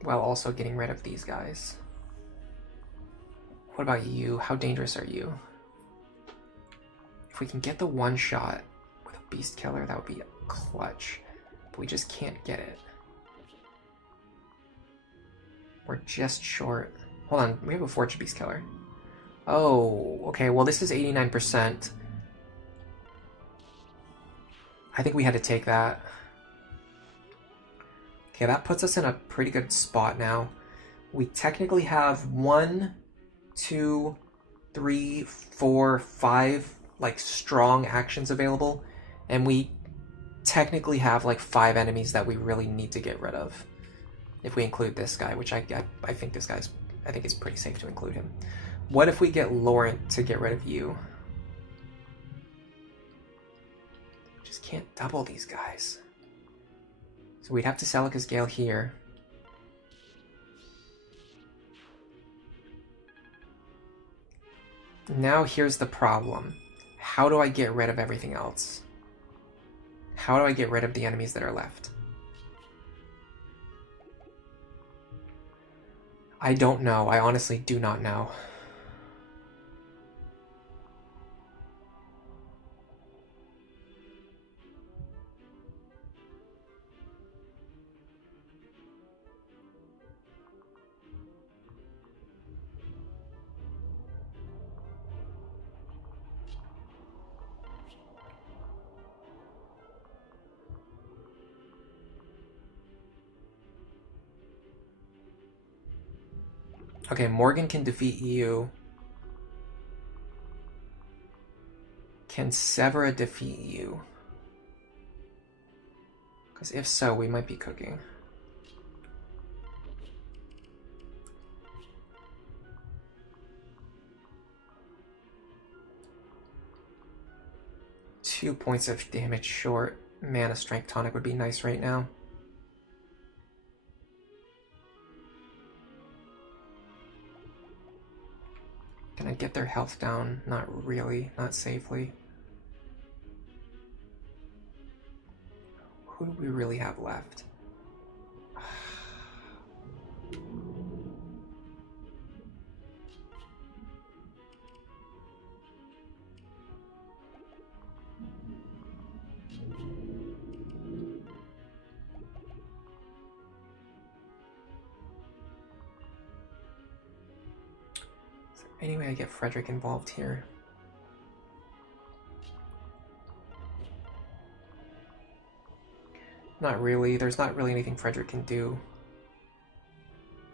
While also getting rid of these guys. What about you? How dangerous are you? If we can get the one shot with a Beast Killer, that would be clutch. But we just can't get it. We're just short. Hold on, we have a Forge Beast Killer. Oh, okay, well this is 89%. I think we had to take that. Okay, that puts us in a pretty good spot now. We technically have 1, 2, 3, 4, 5 like strong actions available, and we technically have like 5 enemies that we really need to get rid of. If we include this guy, which I think this guy's, I think it's pretty safe to include him. What if we get Laurent to get rid of you? Just can't double these guys. So we'd have to Celica's Gale here. Now here's the problem. How do I get rid of everything else? How do I get rid of the enemies that are left? I don't know. I honestly do not know. Okay, Morgan can defeat you. Can Severa defeat you? Because if so, we might be cooking. Two points of damage short. Man, a strength tonic would be nice right now. Can I get their health down? Not really, not safely. Who do we really have left? Anyway, I get Frederick involved here. Not really. There's not really anything Frederick can do.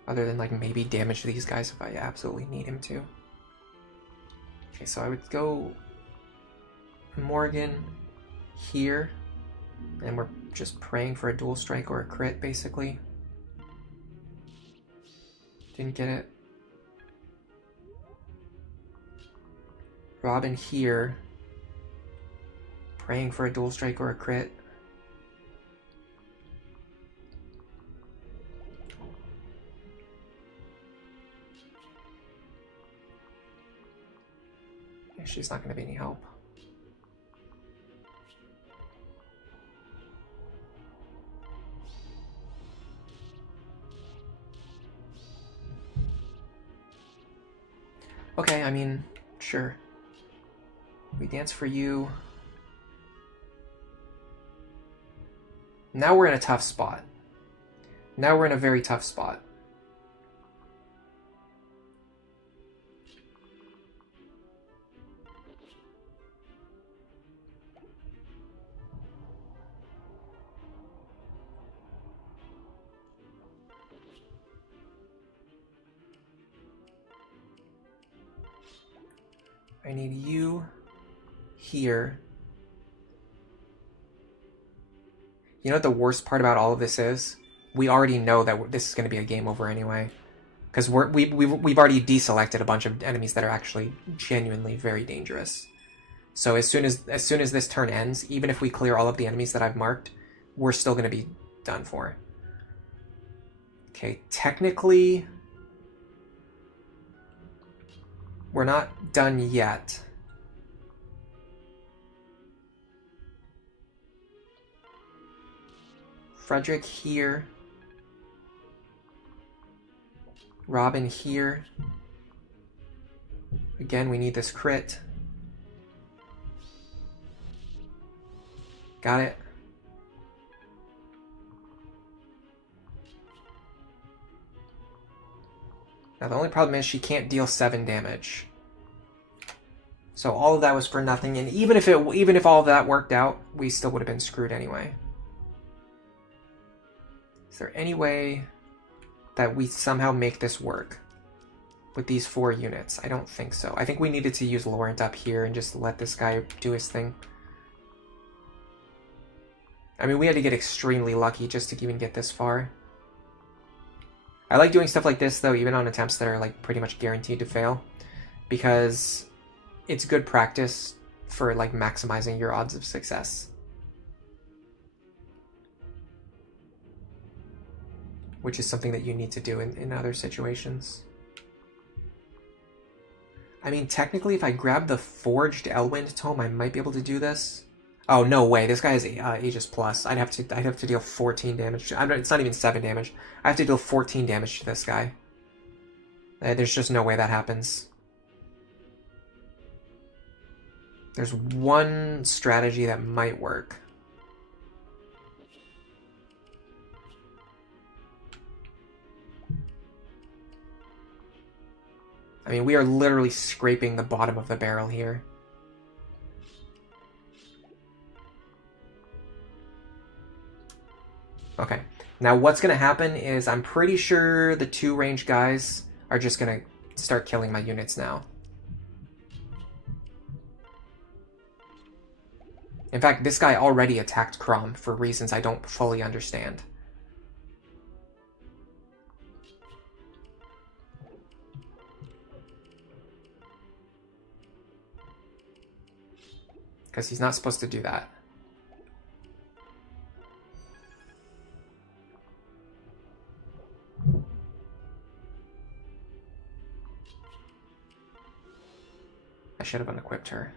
Other than like maybe damage these guys if I absolutely need him to. Okay, so I would go Morgan here. And we're just praying for a dual strike or a crit, basically. Didn't get it. Robin here, praying for a dual strike or a crit. Yeah, she's not going to be any help. I mean, sure. We dance for you. Now we're in a tough spot. Now we're in a very tough spot. I need you here. You know what the worst part about all of this is? We already know that this is going to be a game over anyway. Because we've already deselected a bunch of enemies that are actually genuinely very dangerous. So as soon as this turn ends, even if we clear all of the enemies that I've marked, we're still going to be done for. Okay, technically, we're not done yet. Frederick here. Robin here. Again, we need this crit. Got it. Now the only problem is she can't deal 7 damage. So all of that was for nothing, and even if all of that worked out, we still would have been screwed anyway. Is there any way that we somehow make this work with these 4 units? I don't think so. I think we needed to use Laurent up here and just let this guy do his thing. I mean, we had to get extremely lucky just to even get this far. I like doing stuff like this, though, even on attempts that are like pretty much guaranteed to fail, because it's good practice for like maximizing your odds of success. Which is something that you need to do in other situations. I mean, technically, if I grab the Forged Elwind Tome, I might be able to do this. Oh, no way. This guy is Aegis Plus. I'd have to deal 14 damage. It's not even 7 damage. I have to deal 14 damage to this guy. There's just no way that happens. There's one strategy that might work. I mean, we are literally scraping the bottom of the barrel here. Okay, now what's going to happen is I'm pretty sure the 2 range guys are just going to start killing my units now. In fact, this guy already attacked Crom for reasons I don't fully understand. Because he's not supposed to do that. I should have unequipped her.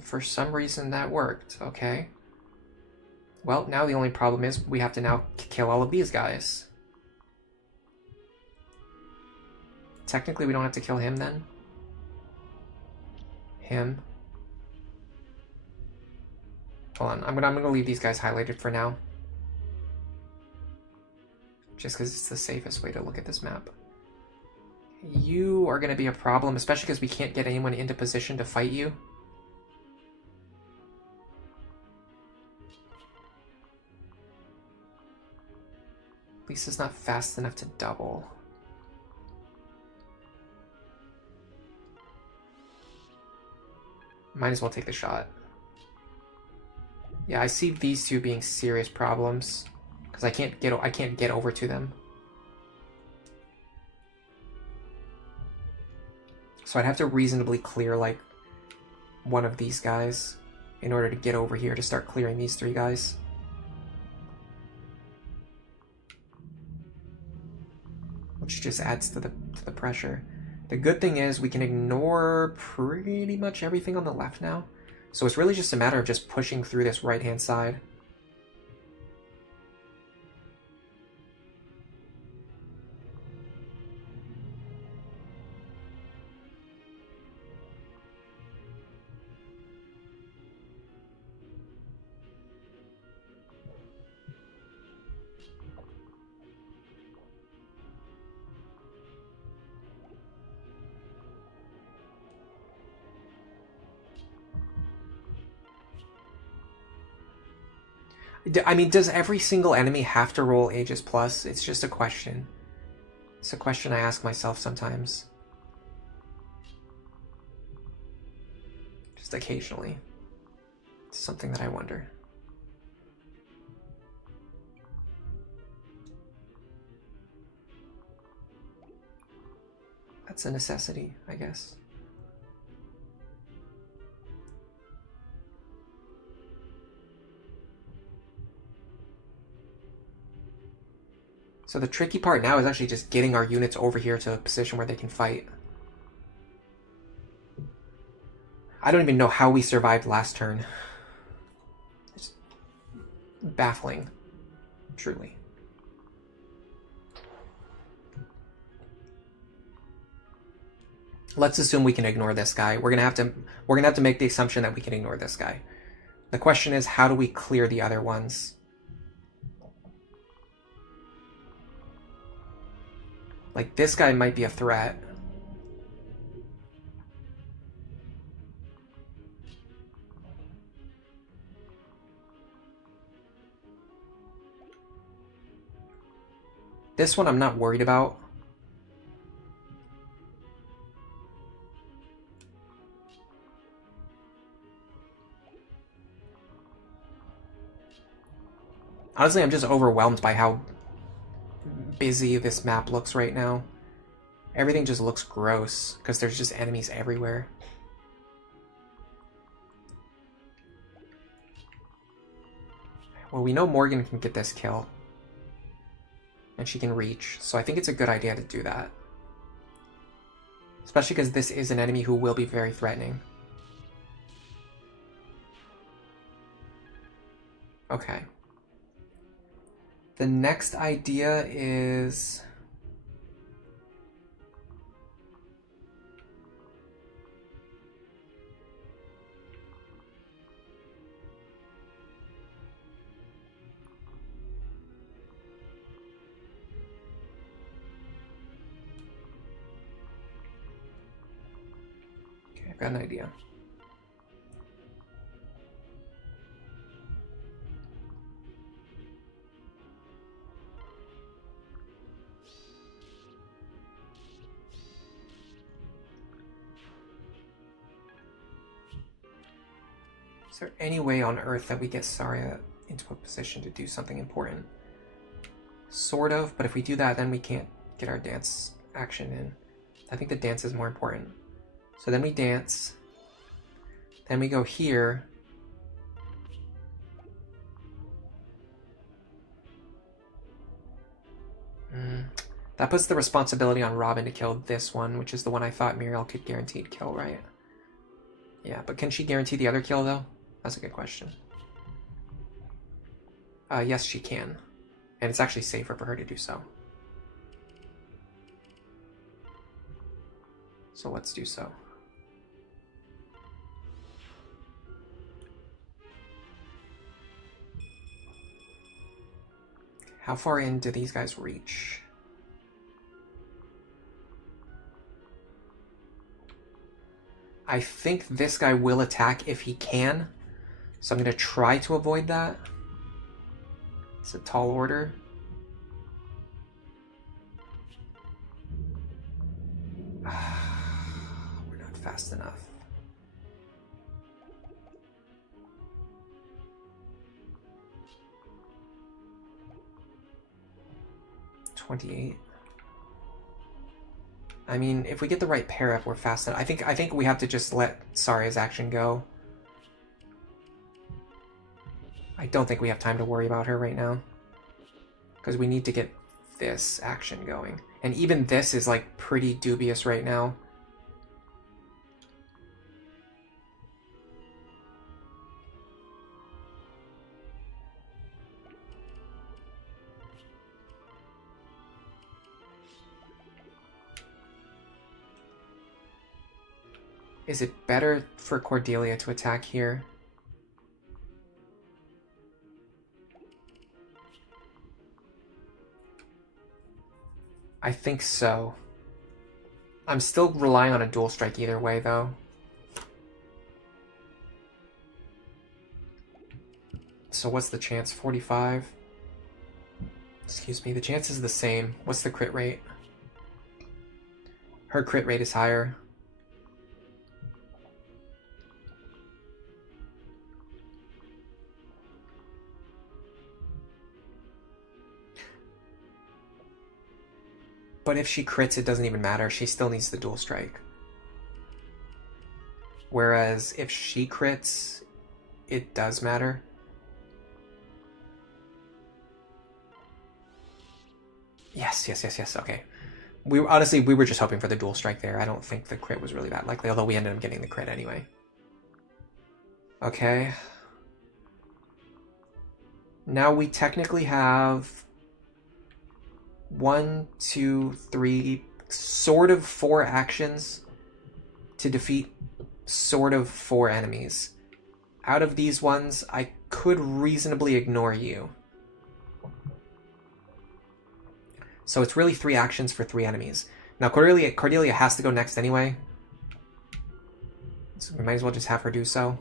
For some reason that worked. Okay. Well, now the only problem is we have to now kill all of these guys. Technically, we don't have to kill him then. Him. Hold on, I'm gonna leave these guys highlighted for now. Just because it's the safest way to look at this map. You are gonna be a problem, especially because we can't get anyone into position to fight you. Lisa's not fast enough to double. Might as well take the shot. Yeah, I see these 2 being serious problems because I can't get over to them. So I'd have to reasonably clear like one of these guys in order to get over here to start clearing these 3 guys. Which just adds to the pressure. The good thing is we can ignore pretty much everything on the left now. So it's really just a matter of just pushing through this right-hand side. I mean, does every single enemy have to roll Aegis Plus? It's just a question. It's a question I ask myself sometimes. Just occasionally. It's something that I wonder. That's a necessity, I guess. So the tricky part now is actually just getting our units over here to a position where they can fight. I don't even know how we survived last turn. It's baffling, truly. Let's assume we can ignore this guy. We're gonna have to make the assumption that we can ignore this guy. The question is, how do we clear the other ones? Like, this guy might be a threat. This one I'm not worried about. Honestly, I'm just overwhelmed by how busy this map looks right now. Everything just looks gross because there's just enemies everywhere. Well, we know Morgan can get this kill. And she can reach, so I think it's a good idea to do that. Especially because this is an enemy who will be very threatening. Okay. The next idea is... Okay, I've got an idea. Is there any way on Earth that we get Saria into a position to do something important? Sort of, but if we do that, then we can't get our dance action in. I think the dance is more important. So then we dance. Then we go here. That puts the responsibility on Robin to kill this one, which is the one I thought Muriel could guaranteed kill, right? Yeah, but can she guarantee the other kill, though? That's a good question. Yes, she can. And it's actually safer for her to do so. So let's do so. How far in do these guys reach? I think this guy will attack if he can. So I'm going to try to avoid that. It's a tall order. We're not fast enough. $28. I mean, if we get the right pair up, we're fast enough. I think we have to just let Saria's action go. I don't think we have time to worry about her right now. Because we need to get this action going. And even this is like pretty dubious right now. Is it better for Cordelia to attack here? I think so. I'm still relying on a dual strike either way, though. So what's the chance? 45? Excuse me, the chance is the same. What's the crit rate? Her crit rate is higher. But if she crits, it doesn't even matter. She still needs the dual strike. Whereas if she crits, it does matter. Yes, yes, yes, yes. Okay. Honestly, we were just hoping for the dual strike there. I don't think the crit was really that likely, although we ended up getting the crit anyway. Okay. Now we technically have 1, 2, 3, sort of 4 actions to defeat sort of 4 enemies. Out of these ones, I could reasonably ignore you. So it's really 3 actions for 3 enemies. Now Cordelia has to go next anyway. So we might as well just have her do so.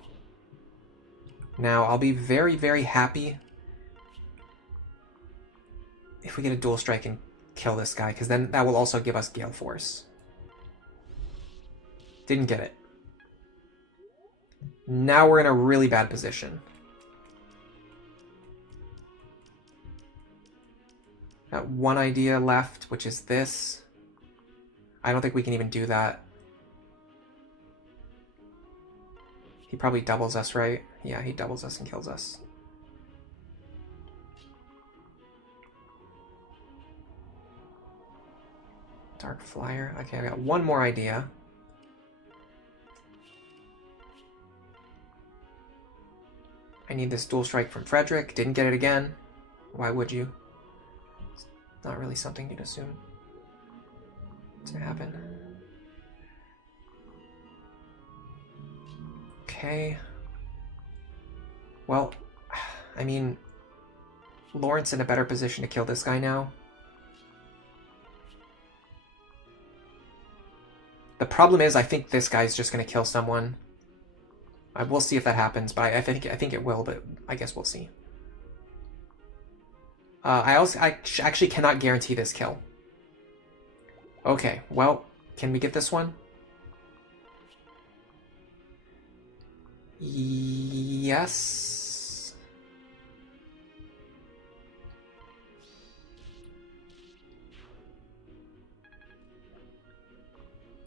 Now I'll be very, very happy if we get a dual strike and kill this guy, because then that will also give us Gale Force. Didn't get it. Now we're in a really bad position. Got one idea left, which is this. I don't think we can even do that. He probably doubles us, right? Yeah, he doubles us and kills us. Dark Flyer. Okay, I got one more idea. I need this dual strike from Frederick. Didn't get it again. Why would you? It's not really something you'd assume to happen. Okay. Well, I mean, Lawrence in a better position to kill this guy now. The problem is, I think this guy's just going to kill someone. We'll see if that happens, but I think it will, but I guess we'll see. I actually cannot guarantee this kill. Okay, well, can we get this one? Yes.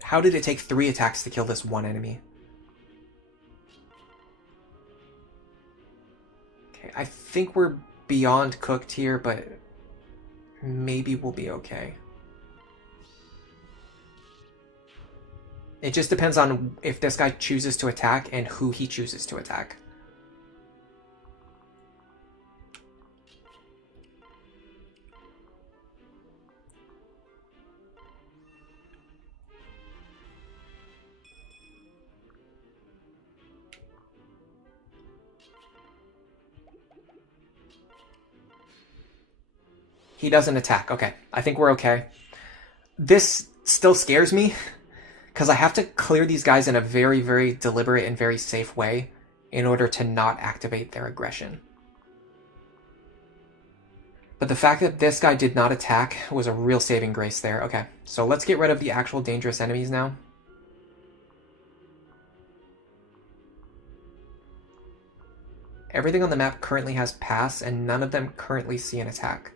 How did it take 3 attacks to kill this one enemy? Okay, I think we're beyond cooked here, but maybe we'll be okay. It just depends on if this guy chooses to attack and who he chooses to attack. He doesn't attack. Okay, I think we're okay. This still scares me, because I have to clear these guys in a very, very deliberate and very safe way in order to not activate their aggression. But the fact that this guy did not attack was a real saving grace there. Okay, so let's get rid of the actual dangerous enemies now. Everything on the map currently has pass, and none of them currently see an attack.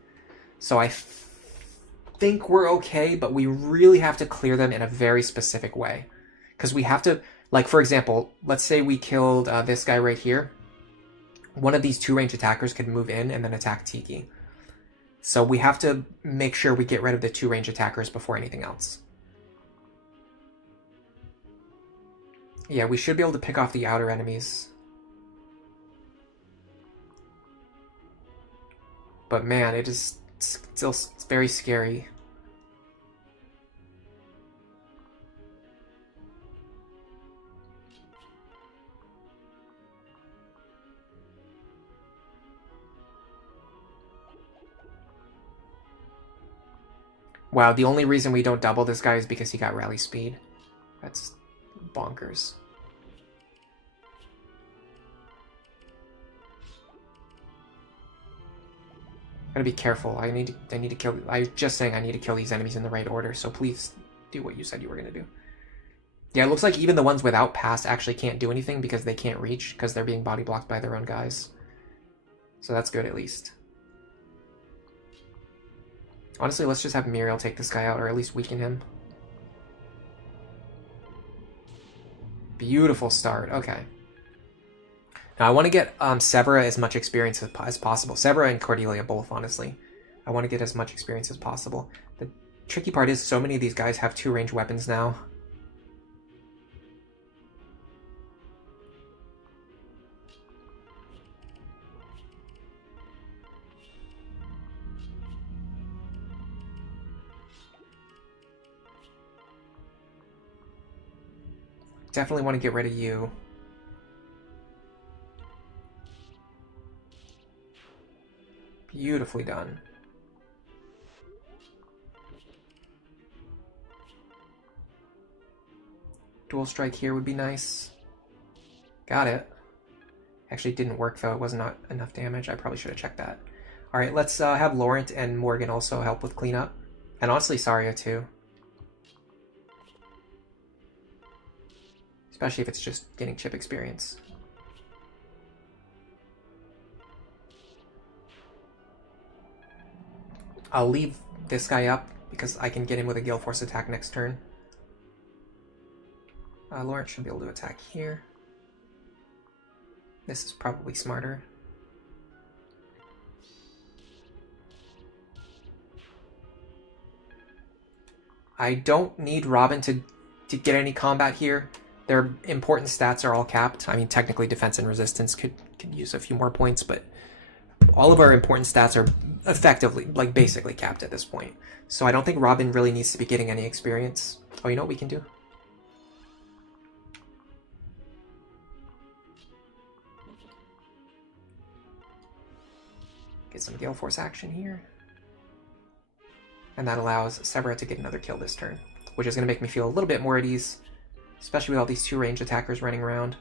So I think we're okay, but we really have to clear them in a very specific way. Because we have to, like, for example, let's say we killed this guy right here. One of these 2-range attackers could move in and then attack Tiki. So we have to make sure we get rid of the 2-range attackers before anything else. Yeah, we should be able to pick off the outer enemies. But man, it is still very scary. Wow, the only reason we don't double this guy is because he got rally speed. That's bonkers. Gotta be careful. I need to kill. I'm just saying I need to kill these enemies in the right order. So please do what you said you were gonna do. Yeah, it looks like even the ones without pass actually can't do anything because they can't reach because they're being body blocked by their own guys. So that's good at least. Honestly, let's just have Muriel take this guy out or at least weaken him. Beautiful start. Okay. Now I want to get Severa as much experience as possible. Severa and Cordelia both, honestly. I want to get as much experience as possible. The tricky part is so many of these guys have 2-range weapons now. Definitely want to get rid of you. Beautifully done. Dual strike here would be nice. Got it. Actually, it didn't work though. It was not enough damage. I probably should have checked that. All right, let's have Laurent and Morgan also help with cleanup. And honestly, Saria too. Especially if it's just getting chip experience. I'll leave this guy up because I can get him with a Gale Force attack next turn. Laurent should be able to attack here. This is probably smarter. I don't need Robin to get any combat here. Their important stats are all capped. I mean, technically defense and resistance could use a few more points, but all of our important stats are effectively, like, basically capped at this point. So I don't think Robin really needs to be getting any experience. Oh, you know what we can do? Get some Gale Force action here. And that allows Severa to get another kill this turn, which is going to make me feel a little bit more at ease, especially with all these 2-range attackers running around.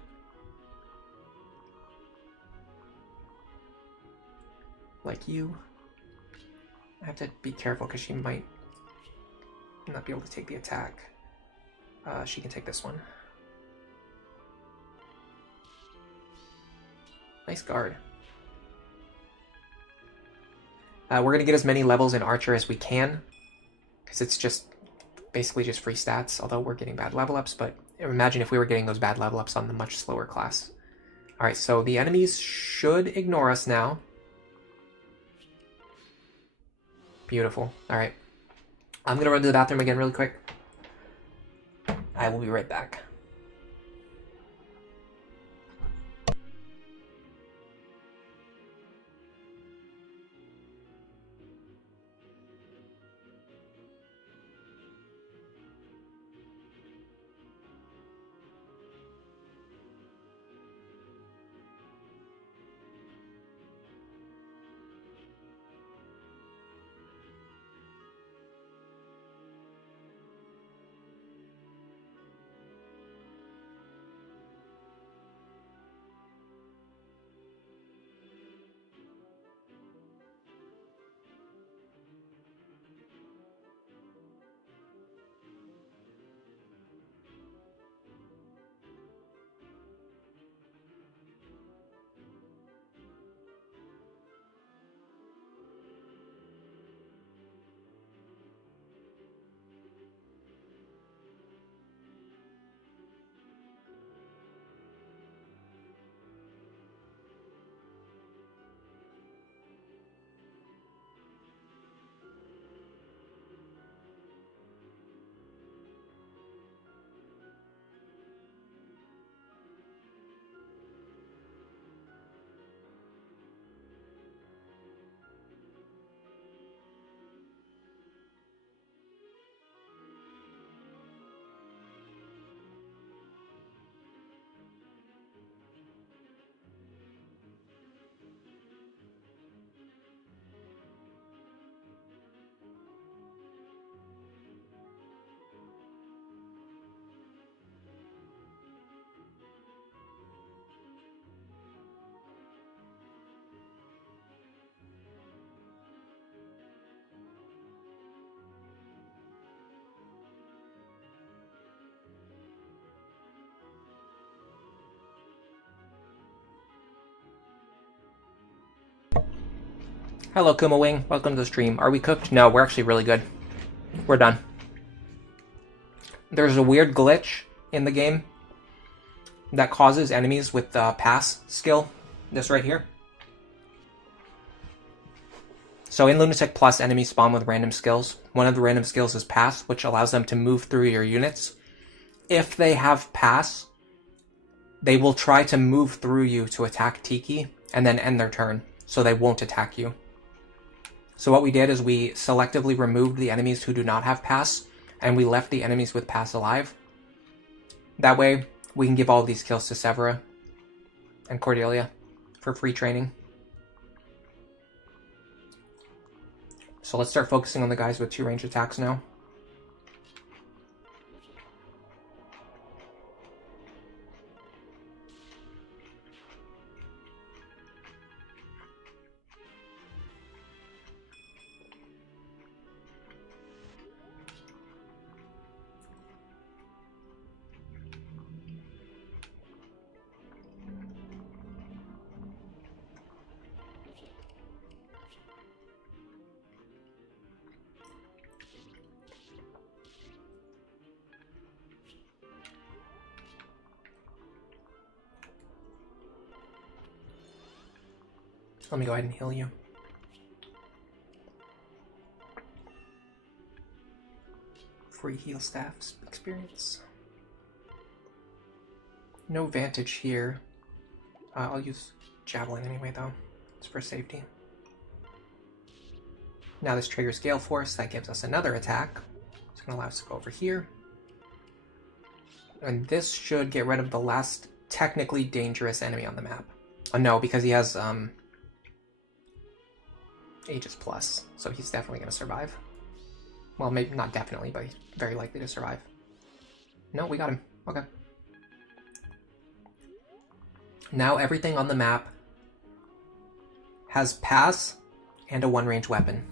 Like you. I have to be careful because she might not be able to take the attack. She can take this one. Nice guard. We're going to get as many levels in Archer as we can, because it's just basically just free stats, although we're getting bad level ups, but imagine if we were getting those bad level ups on the much slower class. Alright, so the enemies should ignore us now. Beautiful. Alright. I'm going to run to the bathroom again really quick. I will be right back. Hello, Kuma Wing. Welcome to the stream. Are we cooked? No, we're actually really good. We're done. There's a weird glitch in the game that causes enemies with the pass skill, this right here. So in Lunatic Plus, enemies spawn with random skills. One of the random skills is pass, which allows them to move through your units. If they have pass, they will try to move through you to attack Tiki and then end their turn, so they won't attack you. So what we did is we selectively removed the enemies who do not have pass, and we left the enemies with pass alive. That way, we can give all these kills to Severa and Cordelia for free training. So let's start focusing on the guys with 2 ranged attacks now. Let me go ahead and heal you. Free heal staffs experience. No Vantage here. I'll use Javelin anyway though. It's for safety. Now this triggers Gale Force. That gives us another attack. It's going to allow us to go over here. And this should get rid of the last technically dangerous enemy on the map. No, because he has Aegis Plus, so he's definitely going to survive. Well, maybe not definitely, but he's very likely to survive. No, we got him. Okay. Now everything on the map has pass and a 1-range weapon.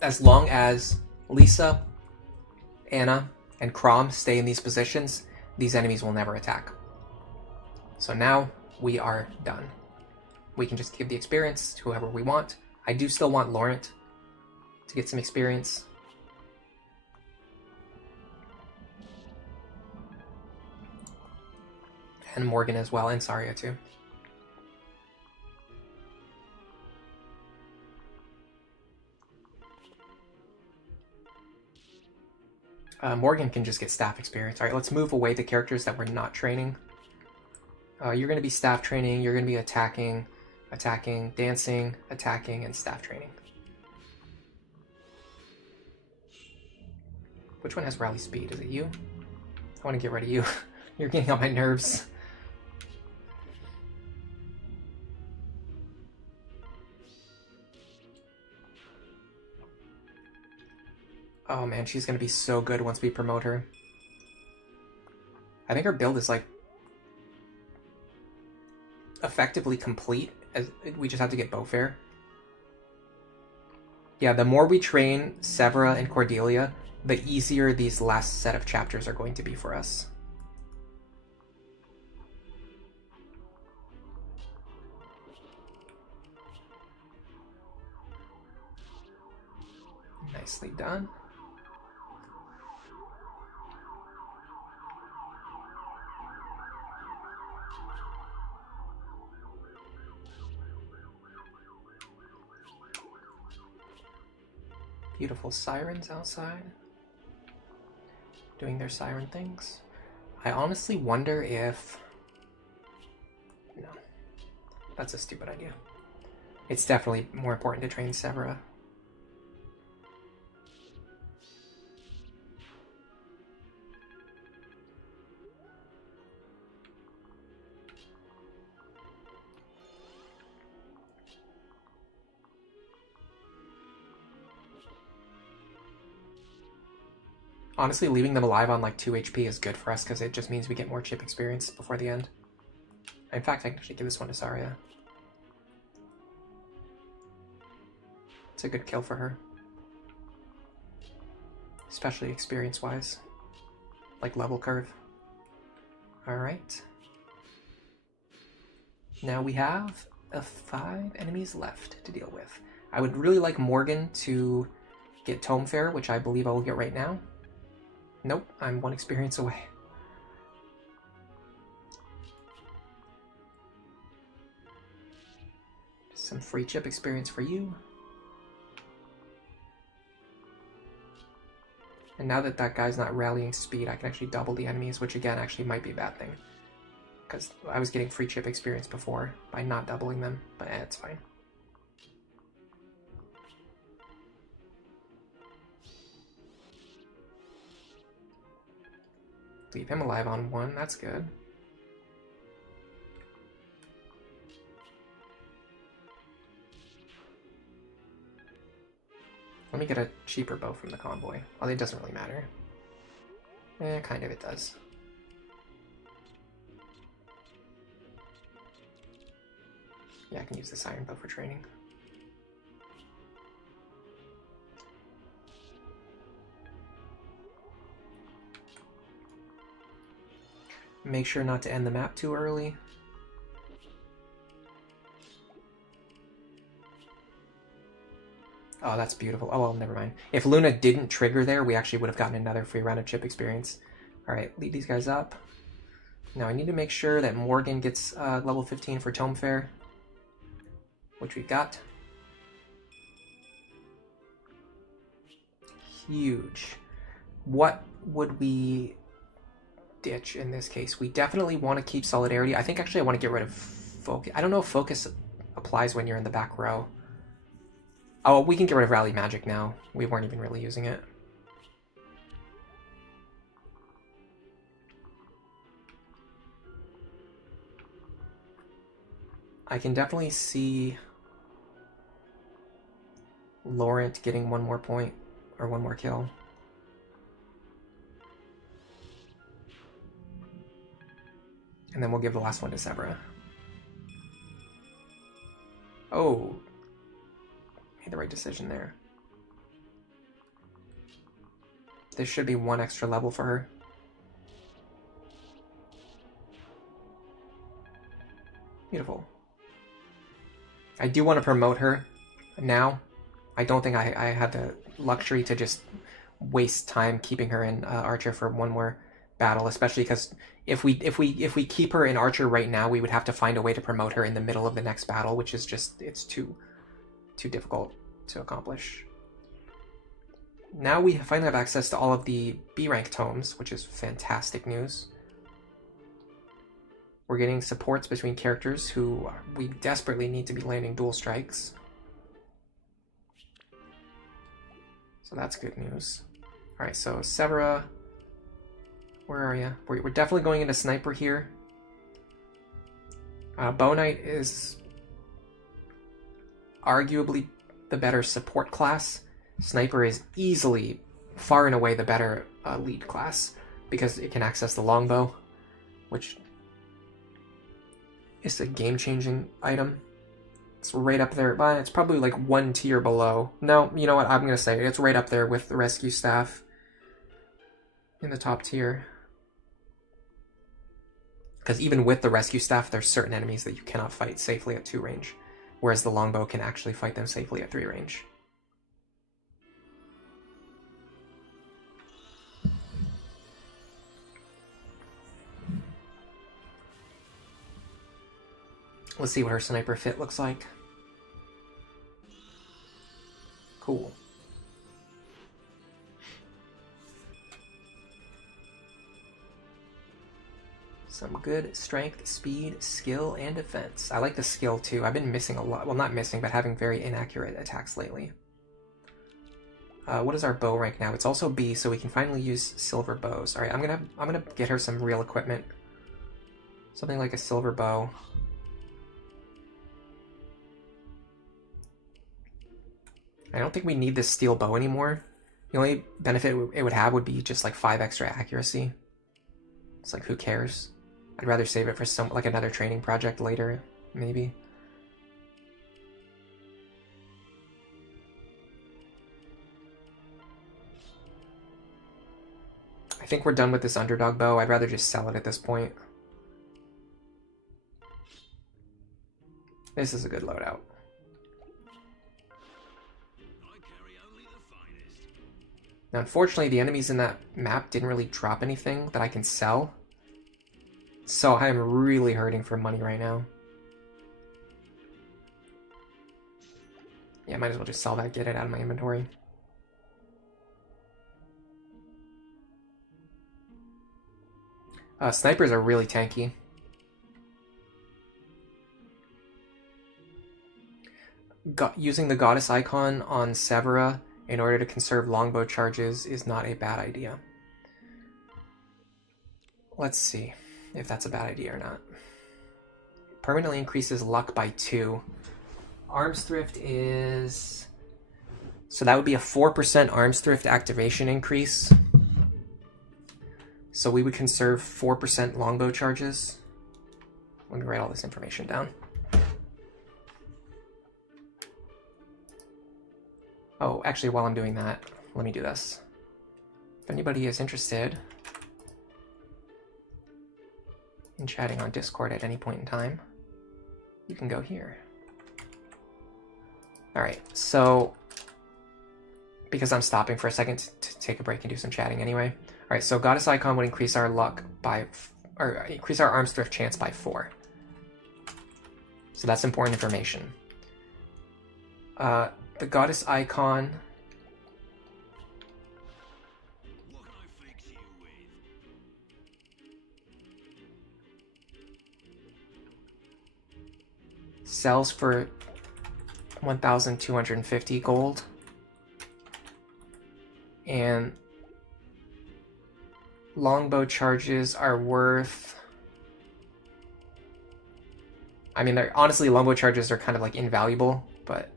As long as Lisa, Anna, and Crom stay in these positions, these enemies will never attack. So now we are done. We can just give the experience to whoever we want. I do still want Laurent to get some experience. And Morgan as well, and Saria too. Morgan can just get staff experience. Alright, let's move away the characters that we're not training. You're going to be staff training, you're going to be attacking, dancing, attacking, and staff training. Which one has rally speed? Is it you? I want to get rid of you. You're getting on my nerves. Oh man, she's gonna be so good once we promote her. I think her build is like effectively complete, as we just have to get Beaufair. Yeah, the more we train Severa and Cordelia, the easier these last set of chapters are going to be for us. Nicely done. Beautiful sirens outside, doing their siren things. I honestly wonder if... No, that's a stupid idea. It's definitely more important to train Severa. Honestly, leaving them alive on like 2 HP is good for us because it just means we get more chip experience before the end. In fact, I can actually give this one to Saria. It's a good kill for her. especially experience-wise, like level curve. All right. Now we have 5 enemies left to deal with. I would really like Morgan to get Tome Fair, which I believe I will get right now. Nope, I'm 1 experience away. Some free chip experience for you. And now that that guy's not rallying speed, I can actually double the enemies, which again actually might be a bad thing. Because I was getting free chip experience before by not doubling them, but it's fine. Leave him alive on 1, that's good. Let me get a cheaper bow from the convoy. Well, it doesn't really matter. Kind of it does. Yeah, I can use this iron bow for training. Make sure not to end the map too early. Oh, that's beautiful. Oh, well, never mind. If Luna didn't trigger there, we actually would have gotten another free round of chip experience. All right, lead these guys up. Now I need to make sure that Morgan gets level 15 for Tome Fair, which we've got. Huge. What would we ditch in this case? We definitely want to keep Solidarity. I think actually I want to get rid of Focus. I don't know if Focus applies when you're in the back row. Oh, we can get rid of Rally Magic now. We weren't even really using it. I can definitely see Laurent getting 1 more point, or 1 more kill. And then we'll give the last one to Zebra. Oh, made the right decision there. This should be 1 extra level for her. Beautiful. I do want to promote her now. I don't think I had the luxury to just waste time keeping her in Archer for 1 more battle, especially because if we keep her in Archer right now, we would have to find a way to promote her in the middle of the next battle, which is just, it's too difficult to accomplish. Now we finally have access to all of the B rank tomes, which is fantastic news. We're getting supports between characters who we desperately need to be landing dual strikes. So that's good news. Alright, so Severa, where are you? We're definitely going into Sniper here. Bow Knight is arguably the better support class. Sniper is easily, far and away, the better lead class because it can access the longbow, which is a game-changing item. It's right up there, but it's probably like 1 tier below. No, you know what? I'm gonna say it. It's right up there with the rescue staff in the top tier. Because even with the rescue staff, there's certain enemies that you cannot fight safely at 2 range, whereas the longbow can actually fight them safely at 3 range. Let's see what her sniper fit looks like. Cool. Some good strength, speed, skill, and defense. I like the skill too. I've been missing a lot. Well, not missing, but having very inaccurate attacks lately. What is our bow rank now? It's also B, so we can finally use silver bows. All right, I'm gonna get her some real equipment. Something like a silver bow. I don't think we need this steel bow anymore. The only benefit it would have would be just like 5 extra accuracy. It's like, who cares? I'd rather save it for some, like another training project later, maybe. I think we're done with this underdog bow. I'd rather just sell it at this point. This is a good loadout. Now, unfortunately, the enemies in that map didn't really drop anything that I can sell. So I'm really hurting for money right now. Yeah, might as well just sell that, get it out of my inventory. Snipers are really tanky. Using the goddess icon on Severa in order to conserve longbow charges is not a bad idea. Let's see if that's a bad idea or not. Permanently increases luck by 2. Arms Thrift is... So that would be a 4% Arms Thrift activation increase. So we would conserve 4% longbow charges. Let me write all this information down. Oh, actually, while I'm doing that, let me do this. If anybody is interested in chatting on Discord at any point in time, you can go here. All right, so because I'm stopping for a second to take a break and do some chatting anyway. All right, so Goddess Icon would increase our luck by, or increase our Arms Thrift chance by 4. So that's important information. The Goddess Icon sells for 1,250 gold, and longbow charges are worth, I mean, they're honestly, longbow charges are kind of like invaluable, but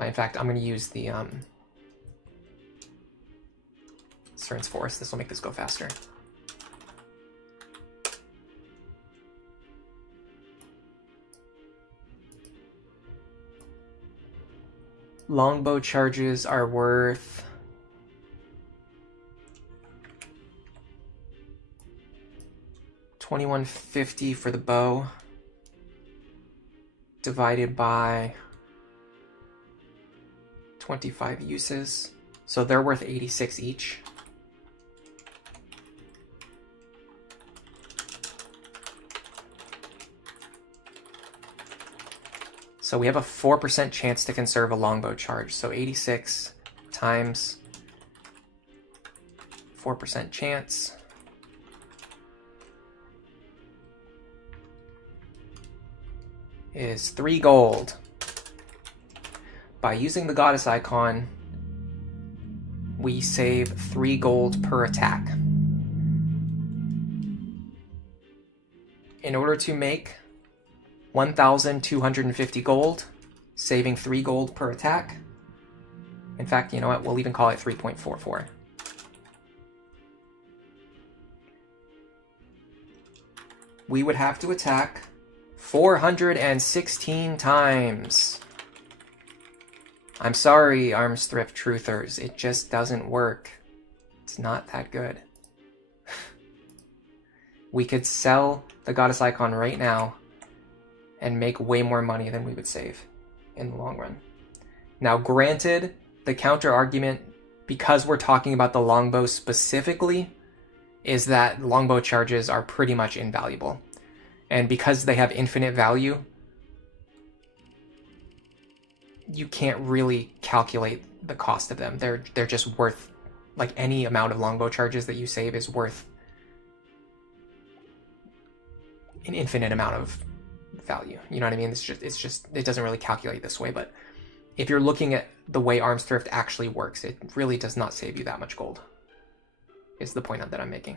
in fact, I'm going to use the Cern's Force. This will make this go faster. Longbow charges are worth $2,150 for the bow, divided by 25 uses, so they're worth 86 each. So we have a 4% chance to conserve a longbow charge. So 86 times 4% chance is 3 gold. By using the Goddess Icon, we save 3 gold per attack. In order to make 1,250 gold, saving 3 gold per attack. In fact, you know what? We'll even call it 3.44. We would have to attack 416 times. I'm sorry, Arms Thrift Truthers. It just doesn't work. It's not that good. We could sell the Goddess Icon right now and make way more money than we would save in the long run. Now, granted, the counter argument, because we're talking about the longbow specifically, is that longbow charges are pretty much invaluable. And because they have infinite value, you can't really calculate the cost of them. They're just worth, like, any amount of longbow charges that you save is worth an infinite amount of value. You know what I mean? It's just it doesn't really calculate this way, but if you're looking at the way Arms Thrift actually works, it really does not save you that much gold, is the point that I'm making.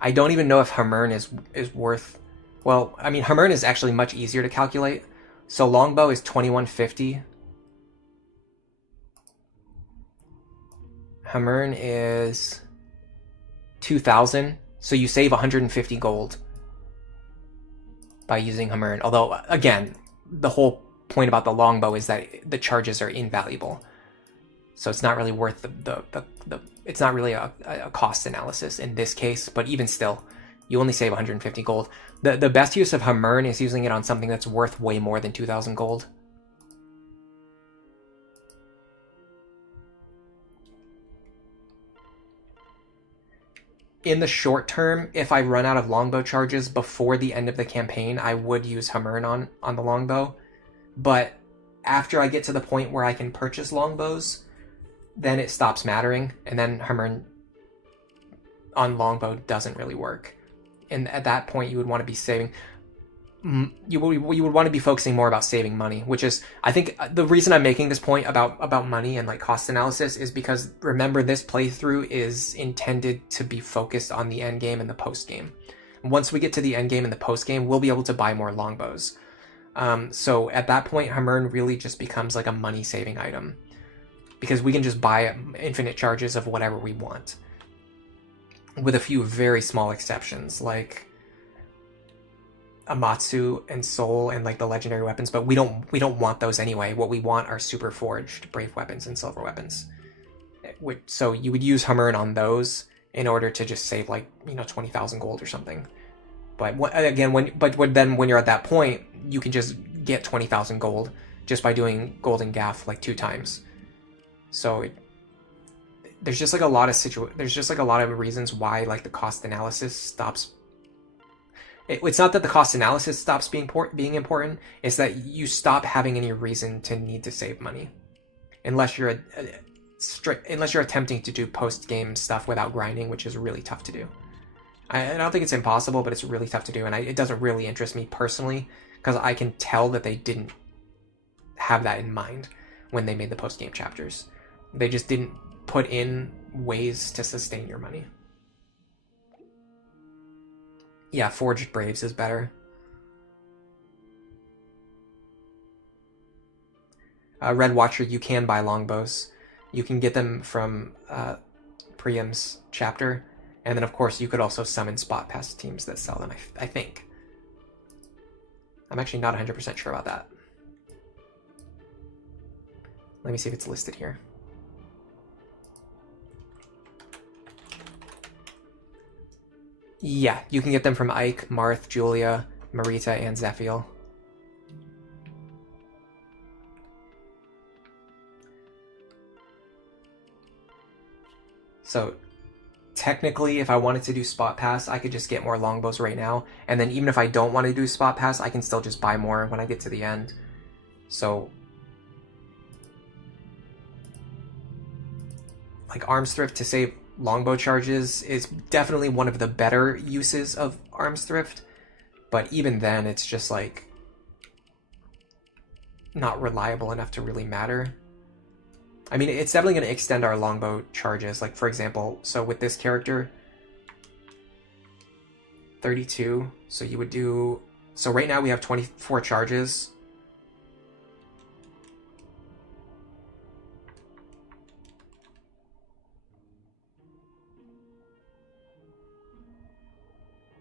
I don't even know if Hamern is worth, well, I mean, Hamern is actually much easier to calculate. So longbow is 2150. Hamern is 2,000. So you save 150 gold by using Hamurn. Although, again, the whole point about the longbow is that the charges are invaluable. So it's not really worth it's not really a cost analysis in this case, but even still, you only save 150 gold. The best use of Hamurn is using it on something that's worth way more than 2,000 gold. In the short term, if I run out of longbow charges before the end of the campaign, I would use Hamurn on the longbow. But after I get to the point where I can purchase longbows, then it stops mattering, and then Hamurn on longbow doesn't really work. And at that point, you would want to be saving. You would want to be focusing more about saving money, which is, I think, the reason I'm making this point about money and like cost analysis is because, remember, this playthrough is intended to be focused on the end game and the post game. Once we get to the end game and the post game, we'll be able to buy more longbows. So at that point, Hamurn really just becomes like a money saving item, because we can just buy infinite charges of whatever we want, with a few very small exceptions like Amatsu and Soul and like the legendary weapons, but we don't want those anyway. What we want are super forged brave weapons and silver weapons. So you would use Hamurn on those in order to just save like 20,000 gold or something. But again, when you're at that point, you can just get 20,000 gold just by doing Golden Gaff like 2 times. So there's just like a lot of reasons why like the cost analysis stops. It's not that the cost analysis stops being important. It's that you stop having any reason to need to save money, unless you're attempting to do post game stuff without grinding, which is really tough to do. I don't think it's impossible, but it's really tough to do, and it doesn't really interest me personally, because I can tell that they didn't have that in mind when they made the post game chapters. They just didn't put in ways to sustain your money. Yeah, Forged Braves is better. Red Watcher, you can buy longbows. You can get them from Priam's chapter. And then, of course, you could also summon spot pass teams that sell them, I think. I'm actually not 100% sure about that. Let me see if it's listed here. Yeah, you can get them from Ike, Marth, Julia, Marita, and Zephiel. So technically, if I wanted to do spot pass, I could just get more longbows right now. And then even if I don't want to do spot pass, I can still just buy more when I get to the end. So like arms thrift to save longbow charges is definitely one of the better uses of arms thrift, but even then it's just like not reliable enough to really matter. I mean, it's definitely going to extend our longbow charges. Like, for example, so with this character, 32, so you would do, so right now we have 24 charges.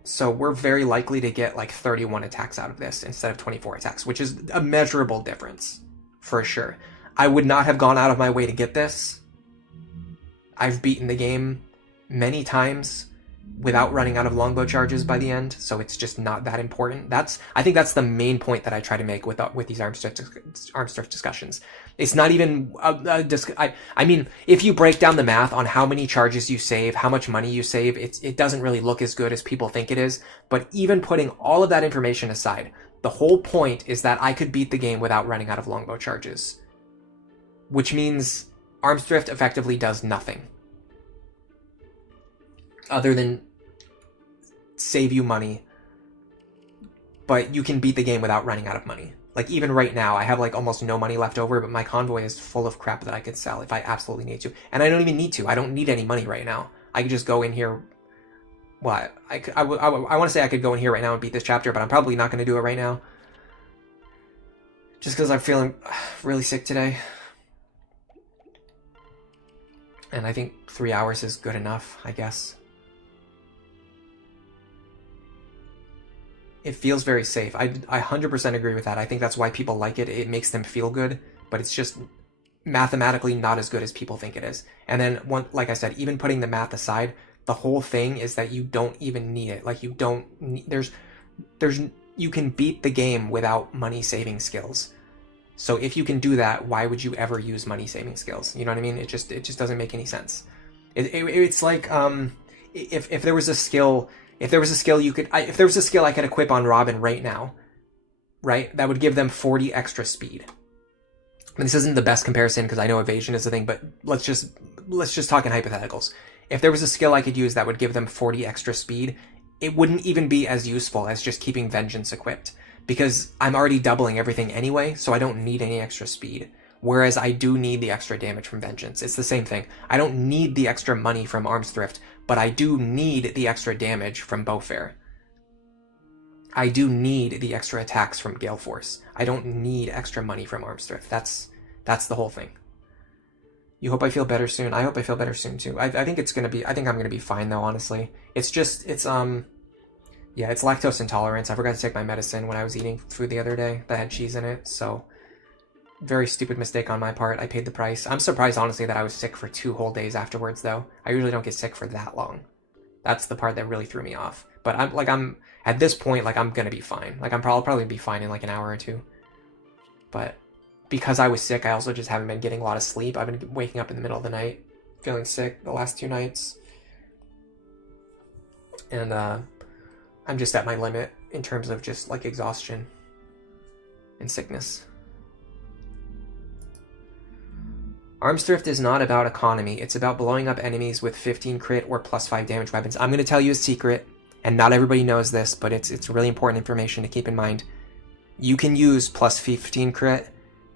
So we're very likely to get like 31 attacks out of this instead of 24 attacks, which is a measurable difference, for sure. I would not have gone out of my way to get this. I've beaten the game many times without running out of longbow charges by the end, so it's just not that important. I think that's the main point that I try to make with these arms thrift discussions. It's not even I mean, if you break down the math on how many charges you save, how much money you save, it doesn't really look as good as people think it is. But even putting all of that information aside, the whole point is that I could beat the game without running out of longbow charges, which means arms thrift effectively does nothing other than save you money, but you can beat the game without running out of money. Like, even right now, I have like almost no money left over, but my convoy is full of crap that I could sell if I absolutely need to. And I don't even need to. I don't need any money right now. I could just go in here. Well, I want to say I could go in here right now and beat this chapter, but I'm probably not going to do it right now. Just because I'm feeling really sick today. And I think 3 hours is good enough, I guess. It feels very safe. I 100% agree with that. I think that's why people like it. It makes them feel good, but it's just mathematically not as good as people think it is. And then, like I said, even putting the math aside, the whole thing is that you don't even need it. Like, you don't need, you can beat the game without money saving skills. So if you can do that, why would you ever use money saving skills? You know what I mean? It just doesn't make any sense. It's like if there was a skill, if there was a skill I could equip on Robin right now, right? That would give them 40 extra speed. And this isn't the best comparison because I know evasion is the thing, but let's just talk in hypotheticals. If there was a skill I could use that would give them 40 extra speed, it wouldn't even be as useful as just keeping Vengeance equipped, because I'm already doubling everything anyway, so I don't need any extra speed. Whereas I do need the extra damage from Vengeance. It's the same thing. I don't need the extra money from Arms Thrift, but I do need the extra damage from Bowfair. I do need the extra attacks from Gale Force. I don't need extra money from Arms Thrift. That's the whole thing. You hope I feel better soon. I hope I feel better soon too. I think I'm gonna be fine though, honestly. It's lactose intolerance. I forgot to take my medicine when I was eating food the other day that had cheese in it, so very stupid mistake on my part. I paid the price. I'm surprised, honestly, that I was sick for 2 whole days afterwards, though. I usually don't get sick for that long. That's the part that really threw me off. But I'm at this point, like, I'm gonna be fine. Like, I'll probably be fine in like an hour or two. But because I was sick, I also just haven't been getting a lot of sleep. I've been waking up in the middle of the night, feeling sick the last 2 nights. And I'm just at my limit in terms of just like exhaustion and sickness. Arms Thrift is not about economy. It's about blowing up enemies with 15 crit or +5 damage weapons. I'm going to tell you a secret, and not everybody knows this, but it's really important information to keep in mind. You can use +15 crit,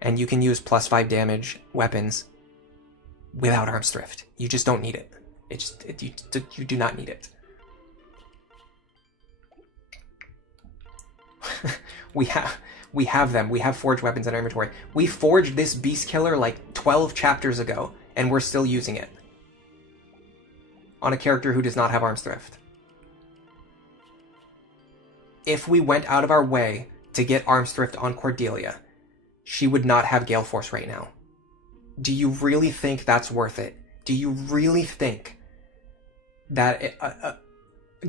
and you can use +5 damage weapons without Arms Thrift. You just don't need it. You do not need it. We have them. We have forged weapons in our inventory. We forged this beast killer like 12 chapters ago, and we're still using it on a character who does not have Arms Thrift. If we went out of our way to get Arms Thrift on Cordelia, she would not have Gale Force right now. Do you really think that's worth it? Do you really think that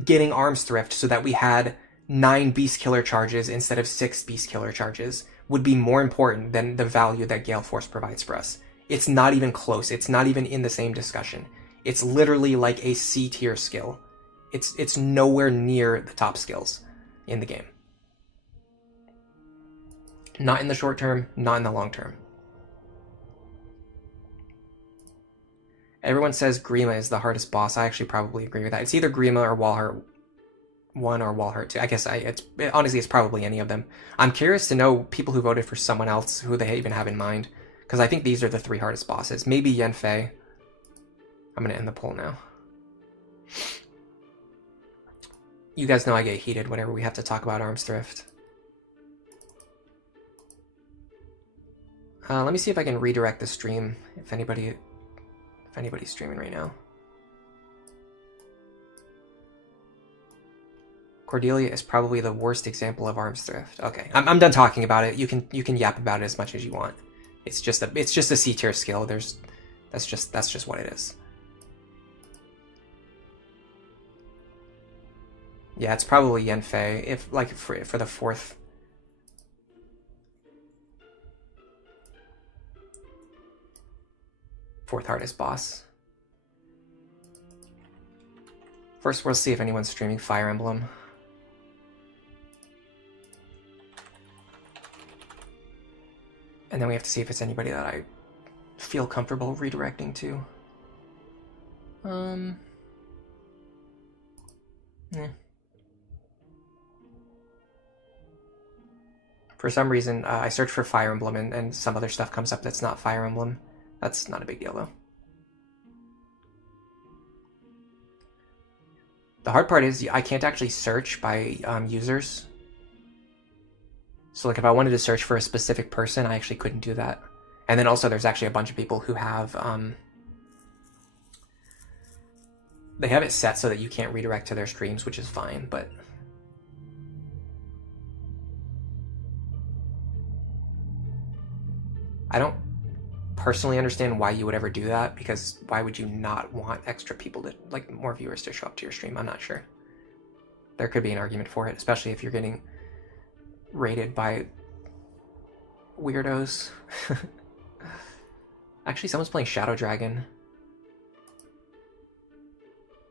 getting Arms Thrift so that we had 9 Beast Killer charges instead of 6 Beast Killer charges would be more important than the value that Gale Force provides for us? It's not even close. It's not even in the same discussion. It's literally like a C tier skill. It's nowhere near the top skills in the game. Not in the short term, not in the long term. Everyone says Grima is the hardest boss. I actually probably agree with that. It's either Grima or Walhart 1 or Walhart 2. I guess honestly, it's probably any of them. I'm curious to know people who voted for someone else, who they even have in mind, because I think these are the 3 hardest bosses. Maybe Yenfei. I'm going to end the poll now. You guys know I get heated whenever we have to talk about Arms Thrift. Let me see if I can redirect the stream, if anybody's streaming right now. Cordelia is probably the worst example of Arms Thrift. Okay, I'm done talking about it. You can yap about it as much as you want. It's just a C tier skill. That's just what it is. Yeah, it's probably Yenfei, if like for the fourth hardest boss. First, we'll see if anyone's streaming Fire Emblem. And then we have to see if it's anybody that I feel comfortable redirecting to. For some reason, I search for Fire Emblem and some other stuff comes up that's not Fire Emblem. That's not a big deal, though. The hard part is I can't actually search by users. So like if I wanted to search for a specific person, I actually couldn't do that. And then also there's actually a bunch of people who have they have it set so that you can't redirect to their streams, which is fine, but I don't personally understand why you would ever do that, because why would you not want extra people to, like, more viewers to show up to your stream? I'm not sure. There could be an argument for it, especially if you're getting rated by weirdos. Actually, someone's playing Shadow Dragon.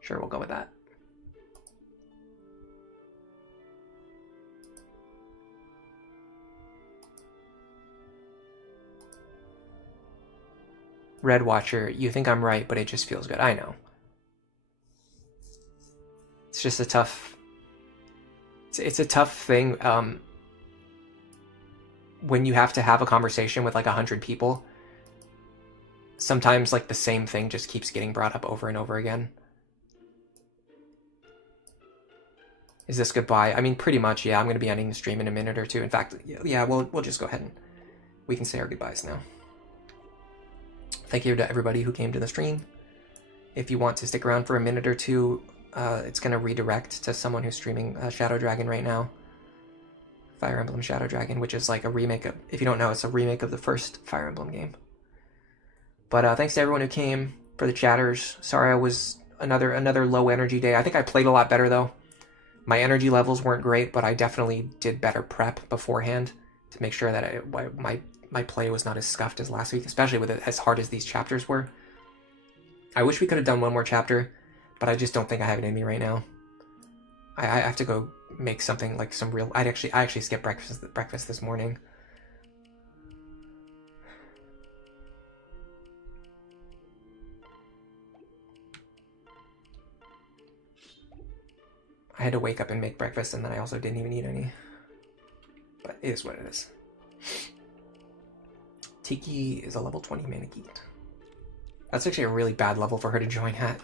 Sure, we'll go with that. Red Watcher, you think I'm right, but it just feels good. I know. It's just a tough... It's a tough thing when you have to have a conversation with like 100 people. Sometimes like the same thing just keeps getting brought up over and over again. Is this goodbye? I mean, pretty much, yeah. I'm going to be ending the stream in a minute or two. In fact, yeah, we'll just go ahead and we can say our goodbyes now. Thank you to everybody who came to the stream. If you want to stick around for a minute or two, it's going to redirect to someone who's streaming Shadow Dragon right now. Fire Emblem Shadow Dragon, which is like a remake of, if you don't know, it's a remake of the first Fire Emblem game. But thanks to everyone who came, for the chatters. Sorry I was another low energy day. I think I played a lot better though. My energy levels weren't great, but I definitely did better prep beforehand to make sure that my play was not as scuffed as last week, especially with it as hard as these chapters were. I wish we could have done one more chapter, but I just don't think I have it in me right now. I have to go make something like some real... I actually skipped breakfast this morning. I had to wake up and make breakfast, and then I also didn't even eat any. But it is what it is. Tiki is a level 20 Manakite. That's actually a really bad level for her to join at.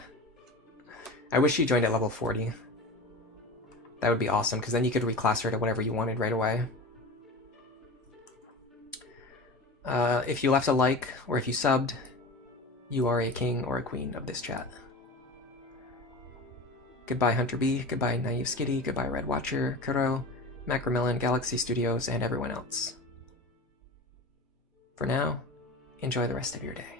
I wish she joined at level 40. That would be awesome, because then you could reclass her to whatever you wanted right away. If you left a like, or if you subbed, you are a king or a queen of this chat. Goodbye, Hunter B. Goodbye, Naive Skitty. Goodbye, Red Watcher, Kuro, Macromelon, Galaxy Studios, and everyone else. For now, enjoy the rest of your day.